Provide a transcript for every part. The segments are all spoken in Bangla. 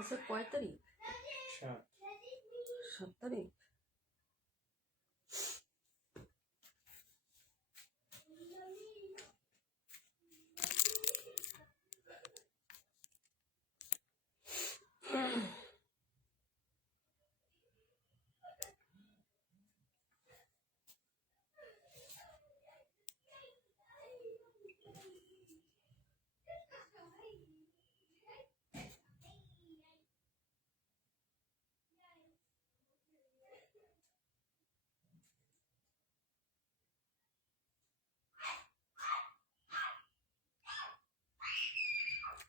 আচ্ছা কয় তারিখ? 7 তারিখ।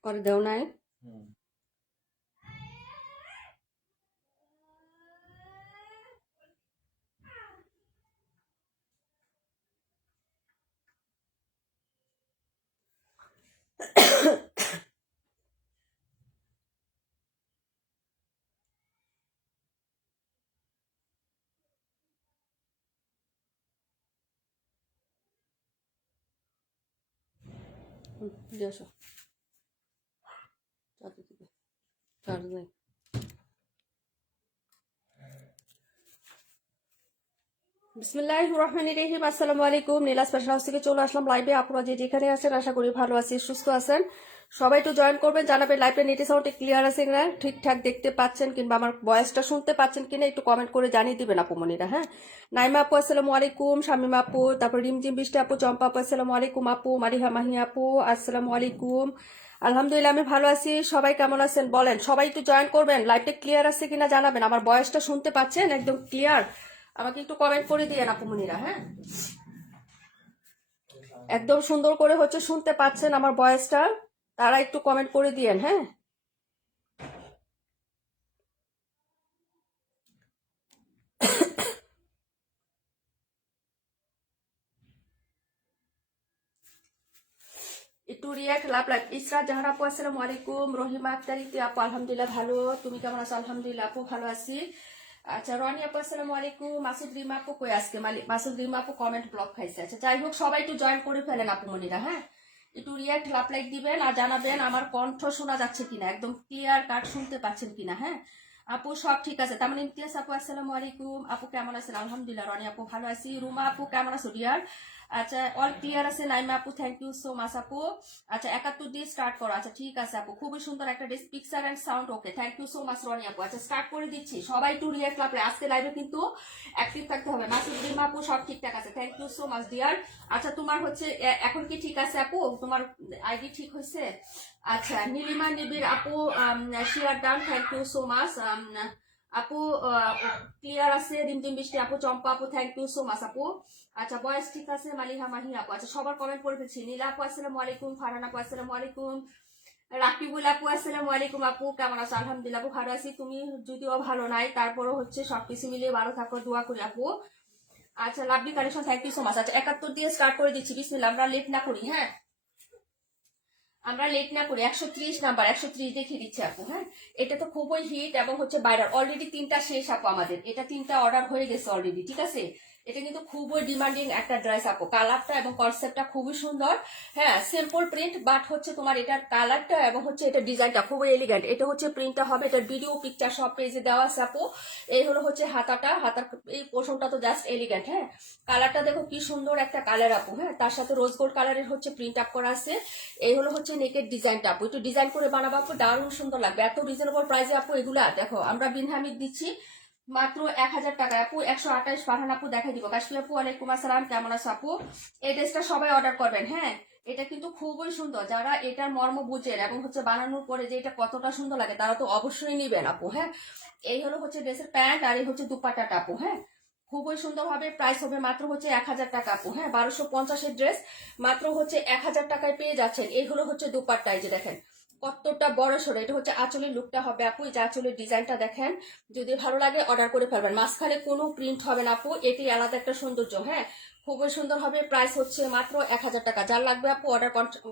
করে দেও নাই? দিয়ে আসো, চার্জ দিবে, চার্জ নেই। বিসমিল্লাহির রহমানির রহিম। আসসালামু আলাইকুম। নীলা স্পেশাল হাউস থেকে চলে আসলাম লাইভে। আপনারা যে যেখানে আছেন আশা করি ভালো আছেন, সুস্থ আছেন। সবাই একটু জয়েন করবেন, জানাবেন লাইভে নেটে সাউন্ডে ক্লিয়ার আছে কিনা, ঠিকঠাক দেখতে পাচ্ছেন কিংবা আমার ভয়েসটা শুনতে পাচ্ছেন কিনা একটু কমেন্ট করে জানিয়ে দিবেন আপুমনিরা। হ্যাঁ, নাইমা আপু আসসালামু আলাইকুম, শামিমা আপু, তারপর রিমঝিম বৃষ্টি আপু, চম্পা আপু আসসালামু আলাইকুম, আপু মারিহা মাহি আপু আসসালামু আলাইকুম। আলহামদুলিল্লাহ আমি ভালো আছি। সবাই কেমন আছেন বলেন, সবাই একটু জয়েন করবেন, লাইভটা ক্লিয়ার আছে কিনা জানাবেন, আমার ভয়েসটা শুনতে পাচ্ছেন একদম ক্লিয়ার, আমাকে একটু কমেন্ট করে দিয়ে আপুমনিরা। হ্যাঁ, একদম সুন্দর করে হচ্ছে শুনতে পাচ্ছেন আমার ভয়েসটা, তারা একটু কমেন্ট করে দিয়েন। হ্যাঁ, একটু রিয়াক্ট লাভ লাইক। ইসরাত জাহান আপু আসসালামু আলাইকুম, রহিমা আক্তারি আপু আলহামদুলিল্লাহ ভালো, তুমি কেমন আছো? আলহামদুলিল্লাহ আপু ভালো আছি। আচ্ছা রনি আপু আসসালামু আলাইকুম, মাসুদ রিমা আপু কই আজকে? মাসুদ রিমা আপু কমেন্ট ব্লক খাইছে। আচ্ছা যাই হোক, সবাই একটু জয়েন করে ফেলেন আপু মনিরা। হ্যাঁ, একটু রিয়াক্ট লাভ লাইক দিবেন আর জানাবেন আমার কণ্ঠ শোনা যাচ্ছে কিনা, একদম ক্লিয়ার কাট শুনতে পাচ্ছেন কিনা। হ্যাঁ আপু সব ঠিক আছে। তার মানে ইমতিয়াজ আপু আসসালামু আলাইকুম, আপু কেমন আছেন? আলহামদুলিল্লাহ। রনি আপু ভালো আছি। রুমা আপু কেমন আছো ডিয়ার? আচ্ছা অল ক্লিয়ার আছে। নাইমা আপু থ্যাংক ইউ সো মাচ আপু। আচ্ছা 71 দিয়ে স্টার্ট করো। আচ্ছা ঠিক আছে আপু, খুবই সুন্দর একটা picture and sound. Okay thank you so much Roni আপু। আচ্ছা স্টার্ট করে দিচ্ছি, সবাই টু রিয়াক্ট লাভ। আজকে লাইভে কিন্তু অ্যাক্টিভ থাকতে হবে। মাসুদ রিমা আপু সব ঠিকঠাক আছে, thank you so much dear. আচ্ছা তোমার হচ্ছে এখন কি ঠিক আছে আপু? তোমার আইডি ঠিক হয়েছে? আচ্ছা নীলিমা নিবিড় আপু share done, thank you so much আপু। ক্লিয়ার আছে। রিমঝিম বৃষ্টি আপু, চম্পা আপু থ্যাংক ইউ সো মাচ আপু। আচ্ছা বয়স ঠিক আছে। মালিহা মাহি আপু, আচ্ছা সবার কমেন্ট করে ফেলছি। নীলা আপু আসসালামু আলাইকুম, ফারহান আপু আসসালামু আলাইকুম, রাকিবুল আপু আসসালামু আলাইকুম, আপু কেমন আছো? আলহামদুলিল্লাহ আপু ভালো আছি। তুমি যদিও ভালো নাই, তারপরও হচ্ছে সবকিছু মিলিয়ে ভালো থাকো, দোয়া করি আপু। আচ্ছা lovely collection, thank you so much. আচ্ছা 71 দিয়ে স্টার্ট করে দিচ্ছি, বিসমিল্লাহ। আমরা লেট না করি। হ্যাঁ, আমরা লেট না করি। 130 নাম্বার, 130 দেখিয়ে দিচ্ছি আপু। হ্যাঁ, এটা তো খুবই হিট এবং হচ্ছে বাইরের অলরেডি 3টা শেষ আপু আমাদের, এটা 3টা অর্ডার হয়ে গেছে অলরেডি। ঠিক আছে, এটা কিন্তু খুবই ডিমান্ডিং একটা ড্রেস আপু। কালারটা এবং কনসেপ্টটা খুবই সুন্দর। হ্যাঁ সিম্পল প্রিন্ট, বাট হচ্ছে তোমার এটার কালারটা এবং হচ্ছে এটা ডিজাইনটা খুবই এলিগেন্ট। এটা হচ্ছে প্রিন্টটা হবে, এটার ভিডিও পিকচার সব পেজে দেওয়া আছে আপু। এই হলো হচ্ছে হাতাটা, হাতার এই পোর্শনটা তো জাস্ট এলিগেন্ট। হ্যাঁ, কালারটা দেখো কি সুন্দর একটা কালার আপু। হ্যাঁ, তার সাথে রোজ গোল্ড কালারের হচ্ছে প্রিন্ট আপ করা আছে। এই হলো হচ্ছে নেকের ডিজাইনটা আপু, একটু ডিজাইন করে বানাবো আপু, দারুণ সুন্দর লাগবে। এত রিজনেবল প্রাইসে আপু এগুলা দেখো। আমরা বিনহামিদ দিচ্ছি মাত্র 1000 টাকা আপু। 128 ফারহান আপু দেখাই দিব। কাশ্মীর আপু ওয়ালাইকুম আসসালাম, কেমন আছো আপু? এই ড্রেসটা সবাই অর্ডার করবেন। হ্যাঁ, এটা কিন্তু খুবই সুন্দর, যারা এটার মর্ম বুঝেন এবং হচ্ছে বানানোর পরে যে এটা কতটা সুন্দর লাগে তারা তো অবশ্যই নিবেন আপু। হ্যাঁ, এই হলো হচ্ছে ড্রেসের প্যান্ট আর এই হচ্ছে দুপাট্টাটা আপু। হ্যাঁ, খুবই সুন্দর হবে। প্রাইস হবে মাত্র হচ্ছে 1000 টাকা আপু। হ্যাঁ, 1250-এর ড্রেস মাত্র হচ্ছে 1000 টাকায় পেয়ে যাচ্ছেন। এই হলো হচ্ছে দুপাট্টা, এই যে দেখেন কতটা বড় সড়ো। এটা হচ্ছে আঁচলের লুকটা হবে আপু, এই যে আঁচলের ডিজাইনটা দেখেন। যদি ভালো লাগে অর্ডার করে ফেলবেন। মাঝখানে কোনো প্রিন্ট হবে না আপু, এটি আলাদা একটা সৌন্দর্য। হ্যাঁ, খুবই সুন্দর হবে। প্রাইস হচ্ছে মাত্র 1000 টাকা। যার লাগবে আপু অর্ডার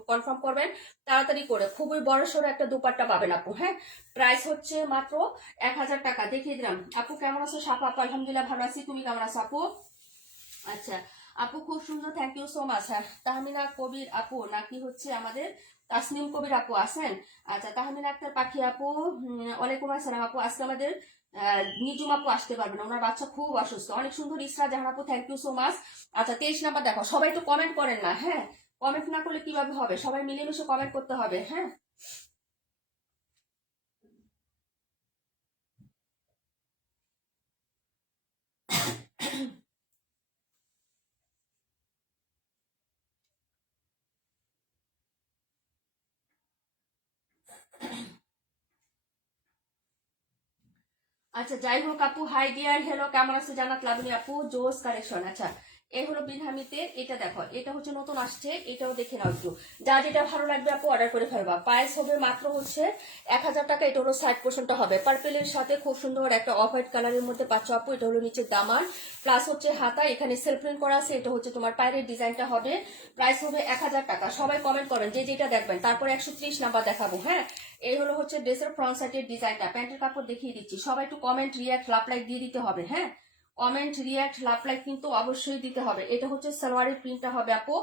কনফার্ম করবেন তাড়াতাড়ি করে। খুবই বড় সড়ো একটা দুপাট্টা পাবেন আপু। হ্যাঁ, প্রাইস হচ্ছে মাত্র 1000 টাকা। দেখিয়ে দিলাম। আপু কেমন আছো? সাপা আপু আলহামদুলিল্লাহ ভালো আছি, তুমি কেমন আছো আপু? আচ্ছা আপু খুব সুন্দর, থ্যাংক ইউ সো মাচ। হ্যাঁ, তাহমিনা কবির আপু নাকি হচ্ছে আমাদের তাসনিম কবির আপু আছেন? আচ্ছা, তাহমিনা আক্তার পাখি আপু, ওয়ালাইকুম আসসালাম আপু। আজকে আমাদের নিজুম আপু আসতে পারবে না, ওনার বাচ্চা খুব অসুস্থ। অনেক সুন্দর ইসরা জাহান আপু, থ্যাংক ইউ সো মাচ। আচ্ছা, 23 নাম্বার দেখো, সবাই তো কমেন্ট করেন না, হ্যাঁ কমেন্ট না করলে কিভাবে হবে, সবাই মিলেমিশে কমেন্ট করতে হবে, হ্যাঁ। আচ্ছা, যাই হোক আপু, হাই ডিয়ার, হ্যালো, কেমন আছে জানাত লাবণী আপু, জোস কালেকশন। আচ্ছা, এই হলো বিনহামিতে, এটা দেখো, এটা হচ্ছে নতুন আসছে, এটাও দেখে নাও একটু। যা যেটা ভালো লাগবে আপু অর্ডার করে ফেলবা। প্রাইস হবে মাত্র হচ্ছে 1000 টাকা। এটা হলো সাইড পোর্শনটা হবে পার্পেলের সাথে খুব সুন্দর একটা অফ হোয়াইট কালারের মধ্যে পাচ্ছ আপু। এটা হলো নিচের দামান, প্লাস হচ্ছে হাতা, এখানে সেলফ প্রিন্ট করা আছে। এটা হচ্ছে তোমার পায়ের ডিজাইনটা হবে। প্রাইস হবে 1000 টাকা। সবাই কমেন্ট করেন যে যেটা দেখবেন। তারপর 130 নাম্বার দেখাবো, হ্যাঁ। এই হলো হচ্ছে ড্রেসের ফ্রন্ট সাইডের ডিজাইনটা। প্যান্টের কাপড় দেখিয়ে দিচ্ছি, সবাই একটু কমেন্ট, রিয়াক্ট, লাভ, লাইক দিয়ে দিতে হবে, হ্যাঁ। কমেন্ট, রিয়াক্ট, লাভ, লাইক কিন্তু অবশ্যই দিতে হবে। এটা হচ্ছে সালোয়ারের প্রিন্টটা হবে আপু,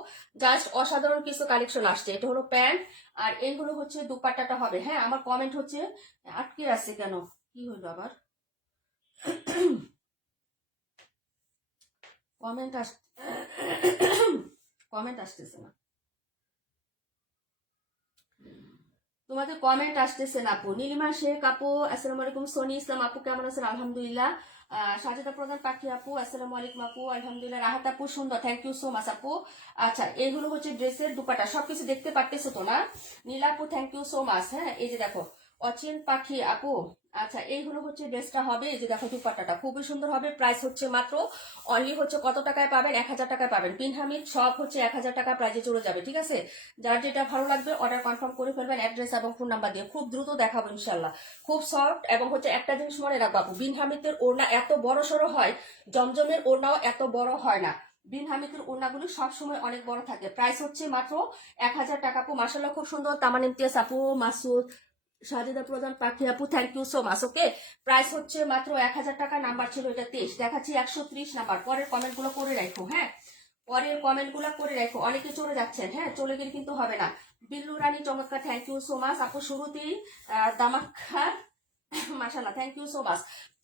জাস্ট অসাধারণ কিছু কালেকশন আসছে। এটা হলো প্যান্ট, আর এই হলো হচ্ছে দুপাট্টাটা হবে, হ্যাঁ। আমার কমেন্ট হচ্ছে আটকে আসছে কেন, কি হলো আবার? কমেন্ট আস কমেন্ট আসতেছে না, তোমাদের কমেন্ট আসতেছে না আপু। নীলিমা শেখ আপু, আসসালামু আলাইকুম। সোনি ইসলাম আপু, কেমন আছেন? আলহামদুলিল্লাহ। সাজেদা প্রধান পাখি আপু, আসসালামু আলাইকুম আপু, আলহামদুলিল্লাহ। রাহাত আপু, সুন্দর, থ্যাংক ইউ সো মাচ আপু। আচ্ছা, এইগুলো হচ্ছে ড্রেসের দুপাটা, সবকিছু দেখতে পারতেছো তো না? নীলা আপু, থ্যাংক ইউ সো মাচ। হ্যাঁ, এই যে দেখো, অচিন পাখি আপু। আচ্ছা, এইগুলো হচ্ছে ড্রেসটা হবে। এই যে দেখো, দুপাট্টাটা খুবই সুন্দর হবে। প্রাইস হচ্ছে মাত্র অনলি হচ্ছে কত টাকায় পাবেন? 1000 টাকায় পাবেন। পিনহামিদ সব হচ্ছে 1000 টাকা প্রাইজে চলে যাবে, ঠিক আছে। যার যেটা ভালো লাগবে অর্ডার কনফার্ম করে ফেলবেন, অ্যাড্রেস এবং ফোন নাম্বার দিয়ে। খুব দ্রুত দেখাবো ইনশাল্লাহ। খুব সফট, এবং হচ্ছে একটা জিনিস মনে রাখবো, বিনহামিদের ওড়না এত বড় সড়ো হয়, জমজমের ওড়নাও এত বড় হয় না। বিনহামিদের ওড়নাগুলো সবসময় অনেক বড় থাকে। প্রাইস হচ্ছে মাত্র 1000 টাকা আপু। মাসাল্লাহ খুব সুন্দর। তামান ইমতিয়াজ আপু, মাসুদ, সাজেদা প্রধান পাখি আপু, thank you so much. Okay, price হচ্ছে মাত্র 1000 টাকা। নাম্বার ছিল এটা 23, দেখাচ্ছি 130 নাম্বার। পরের কমেন্ট গুলো করে রাখো, হ্যাঁ। পরের কমেন্ট গুলো করে রাখো, অনেকে চলে যাচ্ছেন, হ্যাঁ, চলে গেলে কিন্তু হবে না। বিল্লু রানী চমৎকার, থ্যাংক ইউ সো মাচ আপু। শুরুতেই দামাখা, মাশাআল্লাহ, থ্যাংক ইউ সো মাচ।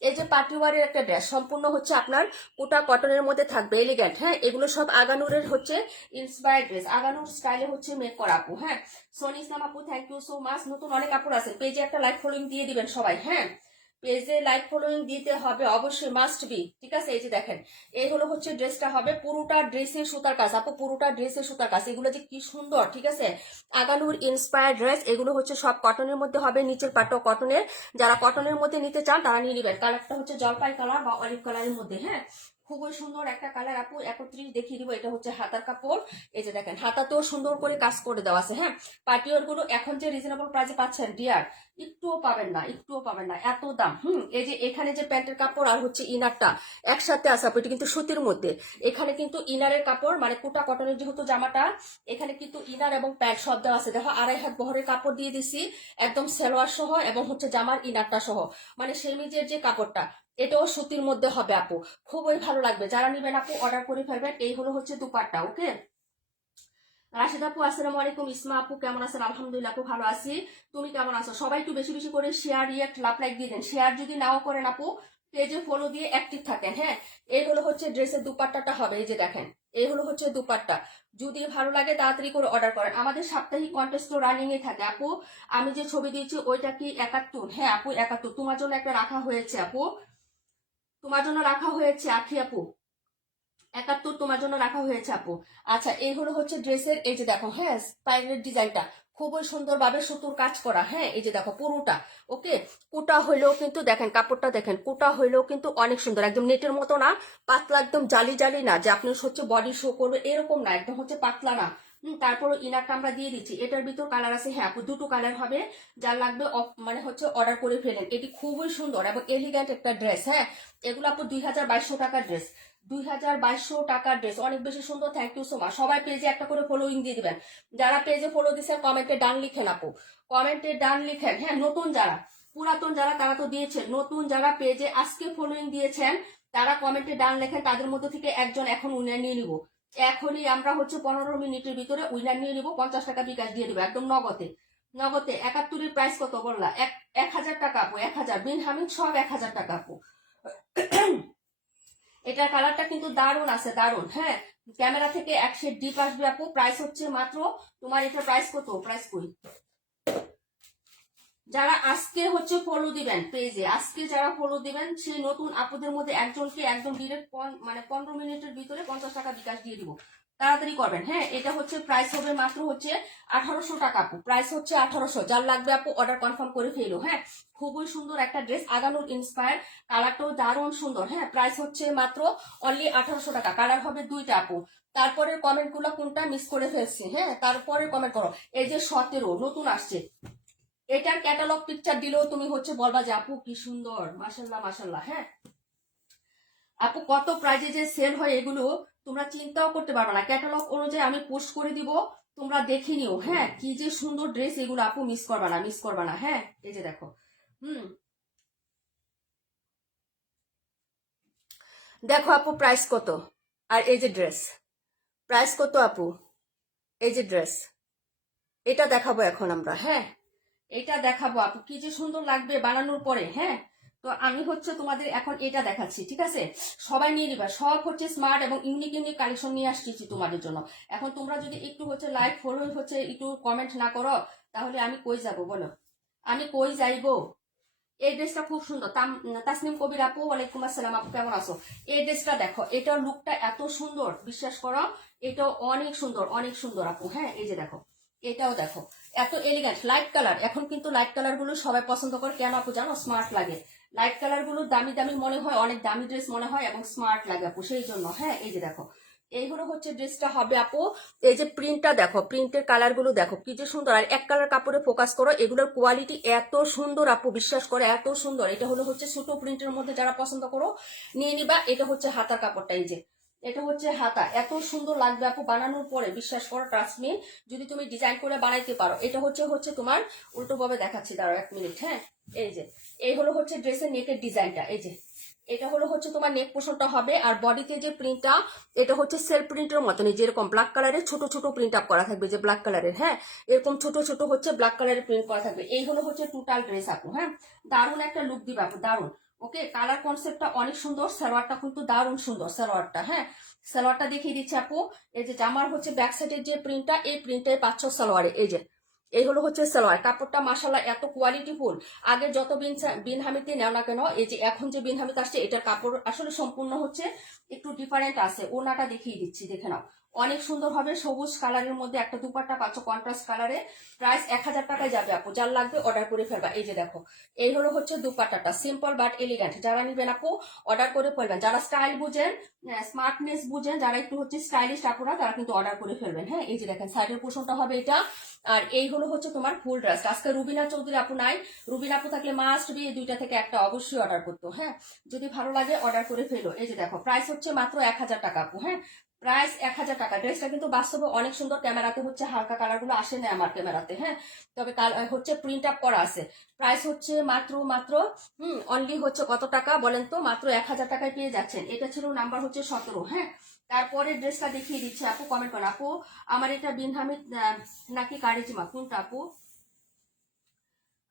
এই যে পার্টি ওয়ারের একটা ড্রেস, সম্পূর্ণ হচ্ছে আপনার কোটা কটনের মধ্যে থাকবে, এলিগেন্ট, হ্যাঁ। এগুলো সব আগানুরের হচ্ছে ইন্সপায়ার্ড ড্রেস, আগানুর স্টাইলে হচ্ছে মেক করা আপু, হ্যাঁ। সোনি ইসলাম আপু, থ্যাংক ইউ সো মাচ। নতুন অনেক কাপড় আছে, পেজে একটা লাইক ফলোইং দিয়ে দিবেন সবাই, হ্যাঁ। পেজে লাইক ফলোইং দিতে হবে অবশ্যই, মাস্ট বি, ঠিক আছে। এই যে দেখেন, এই হলো হচ্ছে ড্রেসটা হবে। পুরোটা ড্রেসের সুতার কাজ আপু, পুরোটা ড্রেসের সুতার কাজ। এগুলো যে কি সুন্দর, ঠিক আছে। আগানুর ইন্সপায়ার্ড ড্রেস, এগুলো হচ্ছে সব কটনের মধ্যে হবে। নিচের পাটও কটনের। যারা কটনের মধ্যে নিতে চান তারা নিয়ে নেবেন। কালারটা হচ্ছে জলপাই কালার বা অলিভ কালারের মধ্যে, হ্যাঁ। খুবই সুন্দর একটা কালার আপু। 31 দেখিয়ে দিব। এটা হচ্ছে হাতার কাপড়। এই যে দেখেন, হাতাতেও সুন্দর করে কাজ করে দেওয়া আছে, হ্যাঁ। পার্টিওয়ার গুলো এখন যে রিজনেবল প্রাইসে পাচ্ছেন ডিয়ার, একটুও পাবেন না, একটুও পাবেন না, এত দাম। এই যে এখানে যে প্যান্টের কাপড় আর হচ্ছে ইনারটা একসাথে আছে আপু, এটা কিন্তু সুতির মধ্যে। এখানে কিন্তু ইনারের কাপড়, মানে কোটা কটনের যেহেতু জামাটা, এখানে কিন্তু ইনার এবং প্যান্ট সব দেওয়া আছে। দেখো, 2.5 হাত বহরের কাপড় দিয়ে দিছি, একদম সেলোয়ার সহ, এবং হচ্ছে জামার ইনারটা সহ, মানে সেমিজের যে কাপড়টা, এটাও সুতির মধ্যে হবে আপু। খুবই ভালো লাগবে। যারা নিবেন আপু অর্ডার করে ফেলবেন। এই হলো হচ্ছে দুপাট্টা, ওকে। রাশিদ আপু, আসসালামু আলাইকুম। ইসমা আপু, কেমন আছেন? আলহামদুলিল্লাহ আপু, ভালো আছি। তুমি কেমন আছো? সবাই একটু বেশি বেশি করে শেয়ার, রিয়েক্ট, লাভ, লাইক দিয়ে দেন। শেয়ার যদি নাও করেন আপু, পেজে ফলো দিয়ে অ্যাক্টিভ থাকেন, হ্যাঁ। এই হলো হচ্ছে ড্রেসের দুপাট্টাটা হবে। এই যে দেখেন, এই হলো হচ্ছে দুপাট্টা। যদি ভালো লাগে তাড়াতাড়ি করে অর্ডার করেন। আমাদের সাপ্তাহিক কন্টেস্ট তো রানিং এ থাকে আপু। আমি যে ছবি দিয়েছি ওইটা কি 71? হ্যাঁ আপু, 71। তোমার জন্য একটা রাখা হয়েছে আপু, তোমার জন্য রাখা হয়েছে আখি আপু। 71 তোমার জন্য রাখা হয়েছে আপু। আচ্ছা, এই হলো হচ্ছে ড্রেসের, এই যে দেখো, হ্যাঁ, স্পাইরাল ডিজাইনটা খুবই সুন্দরভাবে সুতোর কাজ করা, হ্যাঁ। এই যে দেখো পুরোটা, ওকে। কোটা হইলেও কিন্তু দেখেন, কাপড়টা দেখেন, কোটা হইলেও কিন্তু অনেক সুন্দর, একদম নেটের মতো না, পাতলা, একদম জালি জালি না যে আপনি হচ্ছে বডি শো করবে এরকম না, একদম হচ্ছে পাতলা না। তারপরে ইনারটা আমরা দিয়ে দিচ্ছি। এটার ভিতর কালার আছে, হ্যাঁ আপু, দুটো কালার হবে। যার লাগবে মানে হচ্ছে অর্ডার করে ফেলেন। এটি খুবই সুন্দর এবং এলিগ্যান্ট একটা ড্রেস, হ্যাঁ। এগুলো আপু 2200 টাকার ড্রেস, 2200 টাকার ড্রেস, অনেক বেশি সুন্দর। Thank you so much. সবাই পেজে একটা করে ফলোইং দিয়ে দিবেন। যারা পেজে ফলো দিচ্ছেন কমেন্টে ডান লিখেন আপু, কমেন্টে ডান লিখেন, হ্যাঁ। নতুন যারা, পুরাতন যারা তারা তো দিয়েছেন, নতুন যারা পেজে আজকে ফলোইং দিয়েছেন তারা কমেন্টে ডান লেখেন। তাদের মধ্যে থেকে একজন এখন উনিয়ে নিয়ে নিব, এখনই আমরা হচ্ছে 15 মিনিটের ভিতরে উইনার নিয়ে নিবো, 50 টাকা বিকাশ দিয়ে দিব একদম নগদে। নগদে 71-এর প্রাইস কত বললা? 1000 টাকা আপু, 1000 বিন হামিদ সব 1000 টাকা আপু। এটার কালারটা কিন্তু দারুণ আছে, দারুণ। হ্যাঁ, ক্যামেরা থেকে এক শেড ডিপ আসবে আপু। প্রাইস হচ্ছে মাত্র তোমার, এটা প্রাইস কত? প্রাইস কই? যারা আজকে হচ্ছে ফলো দিবেন পেজে, আজকে যারা ফলো দিবেন সেই নতুন আপুদের মধ্যে একজনকে একদম ডিরেক্ট মানে 15 মিনিটের ভিতরে 50 টাকা বিকাশ দিয়ে দিব। তাড়াতাড়ি করবেন। হ্যাঁ, এটা হচ্ছে প্রাইস হবে মাত্র হচ্ছে 1800 টাকা আপু। প্রাইস হচ্ছে 1800। যার লাগবে আপু অর্ডার কনফার্ম করে ফেলো। হ্যাঁ, খুবই সুন্দর একটা ড্রেস, আগানোর ইন্সপায়ার, কালারটাও দারুণ সুন্দর। হ্যাঁ, প্রাইস হচ্ছে মাত্র অনলি 1800 টাকা। কালার হবে 2টা আপু। তারপরে কমেন্ট গুলো কোনটা মিস করে ফেলছি। হ্যাঁ, তারপরে কমেন্ট করো। এই যে 17 নতুন আসছে, এটার ক্যাটালগ পিকচার দিলেও তুমি হচ্ছে বলবা যে আপু কি সুন্দর, মাশাল্লাহ মাশাল্লাহ। হ্যাঁ আপু, কত প্রাইজে যে সেল হয় এগুলো তোমরা চিন্তাও করতে পারবে না। ক্যাটালগ অনুযায়ী আমি পোস্ট করে দিব, তোমরা দেখে নিও। হ্যাঁ, কি যে সুন্দর ড্রেস এগুলো আপু, মিস করবা না, মিস করবা না। হ্যাঁ, এই যে দেখো। দেখো আপু প্রাইস কত, আর এই যে ড্রেস প্রাইস কত আপু, এই যে ড্রেস, এটা দেখাবো এখন আমরা। হ্যাঁ, এটা দেখাবো আপু, কি যে সুন্দর লাগবে বানানোর পরে। হ্যাঁ, তো আমি হচ্ছে তোমাদের এখন এটা দেখাচ্ছি, ঠিক আছে? সবাই নিয়ে নিবা, সব হচ্ছে স্মার্ট এবং ইউনিক ইউনিক কালেকশন নিয়ে আসছি তোমাদের জন্য। এখন তোমরা যদি একটু হচ্ছে লাইক ফলো হচ্ছে একটু কমেন্ট না করো, তাহলে আমি কই যাব বলো, আমি কই যাইবো? এই ড্রেসটা খুব সুন্দর। তাসনিম কবির আপু, ওয়ালাইকুম আসসালাম আপু, কেমন আছো? এই ড্রেসটা দেখো, এটার লুকটা এত সুন্দর, বিশ্বাস করো এটাও অনেক সুন্দর, অনেক সুন্দর আপু। হ্যাঁ, এই যে দেখো, এটাও দেখো, এত এলিগেন্ট লাইট কালার। এখন কিন্তু লাইট কালার গুলো সবাই পছন্দ করে, কেন আপু জানো? স্মার্ট লাগে। লাইট কালার গুলো দামি দামি মনে হয়, অনেক দামি ড্রেস মনে হয় এবং স্মার্ট লাগে আপু, সেই জন্য। হ্যাঁ, এই যে দেখো, এইগুলো হচ্ছে ড্রেসটা হবে আপু। এই যে প্রিন্টটা দেখো, প্রিন্টের কালার গুলো দেখো কি যে সুন্দর। আর এক কালার কাপড়ে ফোকাস করো, এগুলোর কোয়ালিটি এত সুন্দর আপু, বিশ্বাস করে এত সুন্দর। এটা হলো হচ্ছে ছোট প্রিন্টের মধ্যে যারা পছন্দ করো নিয়ে নিবা। এটা হচ্ছে হাতার কাপড়টা, এই যে এটা হচ্ছে হাতা, এত সুন্দর লাগবে আপু বানানোর পরে, বিশ্বাস করো, ট্রাস্ট মি। যদি তুমি ডিজাইন করে বানাইতে পারো। এটা হচ্ছে হচ্ছে তোমার উল্টো ভাবে দেখাচ্ছি, দাঁড়াও 1 মিনিট। হ্যাঁ, এই যে এই হলো হচ্ছে ড্রেসের নেকের ডিজাইনটা, এই যে এটা হলো হচ্ছে তোমার নেক পোর্শনটা হবে। আর বডিতে যে প্রিন্টটা, এটা হচ্ছে সেলফ প্রিন্টের মতন, যেরকম ব্ল্যাক কালারের ছোট ছোট প্রিন্ট আপ করা থাকবে, যে ব্ল্যাক কালারের। হ্যাঁ, এরকম ছোট ছোট হচ্ছে ব্ল্যাক কালারের প্রিন্ট করা থাকবে। এই হলো হচ্ছে টোটাল ড্রেস আপু। হ্যাঁ, দারুণ একটা লুক দিবে আপু, দারুণ। ওকে, কালার কনসেপ্টটা অনেক সুন্দর, সালোয়ারটা কিন্তু দারুণ সুন্দর সালোয়ারটা। হ্যাঁ, সালোয়ারটা দেখিয়ে দিচ্ছি আপু। এই যে জামার হচ্ছে ব্যাক সাইডের যে প্রিন্টটা, এই প্রিন্টটাই পাচ্ছ সালোয়ারে। এই যে এই হলো হচ্ছে সালোয়ার কাপড়টা, মাশাআল্লাহ এত কোয়ালিটিফুল। আগে যত বিন হামিতে নেও না কেন, এই যে এখন যে বিন হামিদ আসছে, এটার কাপড় আসলে সম্পূর্ণ হচ্ছে একটু ডিফারেন্ট আছে। ওনাটা দেখিয়ে দিচ্ছি, দেখে নাও, অনেক সুন্দর হবে। সবুজ কালারের মধ্যে একটা দুপাট্টা পাচ্ছ কন্ট্রাস্ট কালারে। প্রাইস 1000 টাকায় যাবে আপু, যার লাগবে অর্ডার করে ফেলবা। এই যে দেখো, এই হলো হচ্ছে দুপাট্টাটা, সিম্পল বাট এলিগেন্ট। যারা নিবেন আপু অর্ডার করে ফেলবেন, যারা স্টাইল বুঝেন, স্মার্টনেস বুঝেন, যারা একটু হচ্ছে স্টাইলিশ আপুরা, তারা কিন্তু অর্ডার করে ফেলবেন। হ্যাঁ, এই যে দেখেন সাইডের পোর্শনটা হবে এটা। আর এই হলো হচ্ছে তোমার ফুল ড্রেস। আজকে রুবিনা চৌধুরী আপু নাই, রুবিনা আপু থাকলে মাস্ট বি এই দুইটা থেকে একটা অবশ্যই অর্ডার করতো। হ্যাঁ, যদি ভালো লাগে অর্ডার করে ফেলো। এই যে দেখো, প্রাইস হচ্ছে মাত্র 1000 টাকা আপু। হ্যাঁ, প্রাইস 1000 টাকা। ড্রেসটা কিন্তু বাস্তবে অনেক সুন্দর, ক্যামেরাতে হচ্ছে হালকা কালার গুলো আসে না আমার ক্যামেরাতে। হ্যাঁ, তবে হচ্ছে প্রিন্ট আপ করা আছে। প্রাইস হচ্ছে মাত্র মাত্র অনলি হচ্ছে কত টাকা বলেন তো? মাত্র 1000 টাকায় পেয়ে যাচ্ছেন। এটা ছিল নাম্বার হচ্ছে 17। হ্যাঁ, তারপরে ড্রেসটা দেখিয়ে দিচ্ছি আপু, কমেন্ট করুন আপু। আমার এটা বিন হামিদ নাকি কারিজমা, কোনটা আপু?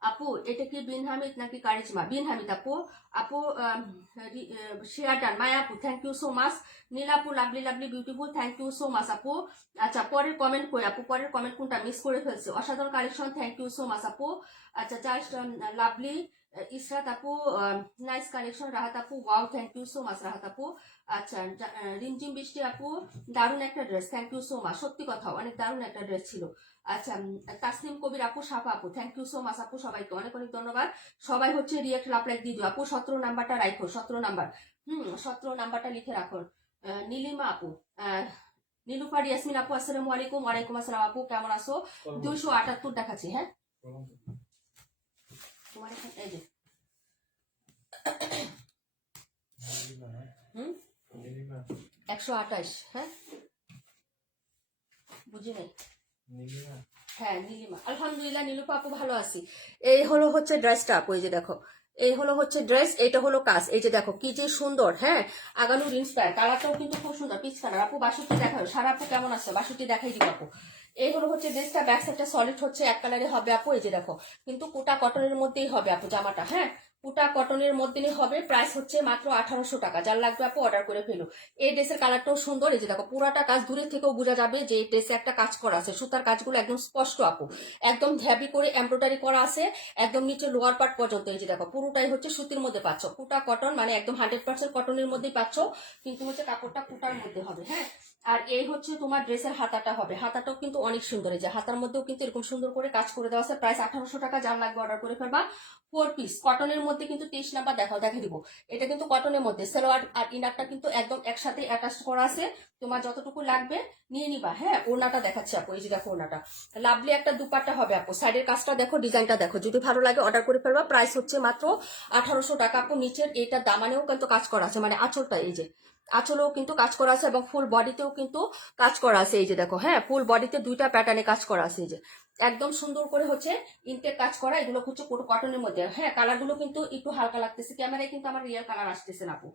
আপু এটা কি বিন হামিদ নাকি কারিজমা? বিন হামিদ আপু। আপু শেয়ার ডান। মায়া আপু, থ্যাংক ইউ সো মাচ। নীলাপু, lovely lovely beautiful, thank you so much আপু। আচ্ছা, পরের কমেন্ট কই আপু? পরের কমেন্ট কোনটা? মিস করে ফেলছে। অসাধারণ collection, thank you so much আপু। আচ্ছা, জাস্ট লাভলি ইসরাত আপু, নাইস কালেকশন। রাহাত আপু, wow, thank you so much Rahat আপু। আচ্ছা, রিমঝিম বৃষ্টি আপু, দারুণ একটা dress, thank you so much. সত্যি কথা, অনেক দারুণ একটা ড্রেস ছিল। আচ্ছা, তাসনিম কবির আপু, সাফা আপু, থ্যাংক ইউ সো মাচ আপু। সবাইকে অনেক অনেক ধন্যবাদ। সবাই হচ্ছে রিয়েক্ট লাভ লাইক দিয়ে দিও আপু। 17 নাম্বারটা রাখো, 17 নাম্বার। 17 নাম্বারটা লিখে রাখো। নীলিমা আপু, নীলুফার ইয়াসমিন আপু, আসসালামু আলাইকুম। ওয়ালাইকুম আসসালাম আপু, কেমন আছো? 278 দেখাচ্ছি। হ্যাঁ, তোমার এখানে এই যে 128। হ্যাঁ, বুঝি নাই। হ্যাঁ, নীলিমা, আলহামদুলিল্লাহ নীলুপা আপু ভালো আছি। এই হলো হচ্ছে ড্রেসটা আপু, এই যে দেখো, এই হলো হচ্ছে ড্রেস, এটা হলো কাজ। এই যে দেখো কি যে সুন্দর, হ্যাঁ আগানুর ইন্সপায়ার, কালারটাও কিন্তু খুব সুন্দর পিচ কালার। আপু বাসুটি দেখাও, সারা আপু কেমন আছে বাসুটি দেখাই দিব আপু। এই হলো হচ্ছে ড্রেসটা, ব্যাক সাইডটা সলিড হচ্ছে এক কালারে হবে আপু। এই যে দেখো কিন্তু কোটা কটনের মধ্যেই হবে আপু জামাটা, হ্যাঁ কোটা কটনের মধ্যেই হবে। প্রাইস হচ্ছে মাত্র 1800 টাকা। যার লাগবে আপু অর্ডার করে ফেলো। এই ড্রেসের কালারটাও সুন্দর। এই যে দেখো পুরাটা কাজ দূরের থেকেও বোঝা যাবে যে এই ড্রেসে একটা কাজ করা আছে, সুতার কাজগুলো একদম স্পষ্ট আপু, একদম হেভি করে এমব্রয়ডারি করা আছে একদম নিচে লোয়ার পার্ট পর্যন্ত। এই যে দেখো পুরোটাই হচ্ছে সুতির মধ্যে পাচ্ছ, কুটা কটন মানে একদম 100% কটনের মধ্যেই পাচ্ছ, কিন্তু হচ্ছে কাপড়টা কুটার মধ্যে হবে, হ্যাঁ। আর এই হচ্ছে তোমার ড্রেসের হাতাটা হবে, হাতাটাও কিন্তু অনেক সুন্দর। এই যে হাতার মধ্যেও কিন্তু এরকম সুন্দর করে কাজ করে দেওয়া আছে। প্রাইস 1800 টাকা। যার লাগবে অর্ডার করে ফেলবা। 4 পিস কটনের মধ্যে কিন্তু 23 নাম্বার দেখাও, দেখে দিব। এটা কিন্তু কটনের মধ্যে, সালোয়ার আর ইনারটা কিন্তু একদম একসাথে অ্যাটাচ করা আছে। তোমার যতটুকু লাগবে নিয়ে নিবা, হ্যাঁ। ওড়নাটা দেখাচ্ছি আপু, এই যে দেখো ওড়নাটা লাভলি একটা দুপাট্টা হবে আপু। সাইডের কাজটা দেখো, ডিজাইনটা দেখো, যদি ভালো লাগে অর্ডার করে ফেলবা। প্রাইস হচ্ছে মাত্র 1800 টাকা আপু। নিচের এটা দামানেও কিন্তু কাজ করা আছে, মানে আঁচলটা এই যে আঁচলেও কিন্তু কাজ করা আছে এবং ফুল বডিতেও কিন্তু কাজ করা আছে। এই যে দেখো, হ্যাঁ ফুল বডিতে দুইটা প্যাটার্নে কাজ করা আছে। এই যে একদম সুন্দর করে হচ্ছে ইনটেক কাজ করা, এগুলো হচ্ছে কটনের মধ্যে, হ্যাঁ। কালারগুলো কিন্তু একটু হালকা লাগতেছে, ক্যামেরায় কিন্তু আমার রিয়েল কালার আসতেছে না আপু,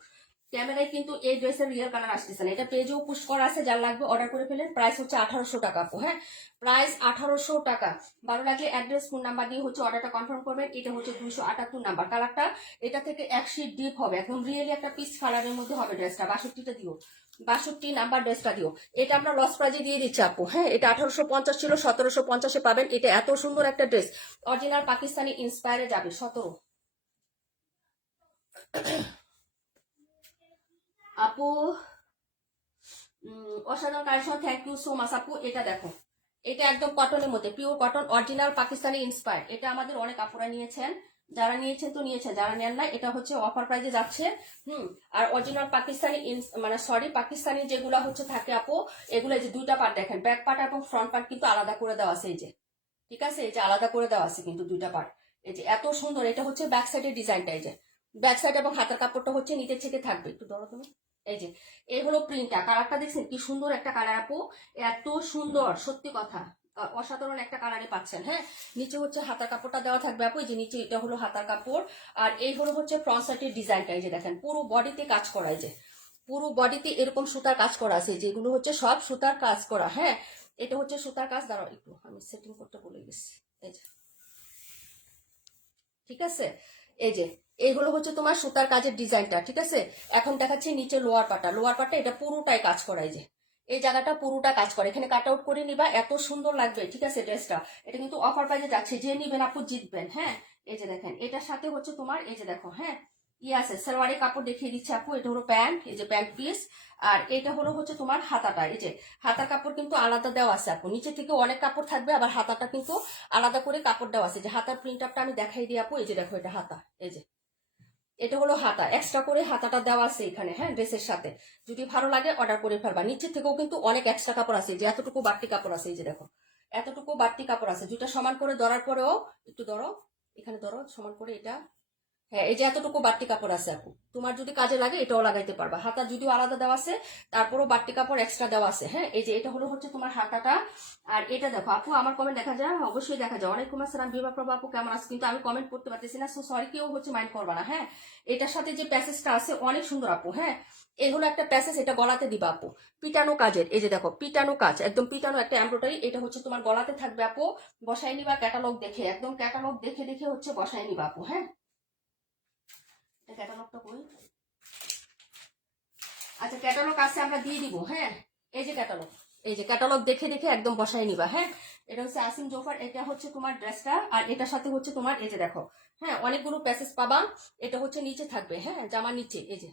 ক্যামেরায় কিন্তু এই ড্রেসের রিয়েল কালার আসতেছে না। এটা পেজেও পুশ করা আছে, যার লাগবে অর্ডার করে ফেলেন। প্রাইস হচ্ছে 1800 টাকা আপু, হ্যাঁ প্রাইস 1800 টাকা। ভালো লাগলে অ্যাড্রেস ফোন নাম্বার দিয়ে হচ্ছে অর্ডারটা কনফার্ম করবেন। এটা হচ্ছে 278 নাম্বার। কালারটা এটা থেকে এক শিট ডিপ হবে, একদম রিয়েলি একটা পিচ কালারের মধ্যে হবে ড্রেসটা। 62টা দিও, 62 নাম্বার ড্রেসটা দিও। এটা আমরা লস প্রাইজে দিয়ে দিচ্ছি আপু, হ্যাঁ এটা 1850 ছিল, 1750-এ পাবেন। এটা এত সুন্দর একটা ড্রেস, অরিজিনাল পাকিস্তানি ইন্সপায়ারে যাবে। 17 আপু, অসাধারণ collection, thank you so much আপু। এটা দেখো, এটা একদম কটনের মধ্যে, pure cotton, original Pakistani inspire. এটা আমাদের অনেক আপুরা নিয়েছেন, যারা নিয়েছেন তো নিয়েছেন, যারা নেন না এটা হচ্ছে অফার প্রাইজে যাচ্ছে। আর অরিজিনাল পাকিস্তানি মানে সরি পাকিস্তানি যেগুলো হচ্ছে থাকে আপু, এগুলো যে দুইটা পার্ট দেখেন, ব্যাক পার্ট এবং ফ্রন্ট পার্ট কিন্তু আলাদা করে দেওয়া আছে। এই যে ঠিক আছে, এই যে আলাদা করে দেওয়া আছে কিন্তু দুইটা পার্ট। এই যে এত সুন্দর, এটা হচ্ছে ব্যাক সাইডের ডিজাইনটা। এই যে ব্যাক সাইড এবং হাতের কাপড়টা হচ্ছে নিচের থেকে থাকবে, একটু ধরো তুমি। এই যে এই হলো প্রিন্টটা, কালারটা দেখছেন কি সুন্দর একটা কালার আপু, এত সুন্দর সত্যি কথা, অসাধারণ একটা কালারে পাচ্ছেন, হ্যাঁ। নিচে হচ্ছে হাতার কাপড়টা দেওয়া থাকবে আপু, এই যে নিচে এটা হলো হাতার কাপড়। আর এই হলো হচ্ছে ফ্রন্ট সাইডের ডিজাইনটা। এই যে দেখেন পুরো বডিতে কাজ করা, এই যে পুরো বডিতে এরকম সুতার কাজ করা আছে, যেগুলো হচ্ছে সব সুতার কাজ করা, হ্যাঁ। এটা হচ্ছে সুতার কাজ। দাঁড়াও একটু আমি সেটিং করতে বলে গেছি। এই যে ঠিক আছে, এই যে এইগুলো হচ্ছে তোমার সুতার কাজের ডিজাইনটা, ঠিক আছে। এখন দেখাচ্ছি নিচে লোয়ার পাটা, লোয়ার পাটা এটা পুরোটাই কাজ করা। এই যে এই জায়গাটা পুরোটা কাজ করে, এখানে কাট আউট করে নিবা, এত সুন্দর লাগবে, ঠিক আছে ড্রেসটা। এটা কিন্তু অফার প্রাইজে যাচ্ছে, যে নিবেন আপু জিতবেন, হ্যাঁ। এই যে দেখেন এটার সাথে হচ্ছে তোমার এই যে দেখো, হ্যাঁ আছে সালোয়ারের কাপড় দেখিয়ে দিচ্ছে আপু। এটা হলো প্যান্ট, এই যে প্যান্ট পিস। আর এটা হলো হচ্ছে তোমার হাতাটা, এই যে হাতার কাপড় কিন্তু আলাদা দেওয়া আছে আপু, নিচে থেকে অনেক কাপড় থাকবে, আবার হাতাটা কিন্তু আলাদা করে কাপড় দেওয়া আছে। যে হাতার প্রিন্ট আপটা আমি দেখাই দিই আপু, এই যে দেখো এটা হাতা, এই যে এটা হলো হাতা, এক্সট্রা করে হাতাটা দেওয়া আছে এখানে, হ্যাঁ ড্রেসের সাথে। যদি ভালো লাগে অর্ডার করে ফেলবা। নিচের থেকেও কিন্তু অনেক এক্সট্রা কাপড় আছে, যে এতটুকু বাড়তি কাপড় আছে, এই যে দেখো এতটুকু বাড়তি কাপড় আছে। দুইটা সমান করে ধরার পরেও একটু ধরো, এখানে ধরো সমান করে এটা, হ্যাঁ এই যে এতটুকু বাড়তি কাপড় আছে আপু, তোমার যদি কাজে লাগে এটাও লাগাইতে পারবা। হাতা যদিও আলাদা দেওয়া আছে, তারপরও বাড়তি কাপড় এক্সট্রা দেওয়া আছে, হ্যাঁ। এই যে এটা হলো হচ্ছে তোমার হাতাটা। আর এটা দেখো আপু, আমার কমেন্ট দেখা যায়, অবশ্যই দেখা যায়। ওয়ালাইকুম আসসালাম বিভা প্রভা আপু, কেমন আছে? কিন্তু আমি কমেন্ট করতে পারতেছি না, সো সরি, কেউ হচ্ছে মাইন্ড করবা না, হ্যাঁ। এটার সাথে যে প্যাসেজটা আছে অনেক সুন্দর আপু, হ্যাঁ। এগুলো একটা প্যাসেজ, এটা গলাতে দিবা আপু, পিটানো কাজের। এই যে দেখো পিটানো কাজ, একদম পিটানো একটা এমব্রয়ডারি। এটা হচ্ছে তোমার গলাতে থাকবে আপু, বসাই নিবা ক্যাটালগ দেখে, একদম ক্যাটালগ দেখে দেখে হচ্ছে বসাই নিবা আপু, হ্যাঁ। ক্যাটালগটা কই? আচ্ছা ক্যাটালগ আছে, আমরা দিয়ে দিব, হ্যাঁ। এই যে ক্যাটালগ, এই যে ক্যাটালগ দেখে দেখে একদম বসাই নিবা, হ্যাঁ। এটা হচ্ছে আসিম জোফার, এটা হচ্ছে তোমার ড্রেসটা। আর এটার সাথে হচ্ছে তোমার এই যে দেখো, হ্যাঁ অনেকগুলো প্যাসেজ পাবা। এটা হচ্ছে নিচে থাকবে, হ্যাঁ জামার নিচে, এই যে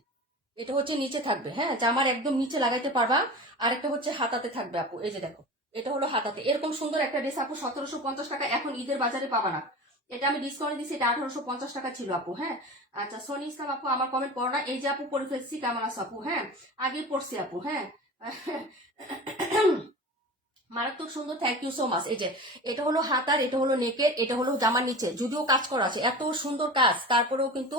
এটা হচ্ছে নিচে থাকবে, হ্যাঁ জামার একদম নিচে লাগাইতে পারবা। আর একটা হচ্ছে হাতাতে থাকবে আপু, এই যে দেখো এটা হলো হাতাতে। এরকম সুন্দর একটা ড্রেস আপু 1750 টাকা, এখন ঈদের বাজারে পাবা না। এটা আমি ডিসকাউন্ট দিচ্ছি, এটা 1850 টাকা ছিল আপু, হ্যাঁ। আচ্ছা সোনি ইসলাম আপু, আমার কমেন্ট করো না। এই যে আপু পরে ফেলছি, কেমন আছো আপু? হ্যাঁ আগে পড়ছি আপু, হ্যাঁ মারাত্মক সুন্দর, থ্যাংক ইউ সো মাচ। এই যে এটা হলো হাতার, এটা হলো নেকের, এটা হলো জামার নিচে। যদিও কাজ করা আছে, এত সুন্দর কাজ, তারপরেও কিন্তু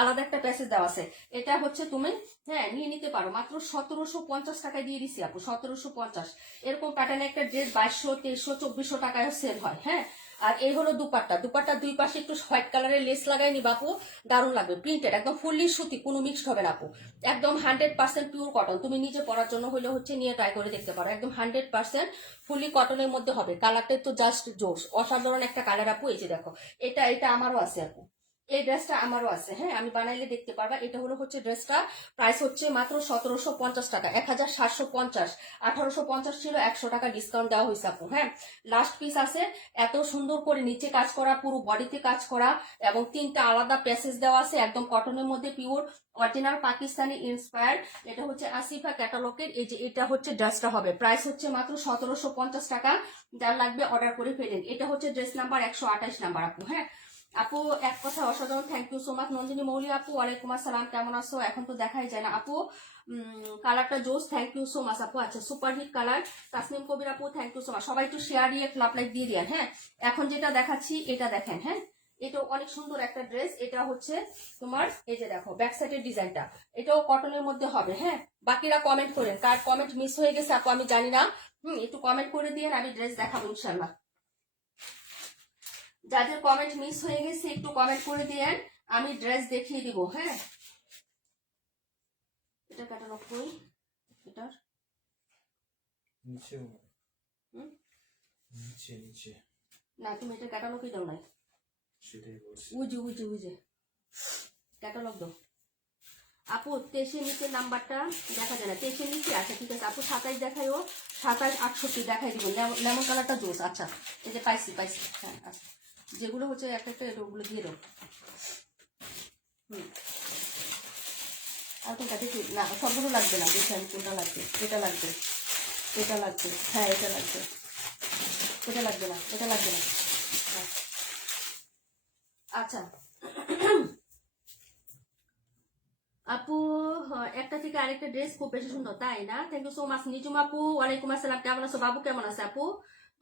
আলাদা একটা প্যাসেজ দেওয়া আছে। এটা হচ্ছে তুমি হ্যাঁ নিয়ে নিতে পারো, মাত্র 1750 টাকায় দিয়ে দিছি আপু, 1750। এরকম প্যাটার্নে একটা ড্রেস 2200, 2300, 2400 টাকায় সেল হয়, হ্যাঁ। আর এই হলো দুপাট্টা, দুপাট্টার দুই পাশে একটু হোয়াইট কালারের লেস লাগাই নি বাপু, দারুণ লাগবে। প্রিন্টেড একদম ফুললি সুতি, কোনো মিক্সড হবে না আপু, একদম 100% পিওর কটন। তুমি নিজে পরার জন্য হলে হচ্ছে নিয়ে ট্রাই করে দেখতে পারো, একদম 100% ফুললি কটনের মধ্যে হবে। কালারটা তো জাস্ট জোশ, অসাধারণ একটা কালার আপু। এই যে দেখো, এটা এটা আমারও আছে আপু, এই ড্রেসটা আমারও আছে, হ্যাঁ আমি বানাইলে দেখতে পারবা। এটা হলো হচ্ছে ড্রেসটা, প্রাইস হচ্ছে মাত্র 1750 টাকা, 1750, 1850 ছিল, 100 টাকা ডিসকাউন্ট দেওয়া হয়েছে আপু। হ্যাঁ, লাস্ট পিস আছে। এত সুন্দর করে নিচে কাজ করা, পুরো বডিতে কাজ করা, এবং 3টা আলাদা প্যাসেজ দেওয়া আছে, একদম কটনের মধ্যে পিওর অরিজিনাল পাকিস্তানি ইন্সপায়ার্ড। এটা হচ্ছে আসিফা ক্যাটালগের। এই যে এটা হচ্ছে ড্রেসটা হবে, প্রাইস হচ্ছে মাত্র 1750 টাকা। যার লাগবে অর্ডার করে ফেলেন। এটা হচ্ছে ড্রেস নাম্বার 128 নাম্বার আপু। হ্যাঁ আপু, এক কথা অসাধারণ, thank you so much. Nandini Mouli আপু, ওয়ালাইকুম আসসালাম, কেমন আছো? এখন তো দেখাই যায় না আপু, কালারটা জোস, থ্যাংক ইউ সো মাচ আপু। আচ্ছা, super hit colour. Tasnim Kabir আপু, থ্যাংক ইউ সো মাচ। সবাই একটু শেয়ার দিয়ে ক্লাব লাইক দিয়ে দেন। হ্যাঁ, এখন যেটা দেখাচ্ছি এটা দেখেন। হ্যাঁ, এটাও অনেক সুন্দর একটা ড্রেস। এটা হচ্ছে তোমার, এই যে দেখো ব্যাক সাইডের ডিজাইনটা, এটাও কটনের মধ্যে হবে। হ্যাঁ, বাকিরা কমেন্ট করেন, কার কমেন্ট মিস হয়ে গেছে আপু আমি জানি না, একটু কমেন্ট করে দিয়ে আমি ড্রেস দেখাবো ইনশাল্লাহ। যাদের কমেন্ট মিস হয়ে গেছে একটু কমেন্ট করে দিয়েন, আমি ড্রেস দেখিয়ে দিব। হ্যাঁ, এটা ক্যাটালগ কই, এটার নিচে নিচে নিচে না, তুমি এটা ক্যাটালগই দাও নাই, সেটাই বলছি। উজে উজে উজে ক্যাটালগ দাও আপু। 23 নিচের নাম্বারটা দেখা যায় না, 23 নিচে। আচ্ছা ঠিক আছে আপু, 27 দেখাই, ও 27 68 দেখাই দিব। লেমন কালারটা জোস। আচ্ছা, এই যে পাইছি পাইছি। হ্যাঁ আচ্ছা, যেগুলো হচ্ছে একটা একটা ওগুলো দিয়ে দাও। আর কোনটা দেখি না, সবগুলো লাগবে না, দেখি আমি কোনটা লাগবে। এটা লাগবে, এটা লাগবে, হ্যাঁ এটা লাগবে, এটা লাগবে না, এটা লাগবে না। আচ্ছা আপু, একটা থেকে আরেকটা ড্রেস খুব বেশি সুন্দর, তাই না? Thank you so much. Nijhum আপু, ওয়ালাইকুম আসসালাম, কেমন আছো? বাবু কেমন আছে আপু?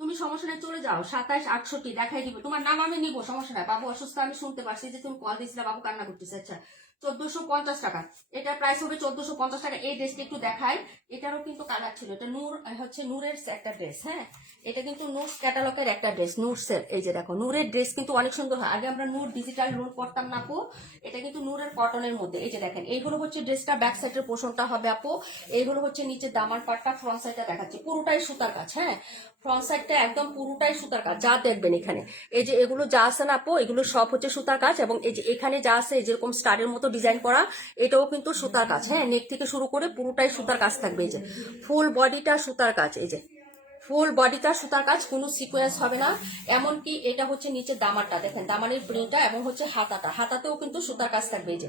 তুমি সমস্যা নেই, চলে যাও। 27 68 দেখাই দিব, তোমার নাম আমি নিবো, সমস্যা নাই। বাবু অসুস্থ, আমি শুনতে পারছি যে তুমি কল দিয়েছিলে, বাবু কান্না করতেছে। আচ্ছা, 1450 টাকা, এটার প্রাইস হবে 1450 টাকা। এই ড্রেসটা একটু দেখাই, এটারও কিন্তু কালার ছিল। এটা নূর, হচ্ছে নূরের একটা ড্রেস। হ্যাঁ, এটা কিন্তু নূর ক্যাটালগের একটা ড্রেস, নূরসের। এই যে দেখো, নূরের ড্রেস কিন্তু অনেক সুন্দর হয়। আগে আমরা নূর ডিজিটাল নূর পড়তাম না আপু, এটা কিন্তু নূরের কটনের মধ্যে। এই যে দেখেন, এইগুলো হচ্ছে ড্রেসটা ব্যাক সাইডের পোর্শনটা হবে আপু, এইগুলো হচ্ছে নিচে দামার পাটটা, ফ্রন্ট সাইডটা দেখাচ্ছে পুরোটাই সুতার কাজ। হ্যাঁ, ফ্রন্ট সাইডটা একদম পুরোটাই সুতার কাজ, যা দেখবেন এখানে। এই যে এগুলো যা আছে না আপু, এগুলো সব হচ্ছে সুতার কাজ। এবং এই যে এখানে যা আছে, যেরকম স্টারের মতো ডিজাইন করা, এটাও কিন্তু সুতার কাজ। হ্যাঁ, নেক থেকে শুরু করে পুরোটাই সুতার কাজ থাকবে। এই যে ফুল বডিটা সুতার কাজ, এই যে ফুল বডিটা সুতার কাজ, কোনো সিকোয়েন্স হবে না। এমনকি এটা হচ্ছে নিচে দামারটা দেখেন, দামানের প্রিন্টটা, এবং হচ্ছে হাতাটা, হাতাতেও কিন্তু সুতার কাজ থাকবে। এই যে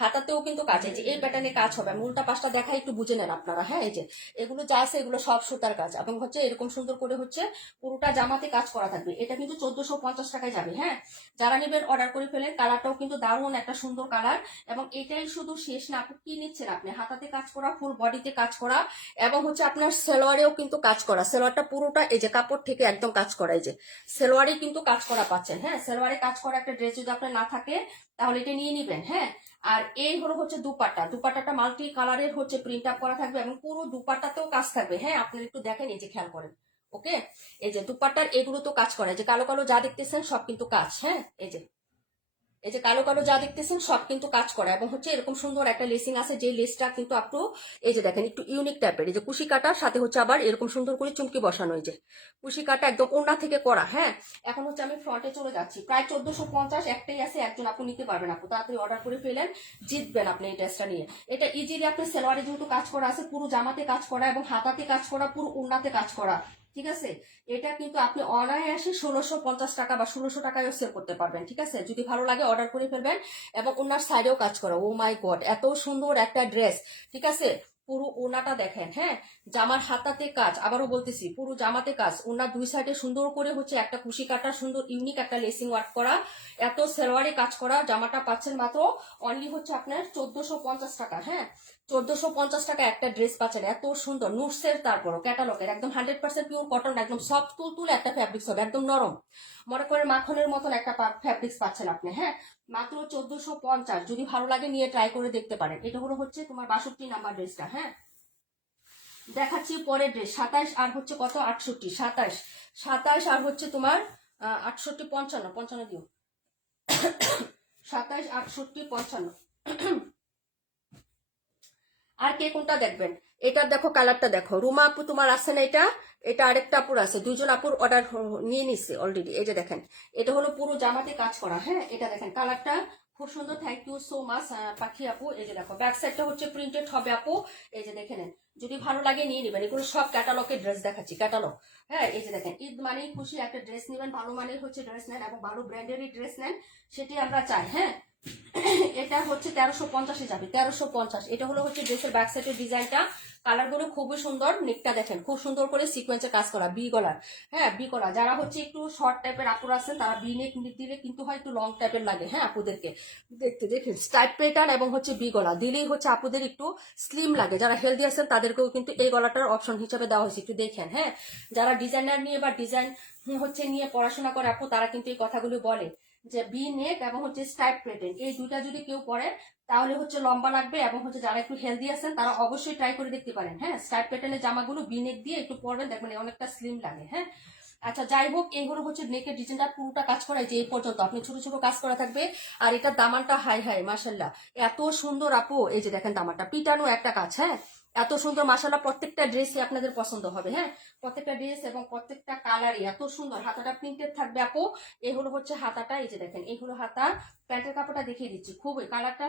হাতাতেও কিন্তু কাজ, এই যে এই প্যাটার্নে কাজ হবে। আমি উল্টা পাশটা দেখাই, একটু বুঝে নেন আপনারা। হ্যাঁ, এই যে এগুলো যা আছে এগুলো সব সুতার কাজ, এবং হচ্ছে এরকম সুন্দর করে হচ্ছে পুরোটা জামাতে কাজ করা থাকবে। এটা কিন্তু 1450 টাকায় যাবে। হ্যাঁ, যারা নেবেন অর্ডার করে ফেলেন। কালারটাও কিন্তু দারুণ একটা সুন্দর কালার। এবং এটাই শুধু শেষ না আপু, কি নিচ্ছেন আপনি? হাতাতে কাজ করা, ফুল বডিতে কাজ করা, এবং হচ্ছে আপনার সেলোয়ারেও কিন্তু কাজ করা। সেলোয়ারটা পুরোটা এই যে কাপড় থেকে একদম কাজ করা, এই যে সেলোয়ারে কিন্তু কাজ করা পাচ্ছেন। হ্যাঁ, সেলোয়ারে কাজ করা একটা ড্রেস যদি আপনার না থাকে তাহলে এটা নিয়ে নিবেন। হ্যাঁ, আর এই হলো হচ্ছে দুপাট্টা, দুপাট্টাটা মাল্টি কালারের হচ্ছে প্রিন্ট আপ করা থাকবে, এবং পুরো দুপাট্টাতেও কাজ থাকবে। হ্যাঁ, আপনারা একটু দেখেন, এই যে খেয়াল করেন। ওকে, এই যে দুপাট্টার এগুলো তো কাজ করা, যে কালো কালো যা দেখতেছেন সব কিন্তু কাজ। হ্যাঁ, এই যে এই যে কালো কালো যা দেখতেছেন সব কিন্তু কাজ করা, এবং হচ্ছে এরকম সুন্দর একটা লেসিং আছে, যে লেসটা কিন্তু আপু এই যে দেখেন একটু ইউনিক টাইপের। এই যে কুশি কাটার সাথে হচ্ছে আবার এরকম সুন্দর করে চুমকি বসানো, এই যে কুশি কাটা একদম ওড়না থেকে করা। হ্যাঁ, এখন হচ্ছে আমি ফ্রন্টে চলে যাচ্ছি। প্রায় 1450, একটাই আছে, একজন আপু নিতে পারবেন। আপু তাড়াতাড়ি অর্ডার করে ফেলেন, জিতবেন আপনি এই ড্রেসটা নিয়ে। এটা ইজিলি আপনি সেলোয়ারে যেহেতু কাজ করা আছে, পুরো জামাতে কাজ করা, এবং হাতাতে কাজ করা, পুরো ওড়নাতে কাজ করা। ঠিক আছে, এটা কিন্তু আপনি অনায়াসে 1650 টাকা বা 1600 টাকায়ও সেল করতে পারবেন। ঠিক আছে, যদি ভালো লাগে অর্ডার করে ফেলবেন। এবং ওনার সাইডেও কাজ করা, ও মাই গড, এত সুন্দর একটা ড্রেস। ঠিক আছে, পুরো ওনাটা দেখেন। হ্যাঁ, জামার হাতাতে কাজ, আবারও বলতেছি পুরো জামাতে কাজ। ওনার দুই সাইডে সুন্দর করে হচ্ছে একটা কুশি কাটা, সুন্দর ইউনিক একটা লেসিং ওয়ার্ক করা, এত সেলোয়ারে কাজ করা। জামাটা পাচ্ছেন মাত্র অনলি হচ্ছে আপনার 1450 টাকা। হ্যাঁ, 1450 টাকা একটা ড্রেস পাচ্ছেন, এত সুন্দর নুটসের, তারপরও ক্যাটালগের, একদম 100% পিওর কটন, একদম সফট তুলতুলে একটা ফ্যাব্রিক্স হবে, একদম নরম, মনে করেন মাখনের মতন একটা ফ্যাব্রিক্স পাচ্ছেন আপনি। হ্যাঁ, মাত্র 1450। যদি ভালো লাগে নিয়ে ট্রাই করে দেখতে পারেন। এটা হলো হচ্ছে তোমার 62 নাম্বার ড্রেসটা। হ্যাঁ, দেখাচ্ছি পরের ড্রেস 27 আর হচ্ছে কত 68, 27 আর হচ্ছে তোমার 68 55 55 দিও 27 68 55 আর কে কোনটা দেখবেন? এটার দেখো কালারটা দেখো, রুমা আপু তোমার আছে না এটা? এটা আরেকটা আপুর আছে, দুইজন আপুর অর্ডার নিয়ে নিচ্ছে অলরেডি। এই যে দেখেন, এটা হলো পুরো জামাতে কাজ করা। হ্যাঁ, এটা দেখেন কালারটা খুব সুন্দর। থ্যাংক ইউ সো মাচ পাখি আপু। এই যে দেখো ব্যাক সাইডটা হচ্ছে প্রিন্টেড হবে আপু। এই যে দেখে নেন, যদি ভালো লাগে নিয়ে নেবেন। এগুলো সব ক্যাটালগের ড্রেস দেখাচ্ছি, ক্যাটালগ। হ্যাঁ, এই যে দেখেন, ঈদ মানেই খুশি, একটা ড্রেস নেবেন, ভালো মানের হচ্ছে ড্রেস নেন এবং ভালো ব্র্যান্ডেরই ড্রেস নেন, সেটি আমরা চাই। হ্যাঁ, এটা হচ্ছে 1350 যাবে, 1350। এটা হলো হচ্ছে ড্রেসের ব্যাক সাইডের ডিজাইনটা। কালার গুলো খুবই সুন্দর। নেকটা দেখেন খুব সুন্দর করে সিকোয়েন্সের কাজ করা, বি গলার। হ্যাঁ, বি গলা। যারা হচ্ছে একটু শর্ট টাইপের আপুর আছেন তারা বি নেক দিলে কিন্তু হয় একটু লং টাইপের লাগে। হ্যাঁ, আপুদেরকে দেখতে দেখেন স্ট্রাইপ প্যাটার্ন এবং হচ্ছে বি গলা দিলেই হচ্ছে আপুদের একটু স্লিম লাগে। যারা হেলদি আছেন তাদেরকেও কিন্তু এই গলাটার অপশন হিসেবে দেওয়া হয়েছে, একটু দেখেন। হ্যাঁ, যারা ডিজাইনার নিয়ে বা ডিজাইন হচ্ছে নিয়ে পড়াশোনা করে আপু, তারা কিন্তু এই কথাগুলো বলে যে বি নেক এবং হচ্ছে স্ট্রাইপ প্যাটার্ন, এই দুইটা যদি কেউ পরে তাহলে হচ্ছে লম্বা লাগবে। এবং হচ্ছে যারা একটু হেলদি আছেন তারা অবশ্যই ট্রাই করে দেখতে পারেন। হ্যাঁ, স্ট্রাইপ প্যাটার্নের জামাগুলো বি নেক দিয়ে একটু পরবেন, দেখবেন অনেকটা স্লিম লাগে। হ্যাঁ, আচ্ছা যাই হোক, এইগুলো হচ্ছে নেকের ডিজাইনটা পুরোটা কাজ করা, যে এই পর্যন্ত আপনি ছোট ছোট কাজ করা থাকবে। আর এটার দামানটা হাই হাই মাশাল্লাহ, এত সুন্দর আপু। এই যে দেখেন দামানটা পিটানো একটা কাজ। হ্যাঁ, এত সুন্দর মাশাল্লাহ, প্রত্যেকটা ড্রেসই আপনাদের পছন্দ হবে। হ্যাঁ, প্রত্যেকটা ড্রেস এবং প্রত্যেকটা কালারই এত সুন্দর। হাতাটা প্রিন্টেড থাকবে আপু। এই হলো হচ্ছে হাতাটা। এই যে দেখেন, এই হলো হাতা। প্যান্টের কাপড়টা দেখিয়ে দিচ্ছি, খুবই কালারটা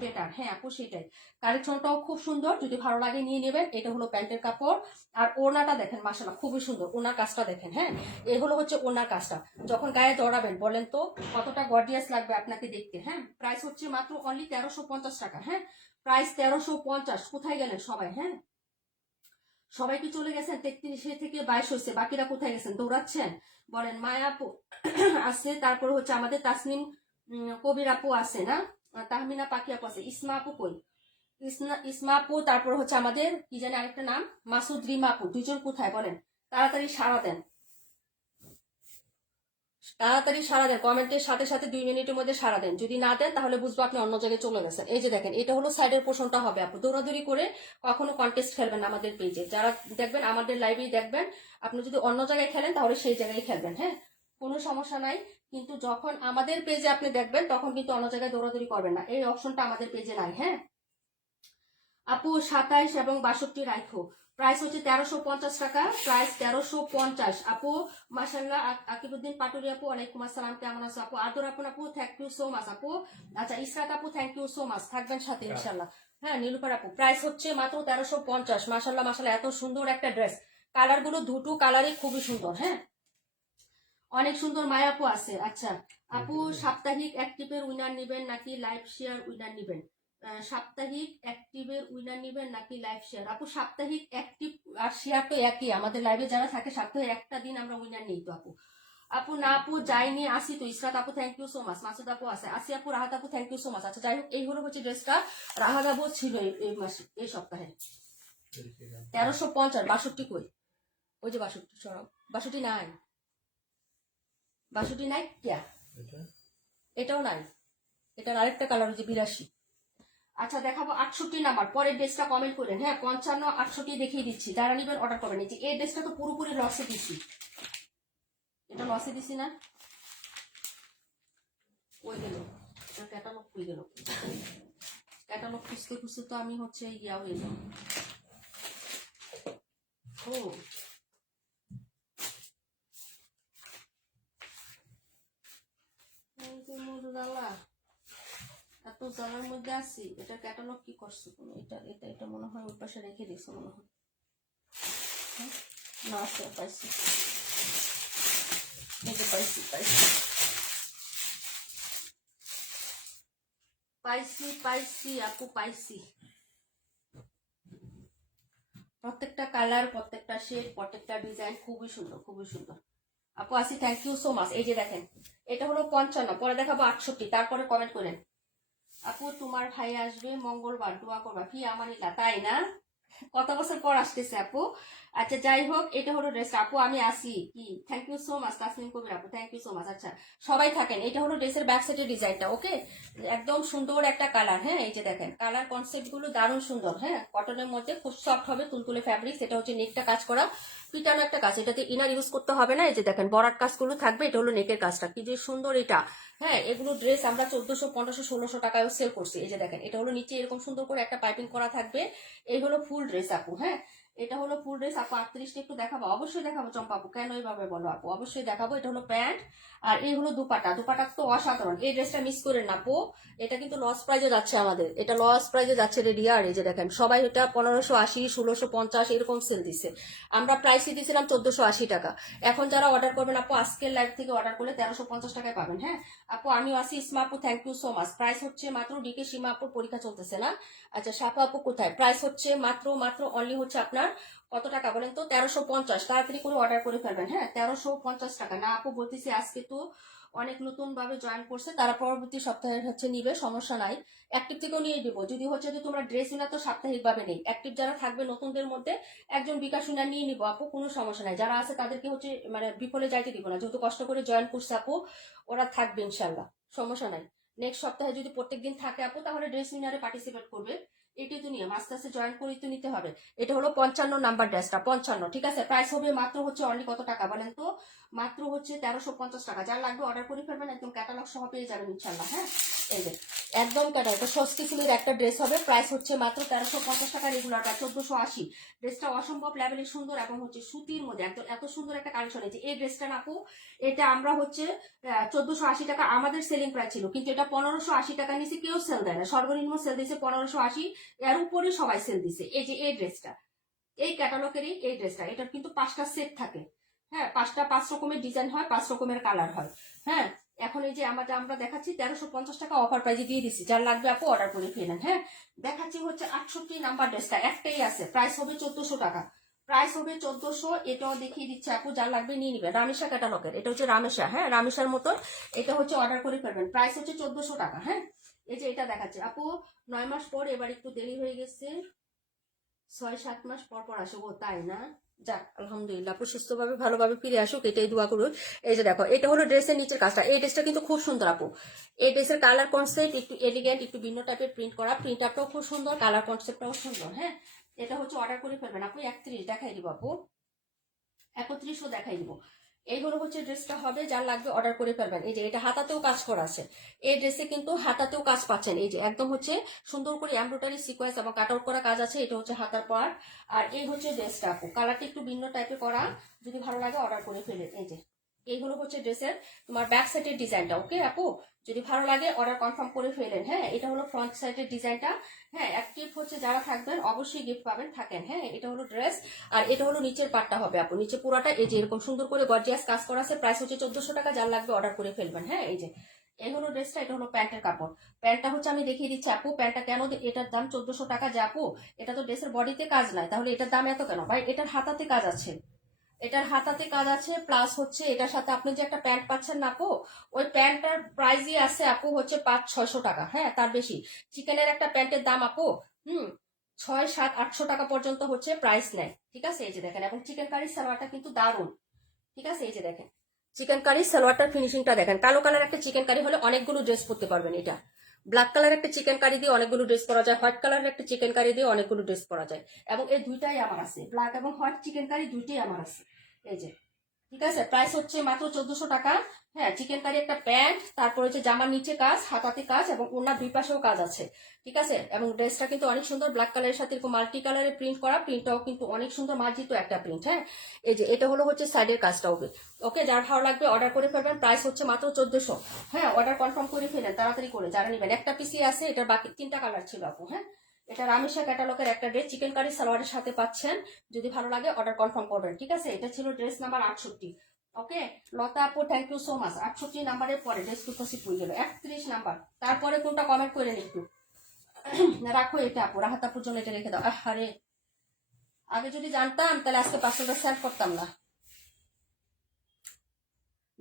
বেটার। হ্যাঁ আপু, সেটাই। কালেকশনটাও খুব সুন্দর, যদি ভালো লাগে নিয়ে নেবেন। এটা হলো প্যান্টের কাপড়। আর ওড়নাটা দেখেন মাশাল্লাহ, খুবই সুন্দর। ওনার কাজটা দেখেন। হ্যাঁ, এই হলো হচ্ছে ওনার কাজটা। যখন গায়ে জড়াবেন বলেন তো কতটা গর্জিয়াস লাগবে আপনাকে দেখতে। হ্যাঁ, প্রাইস হচ্ছে মাত্র অনলি 1350 টাকা। হ্যাঁ, প্রাইস 1350। কোথায় গেলেন সবাই? হ্যাঁ, সবাই কি চলে গেছেন? 33 থেকে 22 হয়েছে, বাকিরা কোথায় গেছেন? দৌড়াচ্ছেন বলেন। মায়া আপু আছে, তারপর হচ্ছে আমাদের তাসনিম কবির আপু আছে না, তাহমিনা পাখি আপু আছে। ইসমা আপু কই? ইসমা আপু, তারপর হচ্ছে আমাদের কি জানি আরেকটা নাম, মাসুদ রিমা আপু। দুজন কোথায় বলেন? তাড়াতাড়ি সাড়া দেন, তাড়াতাড়ি সারা দেন। কমেন্টের সাথে সাথে 2 মিনিটের মধ্যে সারা দেন। যদি না দেন তাহলে বুঝবো আপনি অন্য জায়গায় চলে গেছেন। এই যে দেখেন, এটা হলো সাইডের পোর্শনটা হবে আপু। দৌড়াদৌড়ি করে কখনো কন্টেস্ট খেলবেন না আমাদের পেজে। যারা দেখবেন আমাদের লাইভেই দেখবেন, আপনি যদি অন্য জায়গায় খেলেন তাহলে সেই জায়গায় খেলবেন। হ্যাঁ, কোনো সমস্যা নাই। কিন্তু যখন আমাদের পেজে আপনি দেখবেন তখন কিন্তু অন্য জায়গায় দৌড়াদৌড়ি করবেন না, এই অপশনটা আমাদের পেজে নাই। হ্যাঁ আপু, 27 এবং 62 রাখো। প্রাইস হচ্ছে 1350 টাকা, প্রাইস 1350 আপু। মাশাল্লাহ, আকিবুদ্দিন পাটুরি আপু ওয়ালাইকুম আসসালাম, কেমন আছো আপু? আদর আপু থ্যাংক ইউ সো মাচ আপু। আচ্ছা ইসরাত আপু থ্যাংক ইউ সো মাচ, থাকবেন সাথে ইনশাল্লাহ। হ্যাঁ, নীলুফার আপু প্রাইস হচ্ছে মাত্র 1350। মাশাল্লাহ মাশাল্লাহ, এত সুন্দর একটা ড্রেস। কালার গুলো দুটো কালারই খুবই সুন্দর। হ্যাঁ, অনেক সুন্দর। মায়া আপু আছে। আচ্ছা আপু, সাপ্তাহিক অ্যাক্টিভের উইনার নিবেন নাকি লাইভ শেয়ার উইনার নিবেন? সাপ্তাহিক অ্যাক্টিভের উইনার নিবেন নাকি লাইভ শেয়ার? আপু সাপ্তাহিক অ্যাক্টিভ আর শেয়ার তো একই, আমাদের লাইভে যারা থাকে সপ্তাহে একটা দিন আমরা উইনার নিই তো আপু। আপু না আপু যাইনি, আসি তো। ইসরাত আপু thank you so much. Masud আপু আছে। আসি আপু, রাহাত আপু থ্যাংক ইউ সো মাচ। আচ্ছা যাই হোক, এই হলো হচ্ছে ড্রেসটা। রাহাত আপু ছিল এই মাসে, এই সপ্তাহে। 1350। 62 কই? ওই যে 62 সরব, 62 নাই, 62 নাই কিয়া? এটাও নাই, এটার আরেকটা কালার হচ্ছে 82। আচ্ছা দেখাবো 68 নাম্বার। পরের ড্রেসটা কমেন্ট করেন। হ্যাঁ, 55 68 দেখিয়ে দিচ্ছি, যারা নিবেন অর্ডার করবেন। এই যে এই ড্রেসটা তো পুরোপুরি লসে দিচ্ছি, এটা লসে দিছি না? ওই গেল ক্যাটালগ, কই গেল ক্যাটালগ? খুঁজতে খুঁজতে তো আমি হচ্ছে ইয়া হয়ে যাব। ও জ্বালা, এত জ্বালার মধ্যে আছি। এটা ক্যাটালগ কি করছো তুমি? এটা এটা এটা মনে হয় ওই পাশে রেখে দিয়েছো মনে হয়। না আছে, পাইছি, এই যে পাইছি পাইছি পাইছি পাইছি আপু, পাইছি। প্রত্যেকটা কালার, প্রত্যেকটা শেড, প্রত্যেকটা ডিজাইন খুবই সুন্দর, খুবই সুন্দর আপু। আসি, থ্যাংক ইউ সো মাচ। এই যে দেখেন, এটা হলো 55, পরে দেখাবো 68। তারপরে কমেন্ট করেন। আপু তোমার ভাই আসবে মঙ্গলবার, দোয়া করবা। ফি আমানিল্লাহ। তাই না? কত বছর পর আসতেছে আপু। আচ্ছা যাই হোক, এটা হলো ড্রেস আপু, আমি আসি কি, thank you so much Tasnim Kabir আপু, থ্যাংক ইউ সো মাচ। আচ্ছা সবাই থাকেন, এটা হলো ড্রেসের ব্যাক সাইডের ডিজাইনটা। ওকে, একদম সুন্দর একটা কালার। হ্যাঁ এই যে দেখেন, কালার কনসেপ্ট গুলো দারুণ সুন্দর। হ্যাঁ কটনের মধ্যে খুব সফট হবে, তুলতুলে ফ্যাব্রিক্স। এটা হচ্ছে নেকটা কাজ করা, পিটানো একটা কাজ, এটাতে ইনার ইউজ করতে হবে না। এই যে দেখেন বরাট কাজগুলো থাকবে, এটা হলো নেকের কাজটা, কি যে সুন্দর এটা। হ্যাঁ এগুলো ড্রেস আমরা 1400, 1500, 1600 টাকায়ও সেল করছি। এই যে দেখেন, এটা হলো নিচে এরকম সুন্দর করে একটা পাইপিং করা থাকবে। এই হলো ফুল ড্রেস আপু। হ্যাঁ এটা হলো ফুল ড্রেস আপু। 38টা একটু দেখাবো, অবশ্যই দেখাবো চম্পা আপু, কেন এইভাবে বলো আপু, অবশ্যই দেখাবো। এটা হলো প্যান্ট, আর এই হলো দুপাটা। দুপাটা তো অসাধারণ, এই ড্রেসটা মিস করেন না আপু, এটা কিন্তু লস প্রাইজে যাচ্ছে আমাদের, এটা লস প্রাইজে যাচ্ছে রেডি। আর এই যে দেখেন সবাই এটা 1580, 1650 এরকম সেল দিচ্ছে, আমরা প্রাইসই দিয়েছিলাম 1480 টাকা। এখন যারা অর্ডার করবেন আপু, আজকের লাইভ থেকে অর্ডার করলে 1350 টাকায় পাবেন। হ্যাঁ আপু আমিও আসি, ইসমা আপু thank you so much. Price হচ্ছে মাত্র, ডিকে সীমা আপুর পরীক্ষা চলতেছে না। আচ্ছা সাফা আপু কোথায়, প্রাইস হচ্ছে মাত্র মাত্র অনলি হচ্ছে আপনার কত টাকা বলেন তো, 1350। তাড়াতাড়ি করে অর্ডার করে ফেলবেন। হ্যাঁ 1350 টাকা না আপু, বলতেছি আজকে তো অনেক নতুন ভাবে জয়েন করছে, তারা পরবর্তী সপ্তাহে হচ্ছে নিবে, সমস্যা নাই। অ্যাক্টিভ থেকেও নিয়ে দিব, যদি হচ্ছে যে তোমরা ড্রেস না তো সাপ্তাহিক ভাবে নেই, অ্যাক্টিভ যারা থাকবে নতুনদের মধ্যে একজন বিকাশ না নিয়ে নিবো আপু, কোনো সমস্যা নাই। যারা আছে তাদেরকে হচ্ছে মানে বিফলে যাইতে দিব না, যেহেতু কষ্ট করে জয়েন করছে আপু, ওরা থাকবে ইনশাল্লাহ, সমস্যা নাই। নেক্সট সপ্তাহে যদি প্রত্যেকদিন থাকে আপু, তাহলে ড্রেস উইনারে পার্টিসিপেট করবে। এটাই তো নিয়ম, আস্তে আস্তে জয়েন করে তো নিতে হবে। এটা হলো 55 নাম্বার ড্রেসটা, 55, ঠিক আছে। প্রাইস হবে মাত্র হচ্ছে অনলি কত টাকা বলেন তো, মাত্র হচ্ছে 1350 টাকা। যার লাগবে অর্ডার করে ফেলবেন, একদম ক্যাটালগ সহ পেয়ে যাবেন ইনশাল্লাহ। হ্যাঁ এই যে একদম ক্যাটালগ, এটা সস্তি সিলের একটা ড্রেস হবে, প্রাইস হচ্ছে মাত্র 1350 টাকা, রেগুলার প্রাইস 1480। ড্রেসটা অসম্ভব লেভেলের সুন্দর এবং হচ্ছে সুতির মধ্যে একদম এত সুন্দর একটা কালেকশন। এই যে এই ড্রেসটা না আপু, এটা আমরা হচ্ছে 1480 টাকা আমাদের সেলিং প্রাইস ছিল, কিন্তু এটা 1580 টাকা নিচে কেউ সেল দেয় না, সর্বনিম্ন সেল দিয়েছে 1580, এর উপরে সবাই সেল দিছে। এই যে এই ড্রেসটা, এই ক্যাটালগেরই এই ড্রেসটা, এটার কিন্তু 5টা সেট থাকে। হ্যাঁ 5 রকমের ডিজাইন হয়, 5 রকমের কালার হয়। হ্যাঁ এখন এই যে আমরা দেখাচ্ছি 1350 টাকা অফার প্রাইজে দিয়ে দিচ্ছি, যার লাগবে আপু অর্ডার করে ফেলেন। হ্যাঁ দেখাচ্ছি হচ্ছে 68 নাম্বার ড্রেসটা, একটাই আছে, প্রাইস হবে 1400 টাকা, প্রাইস হবে 1400। এটাও দেখিয়ে দিচ্ছে আপু, যার লাগবে নিয়ে নিবেন। রামেশা ক্যাটালগের, এটা হচ্ছে রামেশা। হ্যাঁ রামেশার মতো, এটা হচ্ছে অর্ডার করে ফেলবেন, প্রাইস হচ্ছে 1400 টাকা। হ্যাঁ এই যে এটা দেখাচ্ছে আপু, 9 মাস পর, এবার একটু দেরি হয়ে গেছে, 6-7 মাস পর পর আসো। ও তাই না, যাক আলহামদুলিল্লাহ, আপু সুস্থভাবে ভালোভাবে ফিরে আসুক, এটাই দোয়া করুন। এই যে দেখো, এটা হলো ড্রেসের নিচের কাজটা, এই ড্রেসটা কিন্তু খুব সুন্দর আপু। এই ড্রেসের কালার কনসেপ্ট একটু এলিগেন্ট, একটু ভিন্ন টাইপের প্রিন্ট করা, প্রিন্ট আউটটাও খুব সুন্দর, কালার কনসেপ্টটাও সুন্দর। হ্যাঁ এটা হচ্ছে অর্ডার করে ফেলবেন আপু। 31 দেখাই দিব আপু, 31ও দেখাই দিব। এইগুলো হচ্ছে ড্রেসটা হবে, যার লাগবে অর্ডার করে ফেলবেন। এই যে এটা হাতাতেও কাজ করা আছে, এই ড্রেসে কিন্তু হাতাতেও কাজ পাচ্ছেন। এই যে একদম হচ্ছে সুন্দর করে এমব্রয়ডারি সিকোয়েন্স এবং কাট আউট করা কাজ আছে, এটা হচ্ছে হাতার পার্ট। আর এই হচ্ছে ড্রেসটা আপু, কালারটা একটু ভিন্ন টাইপের করা, যদি ভালো লাগে অর্ডার করে ফেলেন। এই যে এইগুলো হচ্ছে ড্রেসের তোমার ব্যাক সাইডের ডিজাইনটা। ওকে আপু যদি ভালো লাগে অর্ডার কনফার্ম করে ফেলেন। হ্যাঁ এটা হলো ফ্রন্ট সাইডের ডিজাইনটা। হ্যাঁ অ্যাক্টিভ হচ্ছে যারা থাকবেন অবশ্যই গিফট পাবেন, থাকেন। হ্যাঁ এটা হলো ড্রেস, আর এটা হলো নিচের পাটটা হবে আপু, নিচে পুরাটা এই যে এরকম সুন্দর করে গর্জিয়াস কাজ করা আছে, প্রাইস হচ্ছে 1400 টাকা, যার লাগবে অর্ডার করে ফেলবেন। হ্যাঁ এই যে এই হলো ড্রেসটা, এটা হলো প্যান্টের কাপড়। প্যান্টটা হচ্ছে আমি দেখিয়ে দিচ্ছি আপু, প্যান্টটা কেন এটার দাম 1400 টাকা, যে আপু এটা তো ড্রেসের বডিতে কাজ নাই, তাহলে এটার দাম এত কেন ভাই, এটার হাতাতে কাজ আছে, এটার হাতাতে কাজ আছে, প্লাস হচ্ছে এটার সাথে আপনি যে একটা প্যান্ট পাচ্ছেন না আপু, ওই প্যান্টটার প্রাইসই আছে আপু হচ্ছে 500-600 টাকা। হ্যাঁ তার বেশি, চিকেনের একটা প্যান্টের দাম আপু 600-700-800 টাকা পর্যন্ত হচ্ছে প্রাইস নেয়। ঠিক আছে এই যে দেখেন, এবং চিকেন কারি সালোয়ারটা কিন্তু দারুণ। ঠিক আছে এই যে দেখেন চিকেন কারি সালোয়ারটার ফিনিশিংটা দেখেন, কালো কালার একটা চিকেন কারি হলে অনেকগুলো ড্রেস পরতে পারবেন। এটা ব্ল্যাক কালার একটা চিকেন কারি দিয়ে অনেকগুলো ড্রেস পরা যায়, হোয়াইট কালার একটা চিকেন কারি দিয়ে অনেকগুলো ড্রেস পরা যায়, এবং এই দুইটাই আমার আছে, ব্ল্যাক এবং হোয়াইট চিকেন কারি দুইটাই আমার আছে। এই যে ঠিক আছে, প্রাইস হচ্ছে মাত্র 1400 টাকা। হ্যাঁ চিকেন কারি একটা প্যান্ট, তারপর হচ্ছে জামার নিচে কাজ, হাতাতে কাজ, এবং ওনার দুই পাশেও কাজ আছে। ঠিক আছে, এবং ড্রেসটা কিন্তু অনেক সুন্দর, ব্ল্যাক কালারের সাথে এরকম মাল্টি কালারের প্রিন্ট করা, প্রিন্টটাও কিন্তু অনেক সুন্দর, মার্জিত একটা প্রিন্ট। হ্যাঁ এই যে এটা হলো হচ্ছে সাইডের কাজটা হবে। ওকে যার ভালো লাগবে অর্ডার করে ফেলবেন, প্রাইস হচ্ছে মাত্র 1400। হ্যাঁ অর্ডার কনফার্ম করে ফেলেন তাড়াতাড়ি করে, যারা নেবেন। একটা পিসি আছে, এটার বাকি 3টা কালার ছিল আপু। হ্যাঁ এটা রামেশা ক্যাটালগের একটা ড্রেস, চিকেন কারি সালোয়ারের সাথে পাচ্ছেন, যদি ভালো লাগে অর্ডার কনফার্ম করবেন। ঠিক আছে এটা ছিল ড্রেস নাম্বার 68। ওকে লতা আপু থ্যাংক ইউ সো মাচ। 68 নাম্বারের পরে ড্রেস কুপাসি পড়ে গেল, 31 নাম্বার, তারপরে কোনটা কমেন্ট করে নি একটু রাখো, এটা আপু রাহাত আপুর জন্য এটা রেখে দাও। আরে আগে যদি জানতাম তাহলে আজকে 500টা সেভ করতাম না।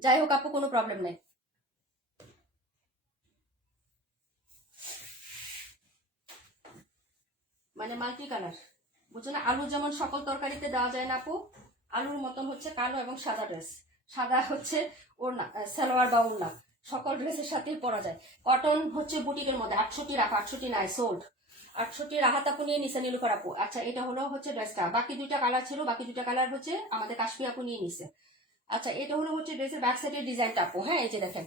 যাই হোক আপু কোনো প্রবলেম নেই। মানে মাল্টি কালার, বুঝছো না, আলু যেমন সকল তরকারিতে দেওয়া যায় না আপু, আলুর মতন হচ্ছে কালো এবং সাদা ড্রেস। সাদা হচ্ছে ওড়না, সালোয়ার বা ওড়না সকল ড্রেসের সাথেই পরা যায়। কটন হচ্ছে বুটিকের মধ্যে 68 রাখো, 68 নাই সোল্ড, 68 রাহাত আপু নিয়ে নিছে, নীলুফার আপু। আচ্ছা এটা হলো হচ্ছে ড্রেসটা, বাকি দুইটা কালার ছিল, বাকি দুইটা কালার হচ্ছে আমাদের কাশ্মী আপু নিয়ে নিছে। আচ্ছা এটা হলো হচ্ছে ড্রেসের ব্যাক সাইডের ডিজাইনটা আপু। হ্যাঁ এই যে দেখেন,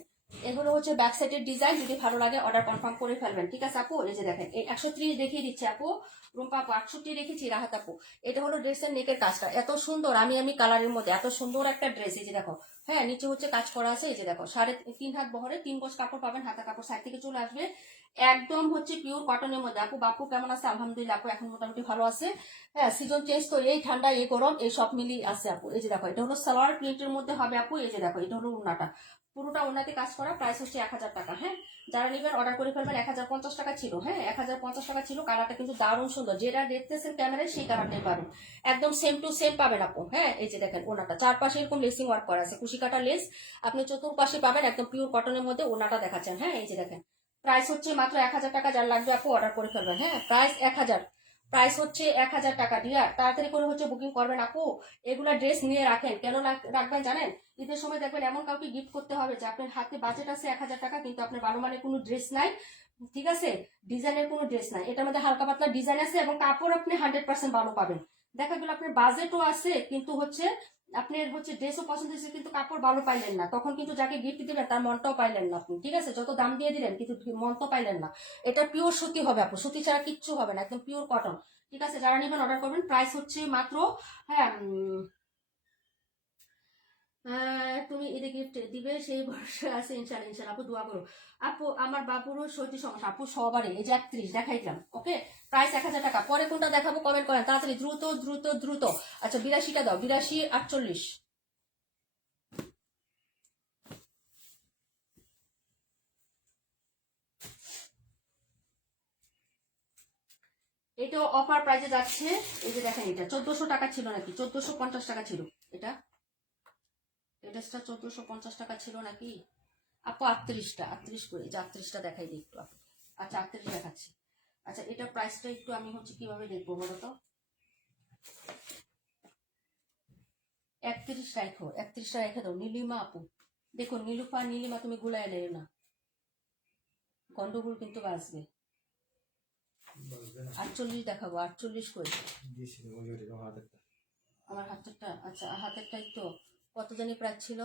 এগুলো হচ্ছে ব্যাক সাইডের ডিজাইন, যদি ভালো লাগে অর্ডার কনফার্ম করে ফেলবেন, ঠিক আছে আপু। এই যে দেখেন, এই 130 দেখিয়ে দিচ্ছে আপু, রুম্পা আপু 68 রেখেছি, রাহাত আপু। এটা হলো ড্রেসের নেকের কাজটা, এত সুন্দর আমি কালারের মধ্যে এত সুন্দর একটা ড্রেস। এই যে দেখো, হ্যাঁ নিচে হচ্ছে কাজ করা আছে। এই যে দেখো 3.5 হাত বহরে 3 গজ কাপড় পাবেন, হাতা কাপড় সাইড থেকে চলে আসবে, একদম হচ্ছে পিওর কটনের মধ্যে। আপু বাপু কেমন আছে? আলহামদুলিল্লাহ আপু এখন মোটামুটি ভালো আছে। হ্যাঁ সিজন চেঞ্জ তো, এই ঠান্ডা এই গরম এই সব মিলিয়ে আছে আপু। এই যে দেখো, এটা হলো সালোয়ার প্রিন্টের মধ্যে হবে আপু। এই যে দেখো, এটা হলো উন্নাটা, পুরোটা ওনাতে কাজ করা, প্রাইস হচ্ছে 1000 টাকা। হ্যাঁ যারা নেবেন অর্ডার করে ফেলবেন। 1050 টাকা ছিল, হ্যাঁ 1050 টাকা ছিল। কালারটা কিন্তু দারুণ সুন্দর, যেটা দেখতেছেন ক্যামেরায় সেই কালারটাই পাবেন, একদম সেম টু সেম পাবেন আপু। হ্যাঁ এই যে দেখেন, ওনাটা চারপাশে এরকম লেসিং ওয়ার্ক করা আছে, কুশি কাটা লেস আপনি চতুর্পাশে পাবেন, একদম পিওর কটনের মধ্যে ওনাটা দেখাচ্ছেন। হ্যাঁ এই যে দেখেন, প্রাইস হচ্ছে মাত্র 1000 টাকা। যার লাগবে আপু অর্ডার করে ফেলবেন। হ্যাঁ প্রাইস 1000, প্রাইস হচ্ছে 1000 টাকা। ডিয়ার তাড়াতাড়ি করে হচ্ছে বুকিং করবেন আপু। এগুলা ড্রেস নিয়ে রাখেন, কেন রাখবেন জানেন? ঈদের সময় দেখবেন এমন কাউকে গিফট করতে হবে যে আপনার হাতে বাজেট আছে 1000 টাকা, কিন্তু আপনার ভালো মানের কোনো ড্রেস নাই, ঠিক আছে, ডিজাইনের কোনো ড্রেস নাই, এটার মধ্যে হালকা পাতলা ডিজাইন আছে এবং কাপড় আপনি 100% ভালো পাবেন। দেখা গেল আপনার বাজেটও আছে কিন্তু হচ্ছে আপনার হচ্ছে ড্রেসও পছন্দ হয়েছে কিন্তু কাপড় ভালো পাইলেন না, তখন কিন্তু যাকে গিফট দিবেন তার মনটাও পাইলেন না আপনি, ঠিক আছে, যত দাম দিয়ে দিলেন কিন্তু মন তো পাইলেন না। এটা পিওর সুতি হবে আপু, সুতি ছাড়া কিচ্ছু হবে না, একদম পিওর কটন, ঠিক আছে। যারা নেবেন অর্ডার করবেন। প্রাইস হচ্ছে মাত্র, হ্যাঁ তুমি ঈদে গিফট দিবে সেই বর্ষে আছে, ইনশাল্লাহ ইনশাল্লাহ আপু দোয়া করো। আপু আমার বাবুরও সর্দি সমস্যা আপু, সবারই। এই যে 31 দেখাই দিলাম, ওকে প্রাইস 1000 টাকা। পরে কোনটা দেখাবো কমেন্ট করেন তাড়াতাড়ি, দ্রুত দ্রুত দ্রুত। আচ্ছা 82টা দাও, 82 48। এটাও অফার প্রাইসে যাচ্ছে। এই যে দেখেন, এটা 1400 টাকা ছিল নাকি 1450 টাকা ছিল, এটা ড্রেসটা 1450 টাকা ছিল নাকি আপু। 38টা 38 করে, এই যে 38টা দেখাই দিই একটু আপু। আচ্ছা 38 দেখাচ্ছি। আচ্ছা এটা প্রাইসটা একটু আমি হচ্ছে কিভাবে দেখবো বলো তো। 31 রাখো, 31টা রেখে দাও। নীলিমা আপু দেখো, নীলুফা নীলিমা তুমি গুলায় নেও না, গন্ডগোল কিন্তু বাঁচবে। বাজবে না। 48 দেখাবো, 48 করে দিয়েছি অলরেডি হাতেরটা। আমার হাতেরটা। আচ্ছা হাতেরটা একটু কত জানি প্রাইস ছিল,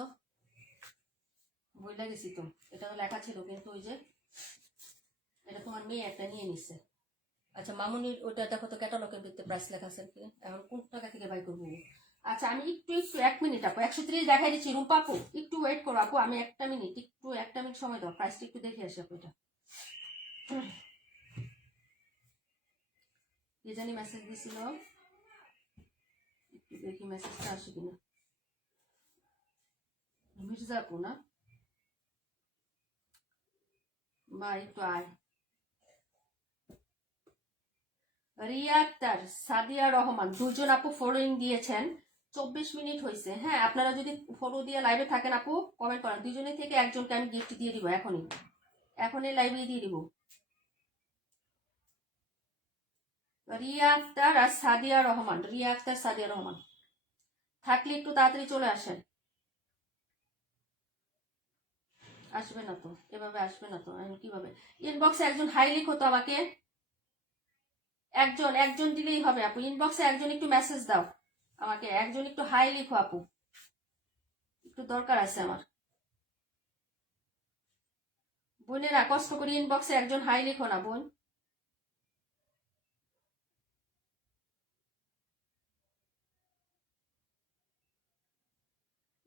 বইলা গেছি তো, এটা তো লেখা ছিল কিন্তু ওই যে এটা তোমার মেয়ে একটা নিয়ে নিচ্ছে। আচ্ছা মামুনির ওইটা দেখো তো, ক্যাটালগের ভিতরে প্রাইস লেখা আছে কি, এখন কোন টাকা থেকে বাই করবো। আচ্ছা আমি একটু একটু 1 মিনিট আপু, 130 দেখাই দিচ্ছি। রুম্পা আপু একটু ওয়েট করো আপু, আমি একটা মিনিট, একটু একটা মিনিট সময় দাও, প্রাইসটা একটু দেখে আসি আপু। এটা কে জানি মেসেজ দিছিল, একটু দেখি মেসেজটা আসে কিনা। মির্জা আপু না, বা একটু আয়। রিয়া আক্তার, সাদিয়া রহমান, দুজন আপু ফলোইং দিয়েছেন। 24 মিনিট হয়েছে। হ্যাঁ আপনারা যদি ফলো দিয়ে লাইভে থাকেন আপু কমেন্ট করেন, দুজনের থেকে একজনকে আমি গিফট দিয়ে দিব এখনই, এখনই লাইভে দিয়ে দিব। রিয়া আক্তার আর সাদিয়া রহমান, রিয়া আক্তার সাদিয়া রহমান থাকলে একটু তাড়াতাড়ি চলে আসেন। আসবে না তো, এভাবে আসবে না তো, আমি কিভাবে। ইনবক্সে একজন হাই লিখো তো আমাকে, একজন একজন দিলেই হবে আপু। ইনবক্সে একজন একটু মেসেজ দাও আমাকে, একজন একটু হাই লিখো আপু, একটু দরকার আছে আমার। বোনেরা কষ্ট করে ইনবক্সে একজন হাই লিখো না বোন।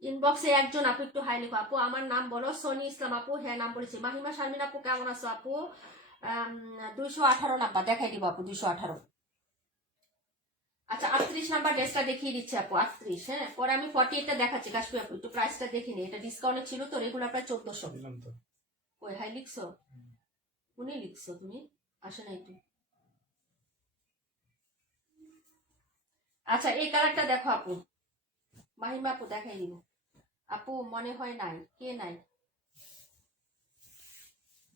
ইনবক্সে একজন আপু একটু হাই লিখো আপু। আমার নাম বলো, সনি ইসলাম আপু। হ্যাঁ নাম বলেছি। মাহিমা শারমিন আপু কেমন আছো আপু? 218 নাম্বার দেখাই দিব আপু, 218। আচ্ছা 38 নাম্বার ড্রেসটা দেখিয়ে দিচ্ছি আপু, 38। হ্যাঁ পরে আমি 48টা দেখাচ্ছি কাশ্মী আপু, একটু প্রাইসটা দেখে নি, এটা ডিসকাউন্টে ছিল তো, রেগুলার প্রায় 1400। দিলাম তো। ওই হাই লিখছো, উনি লিখছো তুমি, আসে নাই তো। আচ্ছা এই কালারটা দেখো আপু, মাহিমা আপু দেখাই দিব আপু, মনে হয় নাই, কে নাই।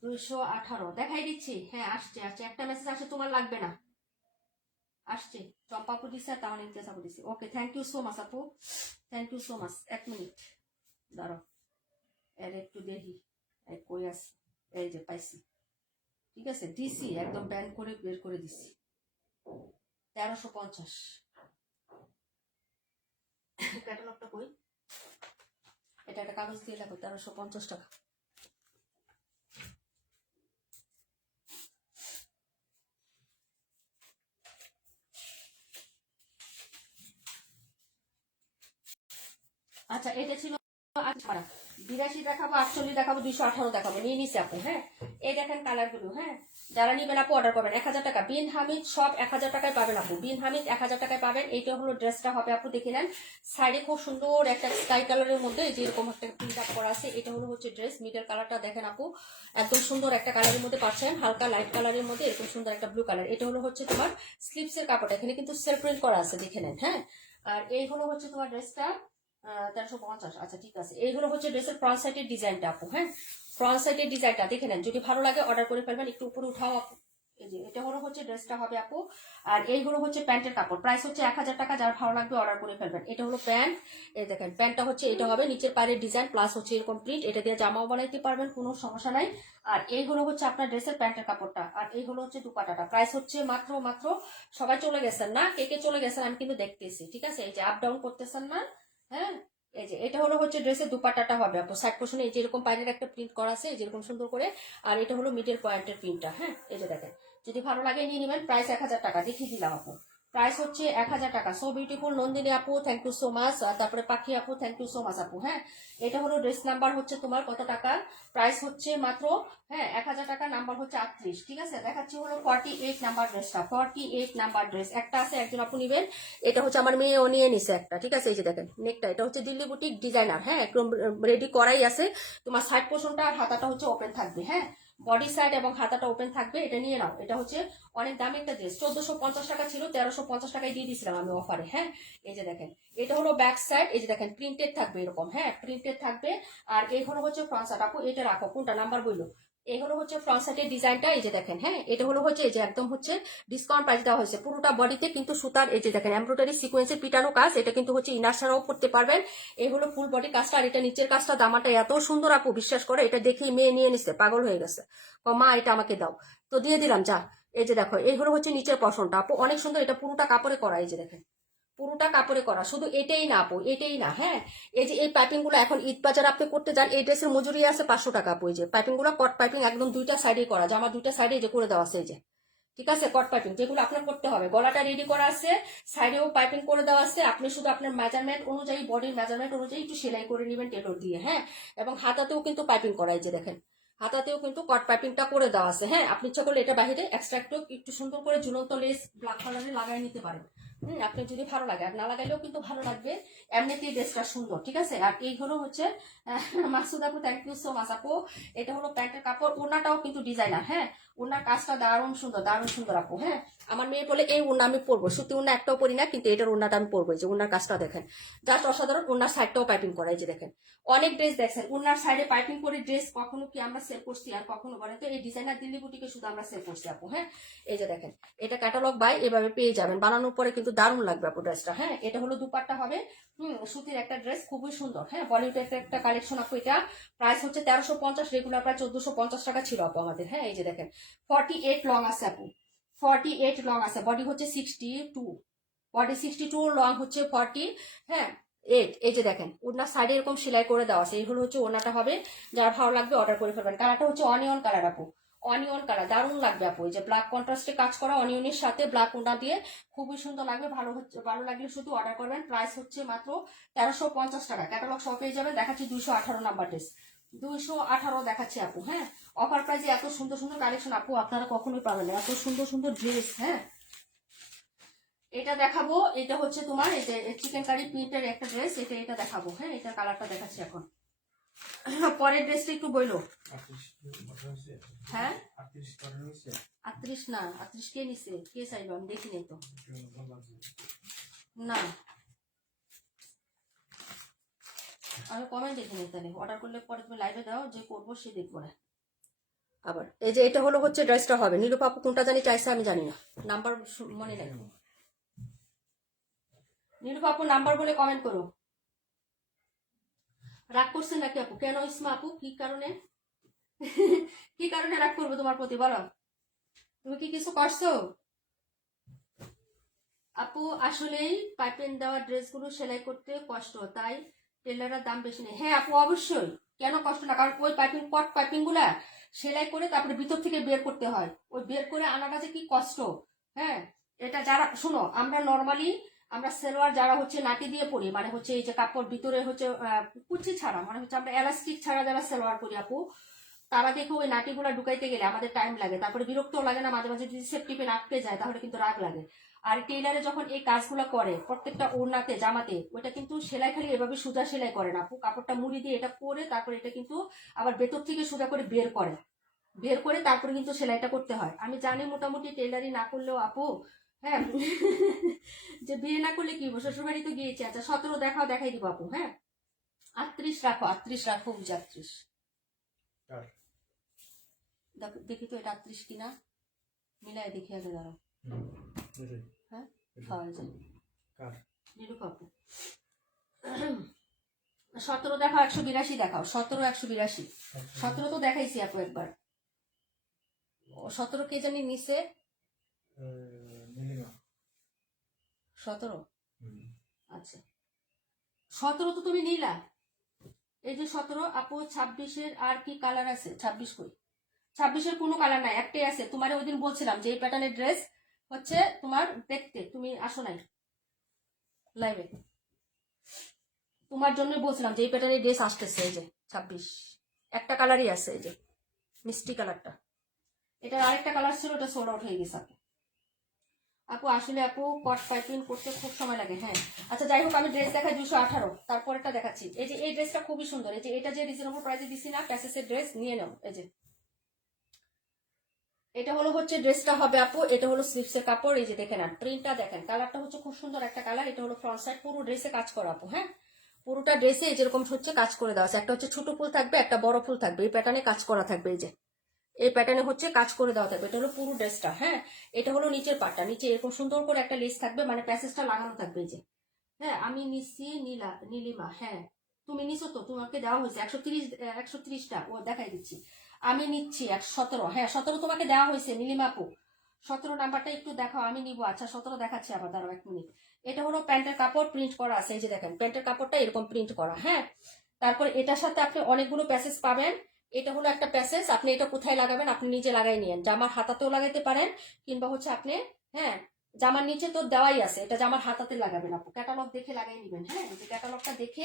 218 দেখাই দিচ্ছি। হ্যাঁ আসছে আসছে, একটা মেসেজ আসে, তোমার লাগবে না। আসছে, চম্পাপু দিছে আর তাহলে ইমতিয়াজ আপু দিছে। Okay, thank you so much আপু, thank you so much. 1 minute দাঁড়াও, এর একটু দেখি কই আছে। এই যে পাইছি, ঠিক আছে, দিছি একদম ব্যান করে বের করে দিছি। 1350 ক্যাটালগটা কই, এটা একটা কাগজ দিয়ে লাগবে। 1350 টাকা। আচ্ছা, এটা ছিল 82 দেখাবো, 48 দেখাবো, 218 দেখাবো, নিয়ে নিছি আপু। হ্যাঁ, এই দেখেন কালার গুলো। হ্যাঁ, যারা নিবেন আপু অর্ডার করবেন। 1000 টাকা বিন হামিদ, সব 1000 টাকায় পাবেন আপু। বিন হামিদ 1000 টাকায় পাবেন। এইটা হলো ড্রেসটা হবে আপু, দেখে নেন। সাইডে খুব সুন্দর একটা স্কাই কালারের মধ্যে যেরকম একটা প্রিন্ট আপ করা আছে। এটা হলো হচ্ছে ড্রেস। মিডল কালারটা দেখেন আপু, একদম সুন্দর একটা কালারের মধ্যে পাচ্ছেন, হালকা লাইট কালারের মধ্যে এরকম সুন্দর একটা ব্লু কালার। এটা হলো হচ্ছে তোমার স্লিপসের কাপড়টা, এখানে কিন্তু সেলফ প্রিন্ট করা আছে, দেখে নেন। হ্যাঁ, আর এই হলো হচ্ছে তোমার ড্রেসটা 1350। আচ্ছা ঠিক আছে, এইগুলো হচ্ছে ড্রেসের ফ্রন্ট সাইডের ডিজাইনটা আপু। হ্যাঁ, ফ্রন্ট সাইডের ডিজাইনটা দেখে নেন, যদি ভালো লাগে অর্ডার করে ফেলবেন। একটু উপরে উঠাও আপু। এই যে এটা হলো হচ্ছে ড্রেসটা হবে আপু, আর এইগুলো হচ্ছে প্যান্টের কাপড়। প্রাইস হচ্ছে 1000 টাকা। যার ভালো লাগবে অর্ডার করে ফেলবেন। এটা হলো প্যান্ট। এই দেখেন প্যান্টটা হচ্ছে এটা হবে, নিচের পায়ের ডিজাইন প্লাস হচ্ছে এরকম প্রিন্ট। এটা দিয়ে জামাও বানাইতে পারবেন, কোনো সমস্যা নাই। আর এই হলো হচ্ছে আপনার ড্রেসের প্যান্টের কাপড়টা, আর এই হলো হচ্ছে দুপাটাটা। প্রাইস হচ্ছে মাত্র মাত্র, সবাই চলে গেছেন না, কে কে চলে গেছেন আমি কিন্তু দেখতেছি, ঠিক আছে। এই যে আপ ডাউন করতেছেন না। হ্যাঁ, এই যে এটা হলো হচ্ছে ড্রেসের দুপাট্টাটা হবে আপু। সাইড পোর্শনে এই যে এরকম পাইনের একটা প্রিন্ট করা আছে, যেরকম সুন্দর করে। আর এটা হলো মিডল পয়েন্টের প্রিন্টটা। হ্যাঁ, এই যে দেখেন, যদি ভালো লাগে নিয়ে নেবেন। প্রাইস 1000 টাকা, দেখিয়ে দিলাম আপু। প্রাইস হচ্ছে 1000 টাকা। সো বিউটিফুল নন্দিনী আপু, থ্যাংক ইউ সো মাচ। তারপরে পাখি আপু, থ্যাংক ইউ সো মাচ আপু। হ্যাঁ, এটা হলো ড্রেস নাম্বার হচ্ছে তোমার কত টাকা, প্রাইস হচ্ছে মাত্র, হ্যাঁ, 1000 টাকা। নাম্বার হচ্ছে 38, ঠিক আছে। দেখাচ্ছি হলো 48 নাম্বার ড্রেসটা। 48 নাম্বার ড্রেস একটা আছে, একজন আপু নিবেন। এটা হচ্ছে আমার মেয়ে, ও নিয়ে নিছে একটা, ঠিক আছে। এই যে দেখেন নেকটা, এটা হচ্ছে দিল্লি বুটিক ডিজাইনার। হ্যাঁ, একদম রেডি করাই আছে। তোমার সাইড পোর্শনটা আর হাতাটা হচ্ছে ওপেন থাকবে। হ্যাঁ, বডি সাইড এবং হাতাটা ওপেন থাকবে। এটা নিয়ে নাও। এটা হচ্ছে অনেক দামি একটা ড্রেস, 1450 টাকা ছিল, 1350 টাকায় দিয়ে দিয়েছিলাম আমি অফারে। হ্যাঁ, এই যে দেখেন, এটা হলো ব্যাক সাইড। এই যে দেখেন প্রিন্টেড থাকবে এরকম। হ্যাঁ, প্রিন্টেড থাকবে। আর এই হলো হচ্ছে ফ্রন্ট সাইড আপু। এটা রাখো, কোনটা নাম্বার বইলো। এই হলো হচ্ছে ফ্রন্ট সাইডের ডিজাইনটা। এই যে দেখেন, হ্যাঁ, এটা হলো হচ্ছে এই যে একদম হচ্ছে ডিসকাউন্ট প্রাইস দেওয়া হয়েছে পুরোটা বডিতে, কিন্তু সুতার এই যে দেখেন এমব্রয়ডারি সিকোয়েন্সের পিটানো কাজ। এটা কিন্তু হচ্ছে ইনার ছাড়াও করতে পারবেন। এই হলো ফুল বডি কাজটা। আর এটা নিচের কাজটা, দামাটা এত সুন্দর আপু, বিশ্বাস করে। এটা দেখেই মেয়ে নিয়ে নিচ্ছে, পাগল হয়ে গেছে। মা এটা আমাকে দাও, তো দিয়ে দিলাম যা। এই যে দেখো, এই হলো হচ্ছে নিচের পশনটা আপু, অনেক সুন্দর। এটা পুরোটা কাপড়ে করা। এই যে দেখেন, পুরোটা কাপড়ে করা। শুধু এটাই না আপু, এটাই না। হ্যাঁ, এই যে এই পাইপিং গুলো এখন ঈদ বাজার আপনি করতে যান, এই ড্রেসের মজুরি আছে 500 টাকা আপু। এই যে পাইপিং গুলো কট পাইপিং, একদম দুইটা সাইডে করা, জামা দুইটা সাইডে যে করে দেওয়া আছে। এই যে, ঠিক আছে, কট পাইপিং যেগুলো আপনার করতে হবে। গলাটা রেডি করা আছে, সাইডেও পাইপিং করে দেওয়া আছে। আপনি শুধু আপনার মেজারমেন্ট অনুযায়ী, বডির মেজারমেন্ট অনুযায়ী একটু সেলাই করে নেবেন টেলর দিয়ে। হ্যাঁ, এবং হাতাতেও কিন্তু পাইপিং করা। এই যে দেখেন, হাতাতেও কিন্তু কট পাইপিংটা করে দেওয়া আছে। হ্যাঁ, আপনি ইচ্ছা করলে এটা বাইরে এক্সট্রা একটু সুন্দর করে ঝুলন্ত লেস ব্ল্যাক কালারে লাগাই নিতে পারেন। আপনি যদি ভালো লাগে, আর না লাগাইলেও কিন্তু ভালো লাগবে। এমনিতেই ড্রেসটা সুন্দর, ঠিক আছে। আর এই হলো হচ্ছে মাসুদ আপু, থ্যাংক ইউ সো মাচ আপু। এটা হলো প্যান্টের কাপড়। ওড়নাটাও কিন্তু ডিজাইনার। হ্যাঁ, ওড়নার কাজটা দারুণ সুন্দর, দারুণ সুন্দর আপু। হ্যাঁ, আমার মেয়ে বলে এই ওড়না আমি পরবো, সত্যি ওড়না একটাও পরি না, কিন্তু এটার ওড়নাটা আমি পরবো। এই যে ওড়নার কাজটা দেখেন, জাস্ট অসাধারণ। ওড়নার সাইডটাও পাইপিং করা। এই যে দেখেন, অনেক ড্রেস দেখছেন ওড়নার সাইডে পাইপিং করে ড্রেস, কখনো কি আমরা সেল করছি? আর কখনো বলেন তো, এই ডিজাইনার দিল্লি বুটিকে শুধু আমরা সেল করছি আপু। হ্যাঁ, এই যে দেখেন, এটা ক্যাটালগ বাই এভাবে পেয়ে যাবেন, বানানোর পরে কিন্তু দারুণ লাগবে আপু ড্রেসটা। হ্যাঁ, এটা হলো দুপাট্টা হবে। সুতির একটা ড্রেস, খুবই সুন্দর। হ্যাঁ, বলিউডের একটা কালেকশন আপু। এটা প্রাইস হচ্ছে 1350, রেগুলার প্রায় 1450 টাকা ছিল আপু আমাদের। হ্যাঁ, এই যে দেখেন 48 লং আছে আপু, 48 লং আছে। বডি হচ্ছে 62, বডি 62, লং হচ্ছে 40। হ্যাঁ, 8। এই যে দেখেন, ওনার সাইডে এরকম সেলাই করে দেওয়া আছে। এই হলো হচ্ছে ওনাটা হবে। যারা ভালো লাগবে অর্ডার করে ফেলবেন। কালারটা হচ্ছে অনিয়ন কালার আপু, অনিয়ন কালার, দারুণ লাগবে আপু। এই যে ব্ল্যাক কন্ট্রাস্টে কাজ করা অনিয়নের সাথে ব্ল্যাক ওনা দিয়ে, খুবই সুন্দর লাগবে। ভালো হচ্ছে, ভালো লাগলে শুধু অর্ডার করবেন। প্রাইস হচ্ছে মাত্র 1350 টাকা। ক্যাটালগ সব পেয়ে যাবেন। দেখাচ্ছি 218 নাম্বার ড্রেস, 218 দেখাচ্ছি আপু। হ্যাঁ, অফার প্রাইসে এত সুন্দর সুন্দর কালেকশন আপু আপনারা কখনোই পাবেন না, এত সুন্দর সুন্দর ড্রেস। হ্যাঁ, এটা দেখাবো। এটা হচ্ছে তোমার এই যে চিকেন কারি প্রিন্টের একটা ড্রেস। এটা দেখাবো। হ্যাঁ, এটা কালারটা দেখাচ্ছি এখন। পরের ড্রেসটা একটু বইলো। হ্যাঁ, 38 না, 38 কে নিছে? কে চাইলো? আমি দেখি নাই তো। না, আমি কমেন্ট দেখি নাই। তাহলে অর্ডার করলে পরে তুমি লাইভে দাও, যে করবো সে দেখবো না। আবার এই যে এটা হলো হচ্ছে ড্রেসটা হবে। নীলু পাপু কোনটা জানি চাইছে, আমি জানি না, নাম্বার মনে নাই। নীলুফা আপু নাম্বার বলে কমেন্ট করো। রাগ করছেন নাকি আপু? কেন ইসমা আপু, কি কারণে? কি কারণে রাগ করবো তোমার প্রতি বলো? তুমি কি কিছু করছো? আপু আসলেই পাইপেন দেওয়া ড্রেসগুলো সেলাই করতে কষ্ট, তাই টেলারের দাম বেশি নেই। হ্যাঁ আপু অবশ্যই, কেন কষ্ট না, কারণ ওই পাইপিং কট পাইপিং গুলা সেলাই করে তারপরে ভিতর থেকে বের করতে হয়, ওই বের করে আনাটা যে কি কষ্ট। হ্যাঁ, এটা যারা শোনো, আমরা নর্মালি আমরা সেলোয়ার যারা হচ্ছে নাটি দিয়ে পরি, মানে হচ্ছে এই যে কাপড় ভিতরে হচ্ছে কুচি ছাড়া, মানে হচ্ছে আমরা এলাস্টিক ছাড়া যারা সেলোয়ার করি আপু, তারা দেখো ওই নাটিগুলা ঢুকাইতে গেলে আমাদের টাইম লাগে, তারপরে বিরক্তও লাগে না, মাঝে মাঝে যদি সেফটিপে আটকে যায় তাহলে কিন্তু রাগ লাগে। আর টেইলারে যখন এই কাজগুলো করে প্রত্যেকটা ওড়নাতে জামাতে, ওটা কিন্তু সেলাই খালি এভাবে সোজা সেলাই করে না আপু, কাপড়টা মুড়ি দিয়ে এটা করে তারপরে এটা কিন্তু আবার ভেতর থেকে সোজা করে বের করে, বের করে তারপরে কিন্তু সেলাইটা করতে হয়। আমি জানি মোটামুটি টেইলারি না করলেও আপু, হ্যাঁ, যে বিয়ে না করলে কি শ্বশুর বাড়ি তো গিয়েছে। আচ্ছা 17 দেখাও, দেখাই দিব আপু। হ্যাঁ 38 রাখো, 38 রাখো, 38 কার? দেখি তো এটা 38 কিনা, মিলাই দেখি আগে, দাঁড়াও। এটাই। হ্যাঁ এটা। পাওয়া যায়। কার? নীলুফা আপু 17 দেখাও, 182 দেখাও, 17 182। 17 তো দেখাইছি আপু একবার। 17 কে জানি নিচে, নীলিমা। 17। হুম। আচ্ছা 17 তো তুমি নিলা, এই যে 17 আপু। 26-এর আর কি কালার আছে? 26 কই? 26-এর কোনো কালার নাই, একটাই আছে। তোমার ওই দিন বলছিলাম যে এই প্যাটার্নের ড্রেস হচ্ছে তোমার দেখতে, তুমি আসো নাই লাইভে, তোমার জন্য বলছিলাম যে এই প্যাটার্নের ড্রেস আসতেছে। এই যে 26 একটা কালারই আছে, এই যে মিষ্টি কালারটা। এটার আরেকটা কালার ছিল, ওটা সোল্ড আউট হয়ে গেছে আপু। আপু আসলে আপু কট পাইপিং করতে খুব সময় লাগে। হ্যাঁ আচ্ছা যাই হোক, আমি ড্রেস দেখাই 218, তারপরটা দেখাচ্ছি। এই যে এই ড্রেসটা খুবই সুন্দর, এই যে এটা যে রিজনেবল প্রাইসে দিছি না, প্যাসেসের ড্রেস নিয়ে নাও। এই যে এটা হলো হচ্ছে ড্রেসটা হবে আপু, এটা হলো স্লিভসের কাপড়। এই যে দেখেন আর প্রিন্টটা দেখেন, কালারটা হচ্ছে খুব সুন্দর একটা কালার। এটা হলো ফ্রন্ট সাইড, পুরো ড্রেসে কাজ করা আপু। হ্যাঁ পুরোটা ড্রেসে যেরকম হচ্ছে কাজ করে দেওয়া আছে, একটা হচ্ছে ছোট ফুল থাকবে, একটা বড় ফুল থাকবে, এই প্যাটার্নে কাজ করা থাকবে। এই যে এই প্যাটার্নে হচ্ছে কাজ করে দেওয়া থাকবে। এটা হলো পুরো ড্রেসটা। হ্যাঁ এটা হলো নিচের পাটটা, নিচে এরকম সুন্দর করে একটা লেস থাকবে, মানে প্যাসেজটা লাগানো থাকবে। এই যে হ্যাঁ আমি নিচ্ছি নীলিমা। হ্যাঁ তুমি নিছো তো, তোমাকে দেওয়া হয়েছে 130টা, ও দেখাই দিচ্ছি। আমি নিচ্ছি 17। হ্যাঁ 17 তোমাকে দেওয়া হয়েছে নীলিমা আপু। 17 নাম্বারটা একটু দেখাও, আমি নিবো। আচ্ছা 17 দেখাচ্ছি আবার, দাঁড়াও 1 মিনিট। এটা হলো প্যান্টের কাপড়, প্রিন্ট করা আছে। এই যে দেখেন প্যান্টের কাপড়টা এরকম প্রিন্ট করা। হ্যাঁ তারপর এটার সাথে আপনি অনেকগুলো প্যাসেজ পাবেন। এটা হলো একটা প্যাসেজ, আপনি এটা কোথায় লাগাবেন আপনি নিজে লাগাই নিয়েন, জামার হাতাতেও লাগাইতে পারেন, কিংবা হচ্ছে আপনি, হ্যাঁ জামার নিচে তো দেওয়াই আছে, এটা জামার হাতাতে লাগাবেন আপু। ক্যাটালগ দেখে লাগাই নিবেন। হ্যাঁ এই যে ক্যাটালগটা দেখে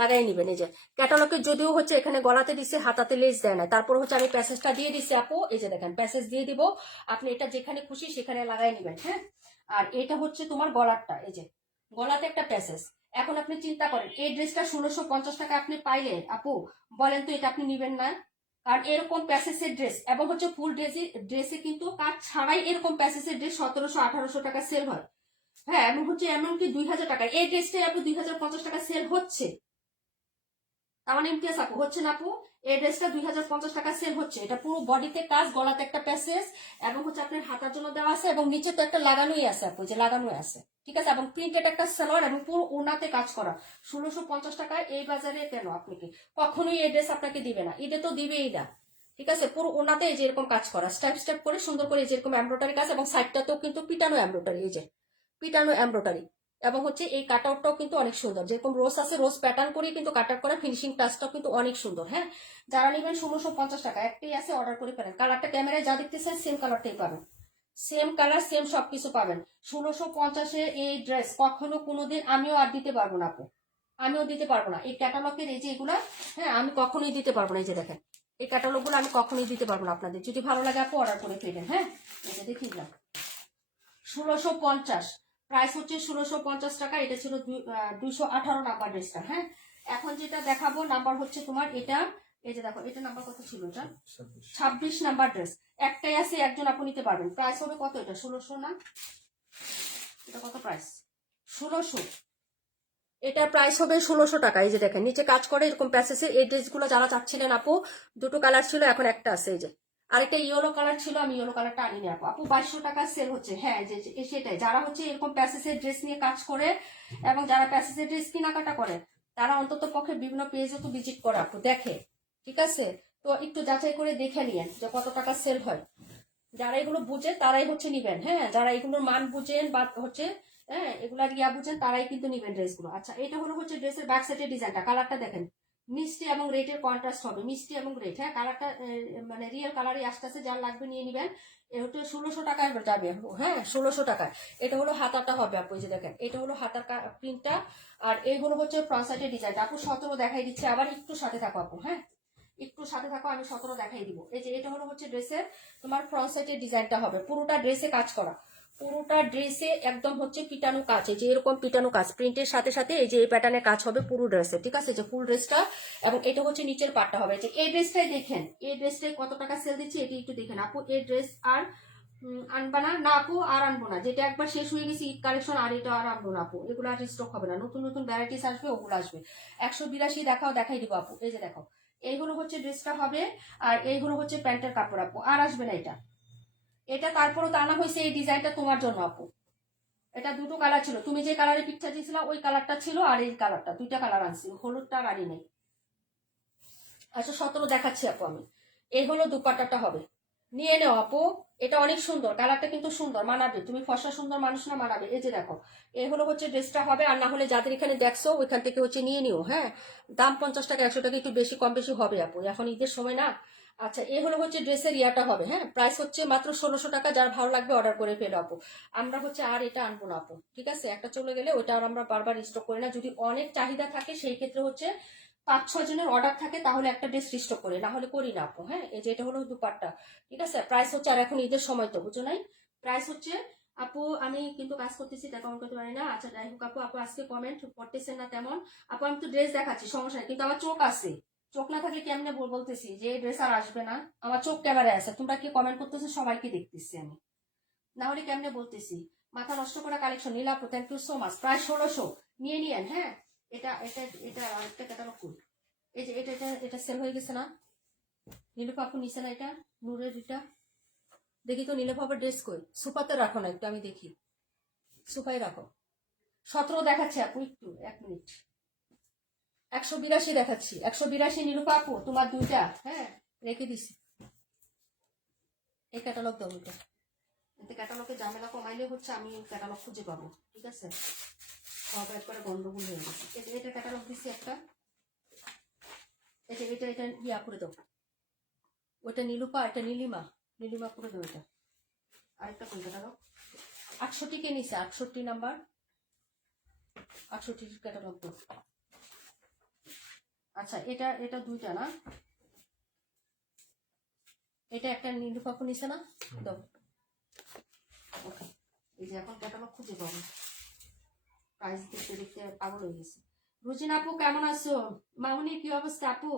লাগাই নিবেন। এই যে ক্যাটালগে যদিও হচ্ছে এখানে গলাতে দিচ্ছে, হাতাতে লেস দেয় না, তারপর হচ্ছে আমি প্যাসেজটা দিয়ে দিচ্ছি আপু। এই যে দেখেন প্যাসেজ দিয়ে দিব, আপনি এটা যেখানে খুশি সেখানে লাগাই নিবেন। হ্যাঁ আর এটা হচ্ছে তোমার গলারটা, এই যে গলাতে একটা প্যাসেজ। এখন আপনি চিন্তা করেন এই ড্রেসটা 1650 টাকা আপনি পাইলে আপু, বলেন তো এটা আপনি নিবেন না? আর এরকম প্যাসেজের ড্রেস এবং হচ্ছে ফুল ড্রেসে কিন্তু কাজ ছাড়াই এরকম প্যাসেজের ড্রেস 1700-1800 টাকা সেল হয়। হ্যাঁ এবং হচ্ছে এমনকি 2000 টাকা এই ড্রেসটাই আপু 2050 টাকা সেল হচ্ছে। তার মানে ইমতিয়াজ আপু হচ্ছে না আপু, এই ড্রেসটা 2050 টাকা সেল হচ্ছে। এটা পুরো বডিতে কাজ, গলাতে একটা প্যাসেজ এবং হচ্ছে আপনার হাতার জন্য দেওয়া আছে, এবং নিচে তো একটা লাগানোই আছে আপু, যে লাগানোই আছে। ঠিক আছে, এবং প্রিন্টেড একটা সালোয়ার এবং পুরো ওনাতে কাজ করা। 1650 টাকায় এই বাজারে কেন আপনাকে কখনোই এই ড্রেস আপনাকে দিবে না, ঈদে তো দিবেই না। ঠিক আছে, পুরো ওনাতে এই যে এরকম কাজ করা, স্টেপ স্টেপ করে সুন্দর করে যেরকম এমব্রয়ডারি কাজ, এবং সাইডটাতেও কিন্তু পিটানো এমব্রয়ডারি। এই যে পিটানো এমব্রয়ডারি, এবং হচ্ছে এই কাট আউটটাও কিন্তু অনেক সুন্দর, যেরকম রোজ আছে রোজ প্যাটার্ন করে কিন্তু কাট আউট করা, ফিনিশিং টাচটাও কিন্তু অনেক সুন্দর। হ্যাঁ যারা নেবেন 1650 টাকা, একটাই আছে, অর্ডার করে ফেলেন। কালারটা ক্যামেরায় যা দেখতেছেন সেম কালারটাই পাবেন, সেম কালার সেম সবকিছু পাবেন। 1650-এ এই ড্রেস কখনো কোনোদিন আমিও আর দিতে পারবো না আপু, আমিও দিতে পারবো না। এই ক্যাটালগের এই যে এগুলা, হ্যাঁ আমি কখনোই দিতে পারবো না। এই যে দেখেন এই ক্যাটালগুলো আমি কখনোই দিতে পারবো না আপনাদের। যদি ভালো লাগে আপু অর্ডার করে ফেলেন। হ্যাঁ এই যে দেখিয়ে দিলাম 1650, প্রাইস হচ্ছে 1650 টাকা। এটা ছিল 218 নাম্বার ড্রেসটা। হ্যাঁ এখন যেটা দেখাবো নাম্বার হচ্ছে তোমার এটা, এই যে দেখো এটা নাম্বার কত ছিল, এটা 26 নাম্বার ড্রেস। একটাই আছে, একজন আপু নিতে পারবেন। প্রাইস হবে কত, এটা 1600 না, এটা কত প্রাইস 1600, এটার প্রাইস হবে 1600 টাকা। এই যে দেখেন নিচে কাজ করে এরকম প্যাসেজের এই ড্রেসগুলো যারা চাচ্ছিলেন আপু, দুটো কালার ছিল এখন একটা আছে। এই যে আরেকটা ইয়েলো কালার ছিল, আমি ইয়েলো কালারটা আনিনি আপু। আপু 2200 টাকা সেল হচ্ছে। হ্যাঁ, সেটাই, যারা হচ্ছে এরকম প্যাসেজের ড্রেস নিয়ে কাজ করে এবং যারা প্যাসেজের ড্রেস কেনাকাটা করে, তারা অন্তত পক্ষে বিভিন্ন পেজে তো ভিজিট করে আপু, দেখে। ঠিক আছে, তো একটু যাচাই করে দেখে নিয়েন যে কত টাকা সেল হয়। যারা এগুলো বুঝে তারাই হচ্ছে নিবেন। হ্যাঁ, যারা এগুলোর মান বুঝেন বা হচ্ছে হ্যাঁ এগুলার বুঝেন, তারাই কিন্তু নিবেন ড্রেসগুলো। আচ্ছা, এটা হলো হচ্ছে ড্রেসের ব্যাক সাইডের ডিজাইনটা। কালারটা দেখেন, মিষ্টি এবং রেডের কন্ট্রাস্ট হবে, মিষ্টি এবং রেড। হ্যাঁ, কালারটা মানে রিয়েল কালারই আসতেছে, যার লাগবে নিয়ে নিবেন। এটা 1600 টাকায় যাবে। হ্যাঁ, 1600 টাকায়। এটা হলো হাতাটা হবে আপু, এই যে দেখেন, এটা হলো হাতার প্রিন্টটা। আর এইগুলো হচ্ছে ফ্রন্ট সাইডের ডিজাইনটা। আপু 17 দেখাই দিচ্ছে, আবার একটু সাথে থাকো আপু। হ্যাঁ, একটু সাথে থাকো, আমি 17 দেখাই দিব। এই যে এটা হলো হচ্ছে ড্রেসের তোমার ফ্রন্ট সাইডের ডিজাইনটা হবে, পুরোটা ড্রেসে কাজ করা, পুরোটা ড্রেসে একদম হচ্ছে পিটানো কাজ। এই যে এরকম পিটানো কাজ প্রিন্টের সাথে সাথে এই যে এই প্যাটার্নের কাজ হবে পুরো ড্রেসে। ঠিক আছে, যে ফুল ড্রেসটা। এবং এটা হচ্ছে নিচের পাটটা হবে। যে এই ড্রেসটাই দেখেন, এই ড্রেসটাই কত টাকা সেল দিচ্ছে এটি একটু দেখেন আপু। এই ড্রেস আর আনবা না? না আপু, আর আনবো না। যেটা একবার শেষ হয়ে গেছে ঈদ কালেকশন, আর এটা আর আনবো না আপু। এগুলো আর স্টক হবে না, নতুন নতুন ভ্যারাইটিস আসবে, ওগুলো আসবে। 182 দেখাই দিব আপু। এই যে দেখো, এইগুলো হচ্ছে ড্রেসটা হবে, আর এইগুলো হচ্ছে প্যান্টের কাপড় আপু, আর আসবে না এটা। এটা তারপরও তো আনা হয়েছে এই ডিজাইনটা তোমার জন্য আপু। এটা দুটো কালার ছিল, তুমি যে কালারের পিকচার দিয়েছিলা ওই কালারটা ছিল, আর এই কালারটা, দুইটা কালার আনছি, হলুদটা আর আনি নেই। আচ্ছা, 17 দেখাচ্ছি আপু আমি। এই হলো দুপাট্টাটা হবে, নিয়ে নেও আপু। এটা অনেক সুন্দর, কালারটা কিন্তু সুন্দর, মানাবে। তুমি ফর্সা সুন্দর মানুষ না, মানাবে। এই যে দেখো, এই হলো হচ্ছে ড্রেসটা হবে। আর না হলে যাদের এখানে দেখছো ওইখান থেকে হচ্ছে নিয়ে নিও। হ্যাঁ, দাম 50 টাকা 100 টাকা একটু বেশি কম বেশি হবে আপু, এখন ঈদের সময় না। আচ্ছা, এই হলো হচ্ছে ড্রেসের ইয়াটা হবে। হ্যাঁ, প্রাইস হচ্ছে মাত্র 1600 টাকা। যার ভালো লাগবে অর্ডার করে ফেলো আপু। আমরা হচ্ছে আর এটা আনবো না আপু। ঠিক আছে, একটা চলে গেলে ওটা আর আমরা বারবার স্টক করি না। যদি অনেক চাহিদা থাকে সেই ক্ষেত্রে হচ্ছে 5-6 জনের অর্ডার থাকে, তাহলে একটা ড্রেস স্টক করি, না হলে করি না আপু। হ্যাঁ, এই যে এটা হলো দুপাট্টা। ঠিক আছে, প্রাইস হচ্ছে, আর এখন ঈদের সময় তো বুঝো নাই, প্রাইস হচ্ছে আপু। আমি কিন্তু কাজ করতেছি, তাই কমেন্ট করতে পারি না। আচ্ছা, যাই হোক আপু, আপু আজকে কমেন্ট করতেছেন না তেমন। আপু আমি তো ড্রেস দেখাচ্ছি, সমস্যা নেই, কিন্তু আমার চোখ আছে। চোখ না থাকলে কেমনে বলতেছি যে এই ড্রেস আর আসবে না? আমার চোখ ক্যামেরায় আছে, তোমরা কি কমেন্ট করতেছো সবাইকে দেখতেছি আমি, না হলে কেমনে বলতেছি? মাথা নষ্ট করা কালেকশন নীলা আপু, থ্যাংক ইউ সো মাচ। প্রায় 1600 নিয়ে নিয়েন। হ্যাঁ, এটা এটা এটা আরেকটা ক্যাটালগ করি। এই যে এটা এটা এটা সেল হয়ে গেছে না? নীলুফা আপু নিচে না? এটা নূরের এটা দেখি তো। নীলুফা আবার ড্রেস কই? সুপাতে রাখো না একটু, আমি দেখি। সুপাই রাখো। 17 দেখাচ্ছে আপু, একটু 1 মিনিট। 182 দেখাচ্ছি, 182 নীলুফা আপু, তোমার দুইটা। হ্যাঁ, রেখে দিছি। এই ক্যাটালগ দাও এটা। এতে ক্যাটালগে ঝামেলা কমাইলে হচ্ছে আমি ক্যাটালগ খুঁজে পাবো। ঠিক আছে, সব একবারে গন্ডগোল হয়ে গেছে। এটা ক্যাটালগ দিচ্ছি একটা। এটা এটা এটা ইয়া করে দাও। ওইটা নীলুপা, এটা নীলিমা, নীলিমা করে দাও এটা। আরেকটা কোন ক্যাটালগ? 68 কে নিচে, 68 নাম্বার, 68 ক্যাটালগ দাও। আচ্ছা, এটা এটা দুইটা না? এটা একটা নীলুপা আপু নিচে না? দাও। ওকে, এই যে এখন ক্যাটালগ খুঁজে পাবো। প্রাইস দেখতে দেখতে পাগল হয়ে গেছে। রুজিন আপু কেমন আছো? মামুনি কি অবস্থা আপু?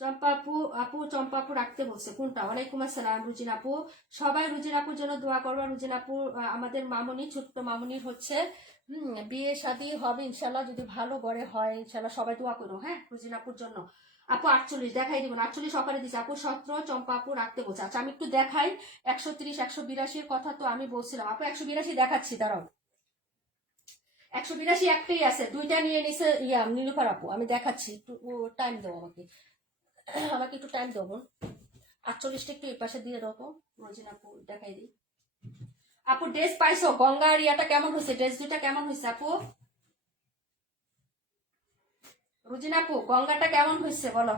চম্পা আপু, আপু চম্পা আপু রাখতে বলছে কোনটা? ওয়ালাইকুম আসসালাম রুজিন আপু। সবাই রুজিন আপুর জন্য দোয়া করবা। রুজিন আপু আমাদের মামুনি, ছোট্ট মামুনির হচ্ছে বিয়ে শাদী হবে ইনশাল্লাহ, যদি ভালো ঘরে হয় ইনশাল্লাহ। সবাই দোয়া করো হ্যাঁ রুজিন আপুর জন্য। আপু 48 দেখাই দিব না, 48 অফারে দিচ্ছে আপু। 17 চম্পা আপু রাখতে বলছে। আচ্ছা, আমি একটু দেখাই। 130 182 কথা তো আমি বলছিলাম আপু। 182 দেখাচ্ছি, দাঁড়াও। 182 একটাই আছে, দুইটা নিয়ে নিছে নীলুফার আপু। আমি দেখাচ্ছি, একটু টাইম দেবো আমাকে, আমাকে একটু টাইম দেবো। 48টা একটু এই পাশে দিয়ে দেবো। রোজিন আপু দেখাই দিই। আপু ড্রেস পাইছো? গঙ্গা আর ইয়াটা কেমন হয়েছে? ড্রেস দুইটা কেমন হয়েছে আপু? রোজিন আপু গঙ্গাটা কেমন হয়েছে বলো?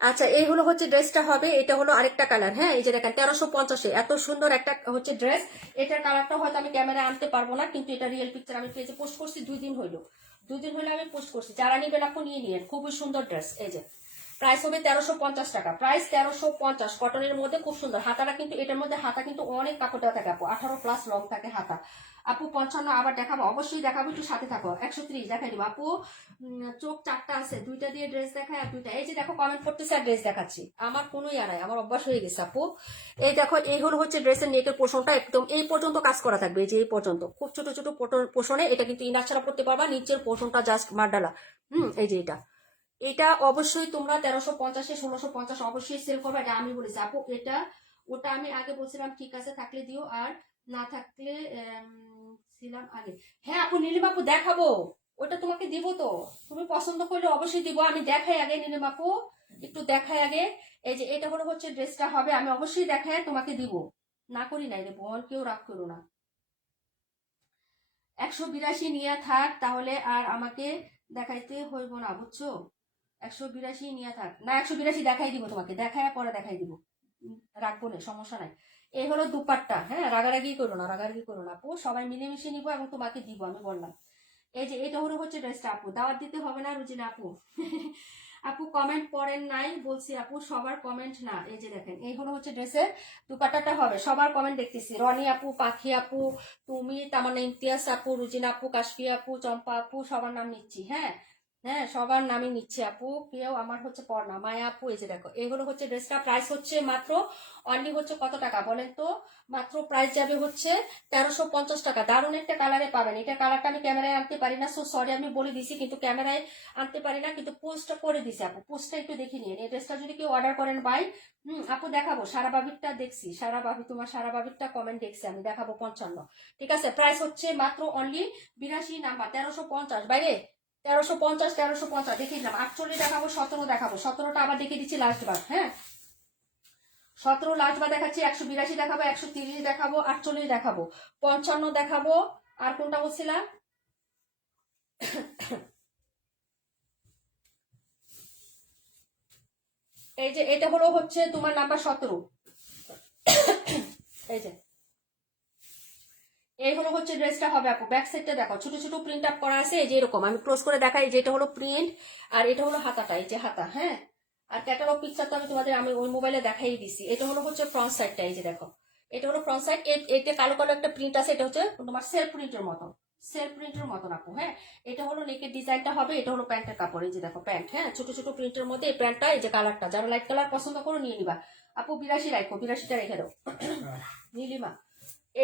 আচ্ছা, এই হলো হচ্ছে ড্রেসটা হবে। এটা হলো আরেকটা কালার। হ্যাঁ, এই যে দেখেন 1350 এত সুন্দর একটা হচ্ছে ড্রেস। এটার কালারটা হয়তো আমি ক্যামেরায় আনতে পারবো না, কিন্তু এটা রিয়েল পিকচার আমি পেজে পোস্ট করছি। 2 দিন হইলো, 2 দিন হলে আমি পোস্ট করছি। যারা নিবেন আপু নিয়ে নিয়েন, খুবই সুন্দর ড্রেস। এই যে প্রাইস হবে 1350 টাকা, প্রাইস 1350। কটনের মধ্যে খুব সুন্দর। হাতাটা কিন্তু এটার মধ্যে হাতা কিন্তু অনেক কাপড় দেওয়া থাকে আপু, 18+ লং থাকে হাতা আপু। 55 আবার দেখাবো, অবশ্যই দেখাবো, একটু সাথে থাকো। 130 দেখাই দিব আপু। চোখ 4টা আছে, 2টা দিয়ে ড্রেস দেখায় আর 2টা। এই যে দেখো কমেন্ট করতেছে আর ড্রেস দেখাচ্ছি, আমার কোনো ইয়া নাই, আমার অভ্যাস হয়ে গেছে আপু। এই দেখো, এই হলো হচ্ছে ড্রেসের নেকের পোর্শনটা, একদম এই পর্যন্ত কাজ করা থাকবে। এই যে এই পর্যন্ত খুব ছোট ছোট পোর্শনে, এটা কিন্তু ইনার ছাড়া পড়তে পারবা। নিচের পোর্শনটা জাস্ট মারডালা। এই যে এটা এটা অবশ্যই তোমরা 1350-এ 1650 অবশ্যই সেল করবে, এটা আমি বলেছি আপু। এটা ওটা আমি আগে বলছিলাম, ঠিক আছে থাকলে দিও, আর না থাকলে ছিলাম আগে। হ্যাঁ আপু, নীলিমা আপু দেখাবো, ওটা তোমাকে দিব তো, তুমি পছন্দ করলে অবশ্যই দিব। আমি দেখাই আগে নীলিমা আপু, একটু দেখাই আগে। এই যে এটা হলো হচ্ছে ড্রেসটা হবে, আমি অবশ্যই দেখাই তোমাকে দিব, না করি নাই রে বোন, কেউ রাগ করো না। 182 নিয়ে থাক, তাহলে আর আমাকে দেখাইতে হইব না, বুঝছো? 182 নিয়ে থাক না, 182 দেখাই দিব তোমাকে, দেখায় পরে দেখাই দিব, রাখবো না, সমস্যা নাই। এই হলো দুপাট্টা, হ্যাঁ রাগারাগি করো না, রাগারাগি করো না আপু, সবাই মিলেমিশে নিবো এবং তোমাকে দিব, আমি বললাম। এই যে এটা হলো হচ্ছে ড্রেসটা আপু, দাওয়াত দিতে হবে না রুজিনা আপু। আপু কমেন্ট পড়েন নাই বলছি আপু, সবার কমেন্ট না। এই যে দেখেন, এই হলো হচ্ছে ড্রেসের দুপাট্টাটা হবে, সবার কমেন্ট দেখতেছি। রনি আপু, পাখি আপু, তুমি, তামান্না ইমতিয়াজ আপু, রুজিনা আপু, কাশফি আপু, চম্পা আপু, সবার নাম নিচ্ছি। হ্যাঁ হ্যাঁ, সবার নামই নিচ্ছে আপু, কেউ আমার হচ্ছে পড়না, মায়া আপু। এই যে দেখো, এগুলো হচ্ছে ড্রেসটা, প্রাইস হচ্ছে মাত্র অনলি হচ্ছে কত টাকা বলেন তো? মাত্র প্রাইস যাবে হচ্ছে 1350 টাকা। দারুণ একটা কালারে পাবেন, এটা কালারটা আমি ক্যামেরায় আনতে পারি না, সো সরি, আমি বলে দিছি, কিন্তু ক্যামেরায় আনতে পারি না, কিন্তু পোস্টটা করে দিছি আপু, পোস্টটা একটু দেখে নিন। এই ড্রেসটা যদি কেউ অর্ডার করেন বাই, আপু দেখাবো, সারা বাবিরটা দেখছি, সারা বাবি, তোমার সারা বাবিরটা কমেন্ট দেখছি আমি, দেখাবো 55। ঠিক আছে, প্রাইস হচ্ছে মাত্র অনলি 82 নাম্বার, 1350 বাইরে, 1350, 1350 দেখিয়ে দিলাম। 48 দেখাবো, 17 দেখাবো, 17টা আবার দেখিয়ে দিচ্ছি লাস্ট বার। হ্যাঁ 17 লাস্ট বার দেখাচ্ছি, 182 দেখাবো, 130 দেখাবো, 48 দেখাবো, 55 দেখাবো, আর কোনটা বলছিলাম? এই যে এটা হলো হচ্ছে তোমার নাম্বার 17। এই যে এই হলো হচ্ছে ড্রেসটা হবে আপু। ব্যাক সাইডটা দেখো, ছোট ছোট প্রিন্ট আপ করা আছে, এই যে এরকম, আমি ক্লোজ করে দেখাই। যে এটা হলো প্রিন্ট, আর এটা হলো হাতাটা, এই যে হাতা। হ্যাঁ, আর ক্যাটালগ পিকচার তো আমি তোমাদের আমি ওই মোবাইলে দেখাই দিছি। এটা হলো হচ্ছে ফ্রন্ট সাইডটা, এই যে দেখো, এটা হলো ফ্রন্ট সাইড। এটা কালো কালো একটা প্রিন্ট আছে, এটা হচ্ছে তোমার সেলফ প্রিন্টের মতন, সেলফ প্রিন্টের মতন আপু। হ্যাঁ, এটা হলো নেকের ডিজাইনটা হবে, এটা হলো প্যান্টের কাপড়, এই যে দেখো প্যান্ট। হ্যাঁ, ছোট ছোট প্রিন্টের মধ্যে এই প্যান্টটা, এই যে কালারটা, যারা লাইট কালার পছন্দ করো নিয়ে নিবা আপু। 82 রাখো, 82টা রেখে দাও নীলিমা।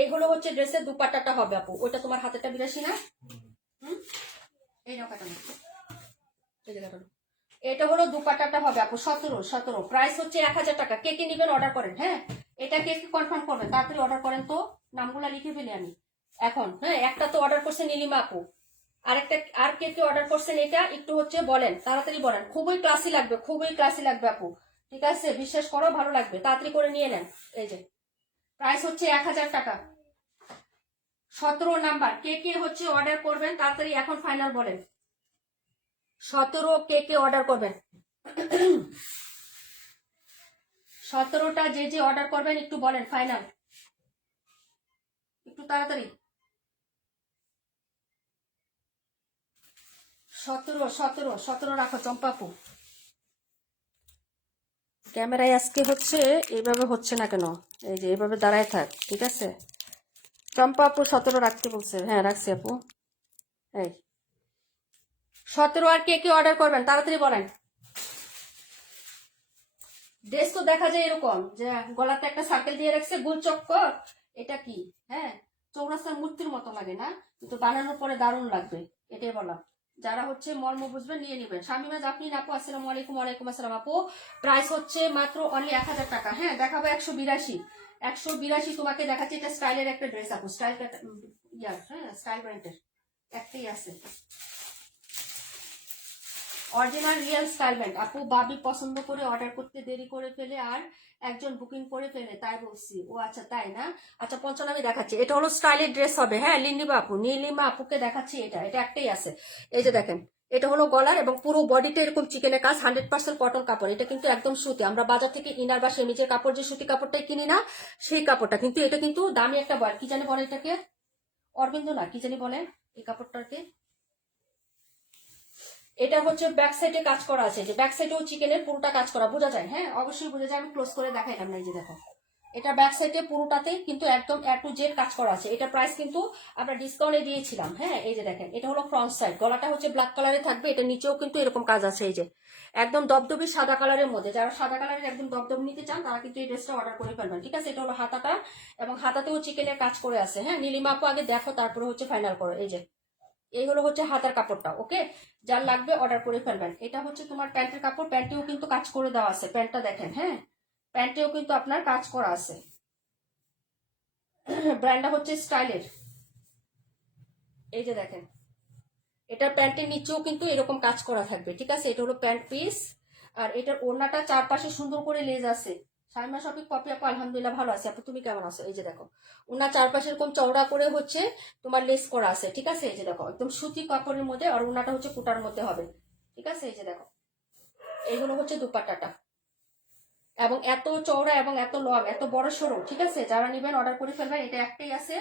এই হলো হচ্ছে ড্রেসের দুপাট্টাটা হবে আপু, ওইটা তোমার হাতেটা 82 না? এই নাও কাটানো, এই যে কাটানো। এটা হলো দুপাট্টাটা হবে আপু, 17। প্রাইস হচ্ছে 1000 টাকা। কে কে নিবেন অর্ডার করেন। হ্যাঁ, এটা কে কে কনফার্ম করবেন, তাড়াতাড়ি অর্ডার করেন তো, নামগুলা লিখে ফেলি আমি এখন। হ্যাঁ, একটা তো অর্ডার করছে নীলিমা আপু, আরেকটা, আর কে কে অর্ডার করছেন এটা একটু হচ্ছে বলেন, তাড়াতাড়ি বলেন। খুবই ক্লাসি লাগবে, খুবই ক্লাসি লাগবে আপু, ঠিক আছে? বিশ্বাস করো, ভালো লাগবে, তাড়াতাড়ি করে নিয়ে নেন। এই যে প্রাইস হচ্ছে 1000 টাকা। 17 নাম্বার, কে কে হচ্ছে অর্ডার করবেন তাড়াতাড়ি এখন ফাইনাল বলেন। 17 কে কে অর্ডার করবেন? 17টা যে যে অর্ডার করবেন একটু বলেন ফাইনাল, একটু তাড়াতাড়ি। 17 রাখো চম্পাপু। ক্যামেরায় আজকে হচ্ছে এইভাবে হচ্ছে না কেন? এই যে এইভাবে দাঁড়ায় থাক, ঠিক আছে? চম্পা আপু 17 রাখতে বলছে, হ্যাঁ রাখছি আপু। এই 17, আর কে কে অর্ডার করবেন তাড়াতাড়ি বলেন। ড্রেস তো দেখা যায় এরকম, যে গলাতে একটা সার্কেল দিয়ে রাখছে গোল চক্কর, এটা কি? হ্যাঁ, চৌরাস্তার মূর্তির মতো লাগে না, কিন্তু বানানোর পরে দারুণ লাগবে, এটাই বললাম। যারা হচ্ছে মর্ম বুঝবেন নিয়ে নিবেন। শামিমা জাফরিন আপু আসসালামু আলাইকুম। ওয়ালাইকুম আসসালাম আপু। প্রাইস হচ্ছে মাত্র অনলি 1000 টাকা। হ্যাঁ, দেখাবো 182। 182 তোমাকে দেখাচ্ছি, এটা স্টাইলের একটা ড্রেস আপু, স্টাইল ইয়ার, হ্যাঁ স্টাইল ব্র্যান্ডের একটাই আছে, অরিজিনাল রিয়েল স্টাইলমেন্ট আপু। বাবি পছন্দ করে অর্ডার করতে দেরি করে ফেলে, আর একজন বুকিং করে ফেলে, তাই বলছি। ও আচ্ছা, তাই না? আচ্ছা 55 আমি দেখাচ্ছি, এটা হলো স্টাইলের ড্রেস হবে। হ্যাঁ, লিন্দিবা আপু, নীলিমা আপুকে দেখাচ্ছি, এটা এটা একটাই আছে। এই যে দেখেন, এটা হলো গলার, এবং পুরো বডিতে এরকম চিকেনের কাজ, 100% কটন কাপড়, এটা কিন্তু একদম সুতি। আমরা বাজার থেকে ইনার বা সেমিজের কাপড়, যে সুতি কাপড়টাই কিনি না, সেই কাপড়টা কিন্তু, এটা কিন্তু দামি একটা বল, কি জানি বলে এটাকে, অরবিন্দ না কি জানি বলে এই কাপড়টাকে। এটা হচ্ছে ব্যাক সাইডে কাজ করা আছে, যে ব্যাক সাইডেও চিকেনের পুরোটা কাজ করা, বোঝা যায়? হ্যাঁ অবশ্যই বোঝা যায়, আমি ক্লোজ করে দেখাইলাম না, এই যে দেখো, এটা ব্যাক সাইডে পুরোটাতে কিন্তু একদম এ টু জেড কাজ করা আছে। এটা প্রাইস কিন্তু আমরা ডিসকাউন্টে দিয়েছিলাম। হ্যাঁ, এই যে দেখেন, এটা হলো ফ্রন্ট সাইড, গলাটা হচ্ছে ব্ল্যাক কালারে থাকবে, এটা নিচেও কিন্তু এরকম কাজ আছে, এই যে একদম দবদবি সাদা কালারের মধ্যে। যারা সাদা কালারের একদম দবদব নিতে চান তারা কিন্তু এই ড্রেসটা অর্ডার করে ফেলবেন, ঠিক আছে? এটা হলো হাতাটা, এবং হাতাতেও চিকেনের কাজ করে আছে। হ্যাঁ, নীলিমা আপু আগে দেখো, তারপরে হচ্ছে ফাইনাল করো। এই যে এই হলো হচ্ছে হাতার কাপড়টা। ওকে, যার লাগবে অর্ডার করে ফেলবেন। এটা হচ্ছে তোমার প্যান্টের কাপড়, প্যান্টেও কিন্তু কাজ করে দেওয়া আছে। প্যান্টটা দেখেন, হ্যাঁ, প্যান্টেও কিন্তু আপনার কাজ করা আছে। ব্র্যান্ডটা হচ্ছে স্টাইলের। এই যে দেখেন, এটার প্যান্টের নিচেও কিন্তু এরকম কাজ করা থাকবে, ঠিক আছে। এটা হলো প্যান্ট পিস, আর এটার ওড়নাটা চারপাশে সুন্দর করে লেজ আছে। শাইমা শপিং পপি আপু আলহামদুলিল্লাহ ভালো আছে। আপু তুমি কেমন আছো? এই যে দেখো, ওনার চারপাশে এরকম চওড়া করে হচ্ছে তোমার লেস করা আছে, ঠিক আছে। এই যে দেখো, একদম সুতি কাপড়ের মধ্যে, আর ওনাটা হচ্ছে কোটার মধ্যে হবে, ঠিক আছে। এই যে দেখো, এইগুলো হচ্ছে দুপাট্টাটা, এবং এত চওড়া এবং এত লং, এত বড় সড়ো, ঠিক আছে। যারা নেবেন অর্ডার করে ফেলবেন। এটা একটাই আছে।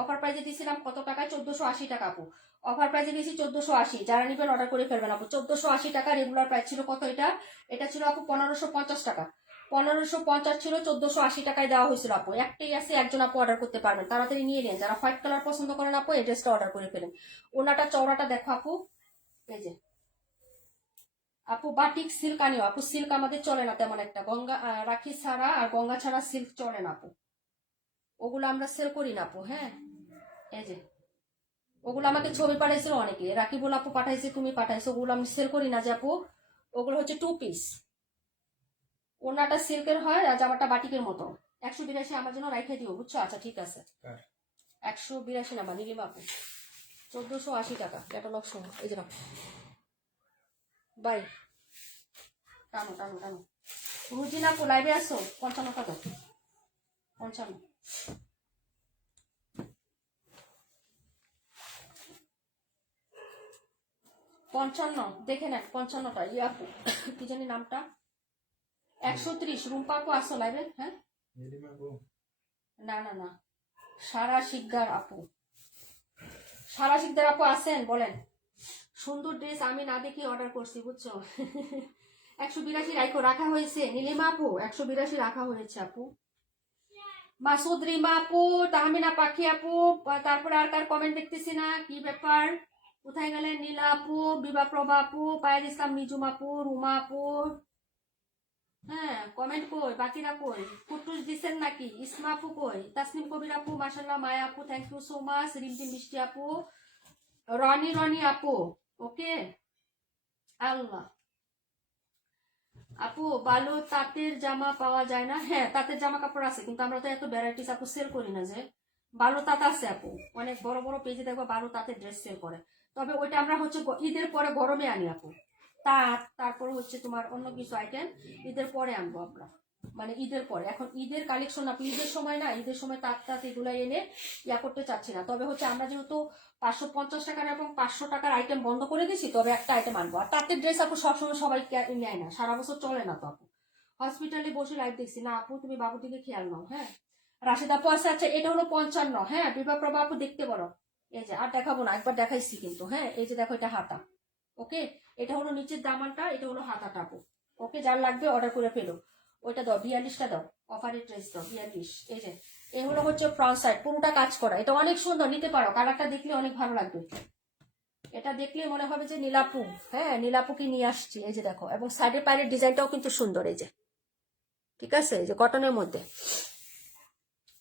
অফার প্রাইজে দিয়েছিলাম কত টাকায়? 1480 টাকা আপু। অফার প্রাইজে দিয়েছি 1480। যারা নেবেন অর্ডার করে ফেলবেন আপু। 1480 টাকা। রেগুলার প্রাইস ছিল কত? এটা ছিল আপু 1550 টাকা। 1550 ছিল, 1480 টাকায় দেওয়া হয়েছিল আপু। একটাই আছে, একজন আপু অর্ডার করতে পারবেন। তাড়াতাড়ি নিয়ে নেন। যারা হোয়াইট কালার পছন্দ করেন আপু, এই ড্রেসটা অর্ডার করে ফেলেন। ওনাটা চওড়াটা দেখো আপু, এই যে আপু বাটিক সিল্ক আনিও আপু। সিল্ক আমাদের চলে না তেমন একটা, গঙ্গা রাখি ছাড়া আর গঙ্গা ছাড়া সিল্ক চলে না আপু। ওগুলো আমরা সেল করি না আপু। হ্যাঁ, এই যে ওগুলো আমাকে ছবি পাঠাইছিল অনেকে, রাকিবুল আপু পাঠাইছে, তুমি পাঠাইছো। ওগুলো আমি সেল করি না যে আপু। ওগুলো হচ্ছে 2 পিস। ওনাটা সিল্কের হয় আর জামাটা বাটিকের মতো। 182 আমার জন্য রাইখে দিও, বুঝছো? আচ্ছা ঠিক আছে। 182 নাম্বার নীলিমা আপু, 1480 টাকা ক্যাটালগ সহ। এই যে বাই, টানো টানো টানো। রুজিনা আপু লাইভে আসো, 55 টাকা। 55 55 দেখে নেন। 55টা ইয়ে আপু, কি জানি নামটা, 130। রুম্পা আপু আসো লাইভে। হ্যাঁ, না না না, সারা শিকদার আপু। সারা শিকদার আপু আসেন, বলেন। সুন্দর ড্রেস আমি না দেখে অর্ডার করছি, বুঝছো। 182 রাখা হয়েছে নীলিমা আপু, 182 রাখা হয়েছে আপু। মাসুদ রিমা আপু, তাহমিনা পাখি আপু, তারপরে আর কার কমেন্ট দেখতেছি না, কি ব্যাপার? কোথায় গেলেন? নীলা আপু, বিভা প্রভা আপু, পায়েল ইসলাম নিজুম আপু, রুমা আপু, হ্যাঁ কমেন্ট কই? বাকিরা কই? কুটুস দিচ্ছেন নাকি? ইসমা আপু কই? তাসনিম কবির আপু, মাশাল্লাহ। মায়া আপু, থ্যাংক ইউ সো মাচ। রিমঝিম মিষ্টি আপু, রনি আপু, ওকে। আল্লাহ আপু, বালু তাঁতের জামা পাওয়া যায় না? হ্যাঁ, তাঁতের জামা কাপড় আছে, কিন্তু আমরা তো এত ভ্যারাইটিস আপু সেল করি না। যে বালু তাঁত আছে আপু, অনেক বড় বড় পেজে দেখবো বালু তাঁতের ড্রেস সেল করে। তবে ওইটা আমরা হচ্ছে ঈদের পরে গরমে আনি আপু। তাঁত, তারপর হচ্ছে তোমার অন্য কিছু আইটেম ঈদের পরে আনবো আমরা, মানে ঈদের পরে। এখন ঈদের কালেকশন আপু, ঈদের সময় না, ঈদের সময় তাঁত এগুলো এনে ইয়া করতে চাচ্ছি না। তবে হচ্ছে আমরা যেহেতু 550 টাকার এবং 500 টাকার আইটেম বন্ধ করে দিছি, তবে একটা আইটেম আনবো। আর তাঁতের ড্রেস আপু সবসময় সবাই নেয় না, সারা বছর চলে না তো আপু। হসপিটালে বসে লাইভ দেখছি না আপু, তুমি বাবুর দিকে খেয়াল নাও। হ্যাঁ, রাশেদ আপু আছে। আচ্ছা, এটা হলো 55। হ্যাঁ, বিভা প্রভা আপু দেখতে পারো। এই যে, আর দেখাবো না, একবার দেখাইছি কিন্তু। হ্যাঁ, এই যে দেখো, এটা হাতা। ওকে, এটা হলো নিচের দামানটা, এটা হলো হাতাটা আপু। ওকে, যার লাগবে অর্ডার করে ফেলো। ওইটা দাও, 42টা দাও, অফারের ড্রেস দাও 42। এই যে, এই হলো হচ্ছে ফ্রন্ট সাইড, পুরোটা কাজ করা। এটা অনেক সুন্দর, নিতে পারো। কালারটা দেখলে অনেক ভালো লাগবে। এটা দেখলে মনে হবে যে নীলাপু। হ্যাঁ, নীলাপুকে নিয়ে আসছি। এই যে দেখো, এবং সাইডের পায়ের ডিজাইনটাও কিন্তু সুন্দর। এই যে, ঠিক আছে, এই যে কটনের মধ্যে।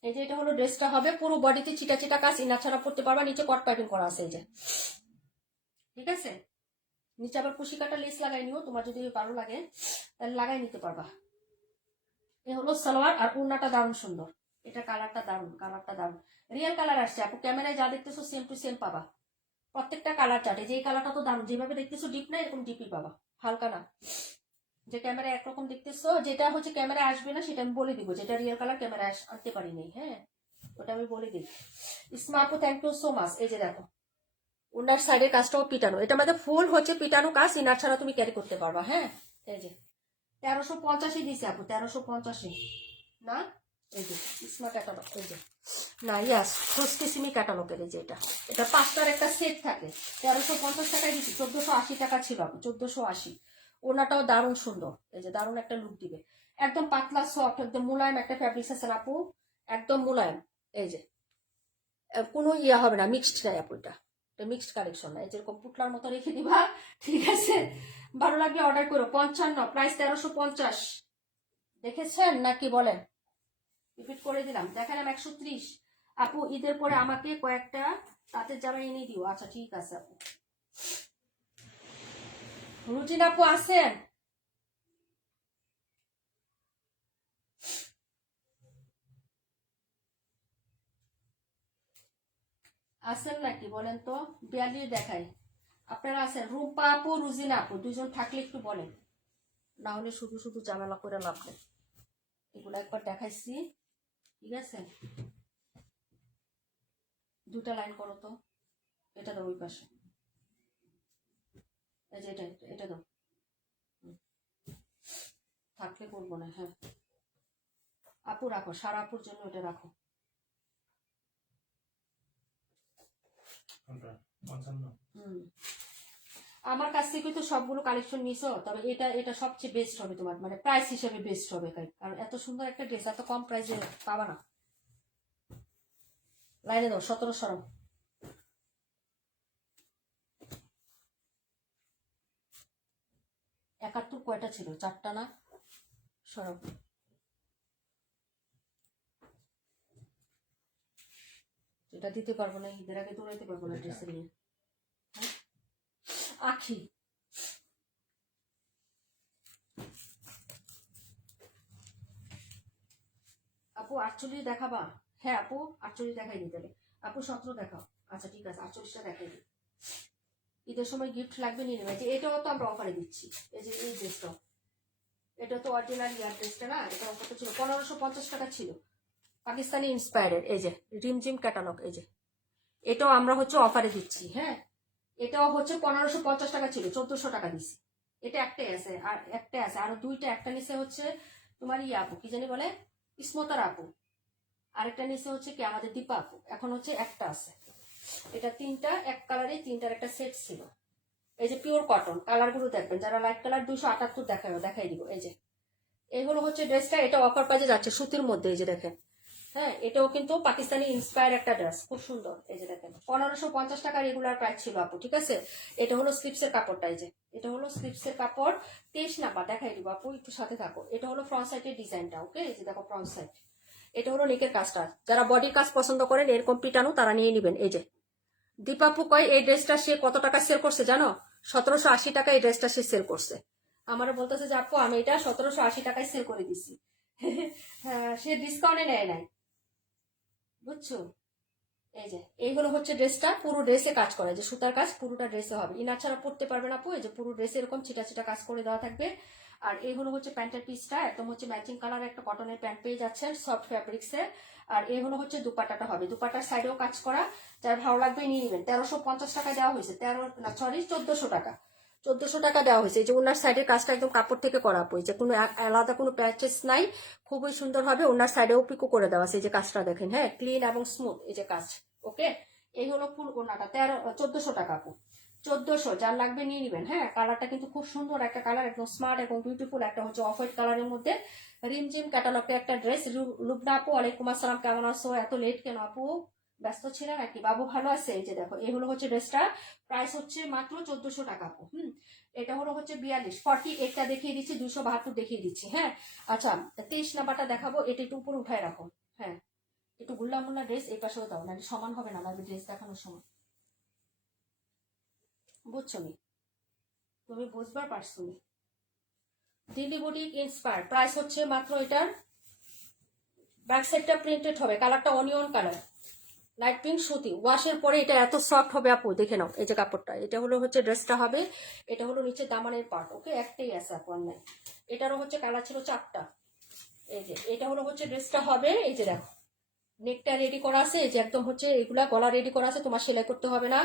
এই যে, এটা হলো ড্রেসটা হবে। পুরো বডিতে চিটা চিটা কাজ, ইনার ছাড়া পড়তে পারবা। নিচে কট পাইপিং করা আছে। এই যে, ঠিক আছে। নিচে আবার কুশি কাটা লেস লাগাই নিও, তোমার যদি ভালো লাগে তাহলে লাগাই নিতে পারবা। এ হলো সালোয়ার, আর উন্নাটা দারুণ সুন্দর। এটা কালারটা দারুণ, কালারটা দারুণ। রিয়েল কালার আসছে আপু, ক্যামেরায় যা দেখতেছো সেম টু সেম পাবা। প্রত্যেকটা কালার চার্টে, যে কালারটা তো দারুণ, যেভাবে দেখতেছো ডিপ না, এরকম ডিপই পাবা, হালকা না। যে ক্যামেরায় একরকম দেখতেছো, যেটা হচ্ছে ক্যামেরায় আসবে না সেটা আমি বলে দিব, যেটা রিয়েল কালার ক্যামেরায় আনতে পারি নাই। হ্যাঁ, ওটা আমি বলে দিই। ইসমা আপু, থ্যাংক ইউ সো মাচ। এই যে দেখো, ওনার সাইডের কাজটাও পিটানো। এটা আমাদের ফুল হচ্ছে পিটানো কাজ, ইনার ছাড়া তুমি ক্যারি করতে পারবা। হ্যাঁ, এই যে 1350 দিছে আপু, 1350 না। এই যে স্মার্ট ক্যাটালগ, এই যে না, ইয়াস খুশকিসিমি ক্যাটালগের। এই যে এটা 5টার একটা সেট থাকে। 1350 টাকায় দিচ্ছি। 1480 টাকা ছিল আপু, 1480। ওনাটাও দারুণ সুন্দর। এই যে দারুণ একটা লুক দিবে। একদম পাতলা সফট, একদম মোলায়েম একটা ফ্যাব্রিক্স আছে আপু, একদম মোলায়েম। এই যে কোনো ইয়া হবে না, মিক্সড নাই আপু। এটা মিক্সড কালেকশন না, যেরকম পুটলার মতো রেখে দিবা, ঠিক আছে। ভালো লাগবে অর্ডার করো। 55, প্রাইস 1350। দেখেছেন নাকি বলেন? রিপিট করে দিলাম, দেখালাম 130। আপু ঈদের পরে আমাকে কয়েকটা তাঁতের জামা এনে দিও। আচ্ছা ঠিক আছে আপু। রুটিন আপু আসেন? আসেন নাকি বলেন তো, 42 দেখাই। আপনারা আছেন? রুম্পা আপু, রুজিনা আপু, দুজন থাকলে একটু বলেন, না হলে শুধু শুধু ঝামেলা করে লাভ নেই। এগুলো একবার দেখাইছি, ঠিক আছে? দুটা লাইন করো তো। এটা দাও ওই পাশে, এই যে এটা এটা দাও। থাকলে করবো না। হ্যাঁ আপু রাখো, সারা আপুর জন্য এটা রাখো। কোনটা 55? আমার কাছ থেকে তো সবগুলো কালেকশন নিছো, তবে এটা এটা সবচেয়ে বেস্ট হবে তোমার, মানে প্রাইস হিসেবে বেস্ট হবে, কারণ এত সুন্দর একটা ড্রেস এত কম প্রাইসে পাবা না। লাইনে দাও 1700। 71 কয়টা ছিল? 4টা না? সরব, এটা দিতে পারবো না, ঈদের আগে দৌড়াইতে পারবো না ড্রেস নিয়ে। হ্যাঁ? আখি আপু 48 দেখাবা? হ্যাঁ আপু 48 দেখাই দিতে হবে। আপু 17 দেখাও। আচ্ছা ঠিক আছে, 48টা দেখাই দিই। ঈদের সময় গিফট লাগবে, নিয়ে নেবে। যে এটাও তো আমরা অফারে দিচ্ছি, এই যে এই ড্রেসটা, এটা তো অরিজিনাল ইয়ার ড্রেসটা না, এটা অফারটা ছিল 1550 টাকা ছিল, পাকিস্তানি ইন্সপায়ার্ড। এই যে রিমঝিম ক্যাটালগ, এই যে এটাও আমরা হচ্ছে অফারে দিচ্ছি। হ্যাঁ এটাও হচ্ছে 1550 টাকা ছিল, 1400 টাকা দিচ্ছি। এটা একটাই আছে, আর একটাই আছে, আরো দুইটা। একটা নিচে হচ্ছে তোমার ইয়ে আপু, কি জানি বলে, ইসমতার আপু। আরেকটা নিচে হচ্ছে কি আমাদের দীপা আপু। এখন হচ্ছে একটা আছে। এটা তিনটা এক কালারে, তিনটার একটা সেট ছিল। এই যে পিওর কটন, কালার গুলো দেখবেন, যারা লাইট কালার 278 দেখাই দিব। এই যে এইগুলো হচ্ছে ড্রেসটা, এটা অফার প্রাইজে যাচ্ছে সুতির মধ্যে। এই যে দেখেন, হ্যাঁ এটাও কিন্তু পাকিস্তানি ইন্সপায়ার একটা ড্রেস, খুব সুন্দর। এই যে দেখেন 1550 টাকা রেগুলার প্রাইস ছিল আপু, ঠিক আছে? এটা হলো স্লিপসের কাপড়টা, এই যে এটা হলো স্লিপসের কাপড়। 23 নাম্বার দেখাই দিব আপু, একটু সাথে থাকো। এটা হলো ফ্রন্ট সাইডের ডিজাইনটা, ওকে? এই যে দেখো ফ্রন্ট সাইড, এটা হলো নেকের কাজটা। যারা বডির কাজ পছন্দ করেন এরকম পিটানো, তারা নিয়ে নেবেন। এই যে দীপাপু কয় এই ড্রেসটা সে কত টাকা সেল করছে জানো? 1780 টাকা এই ড্রেসটা সে সেল করছে। আমার বলতেছে যে আপু আমি এটা 1780 টাকায় সেল করে দিছি। হ্যাঁ সে ডিসকাউন্টে নেয় নাই, বুঝছো? এই যে এইগুলো হচ্ছে ড্রেসটা, পুরো ড্রেসে কাজ করা, যে সুতার কাজ পুরোটা ড্রেসে হবে। ইনার ছাড়া পড়তে পারবে না আপু। এই যে পুরো ড্রেসে এরকম ছিটা ছিটা কাজ করে দেওয়া থাকবে। আর এইগুলো হচ্ছে প্যান্টের পিসটা, একদম হচ্ছে ম্যাচিং কালার একটা কটনের প্যান্ট পেয়ে যাচ্ছেন সফট ফ্যাব্রিক্সে। আর এগুলো হচ্ছে দুপাট্টাটা হবে, দুপাট্টার সাইডেও কাজ করা। যার ভালো লাগবে নিয়ে নেবেন। 1350 টাকা দেওয়া হয়েছে, 1400 টাকা, 1400 টাকা দেওয়া হয়েছে। এই যে ওনার সাইডের কাজটা একদম কাপড় থেকে করা পড়েছে, কোনো আলাদা কোনো প্যাচেস নাই, খুবই সুন্দর হবে। ওনার সাইডেও পিকো করে দেওয়া আছে, এই যে কাজটা দেখেন, হ্যাঁ ক্লিন এবং স্মুথ এই যে কাজ, ওকে? এই হলো ফুল ওনাটা, 1400 টাকা আপু, 1400। যার লাগবে নিয়ে নেবেন। হ্যাঁ কালারটা কিন্তু খুব সুন্দর একটা কালার, একদম স্মার্ট এবং বিউটিফুল একটা হচ্ছে অফ হোয়াইট কালারের মধ্যে রিমঝিম ক্যাটালগের একটা ড্রেস। লুবনা আপু ওয়ালাইকুম আসসালাম, কেমন আছো? এত লেট কেন আপু, ব্যস্ত ছিল নাকি? বাবু ভালো আছে? এই যে দেখো এই হলো হচ্ছে ড্রেসটা, প্রাইস হচ্ছে মাত্র 1400 টাকা আপু। এটা হলো হচ্ছে 48টা দেখিয়ে দিচ্ছি, 272 দেখিয়ে দিচ্ছি। হ্যাঁ আচ্ছা 23 নাম্বারটা দেখাবো, এটা একটু উপরে উঠায় রাখো। হ্যাঁ একটু গুল্লা মুল্লা ড্রেস এই পাশেও দাও, নাহলে সমান হবে না লাগবে ড্রেস দেখানোর সময়, বুঝছো নি? তুমি বুঝবার পারছো নি? দিল্লি বুটিক ইন্সপায়ার, প্রাইস হচ্ছে মাত্র, এটার ব্যাক সাইডটা প্রিন্টেড হবে, কালারটা অনিয়ন কালার, লাইট পিঙ্ক সুতি। ওয়াশের পরে এটা এত সফট হবে আপু, দেখে নাও। এই যে কাপড়টা, এটা হলো হচ্ছে ড্রেসটা হবে। এটা হলো নিচে দামানের পার্ট, ওকে? একটাই আছে আপু, অনলাইন। এটারও হচ্ছে কালার ছিল 4টা। এই যে এটা হলো হচ্ছে ড্রেসটা হবে। এই যে দেখো নেকটা রেডি করা আছে, এই যে একদম হচ্ছে এগুলা গলা রেডি করা আছে, তোমার সেলাই করতে হবে না।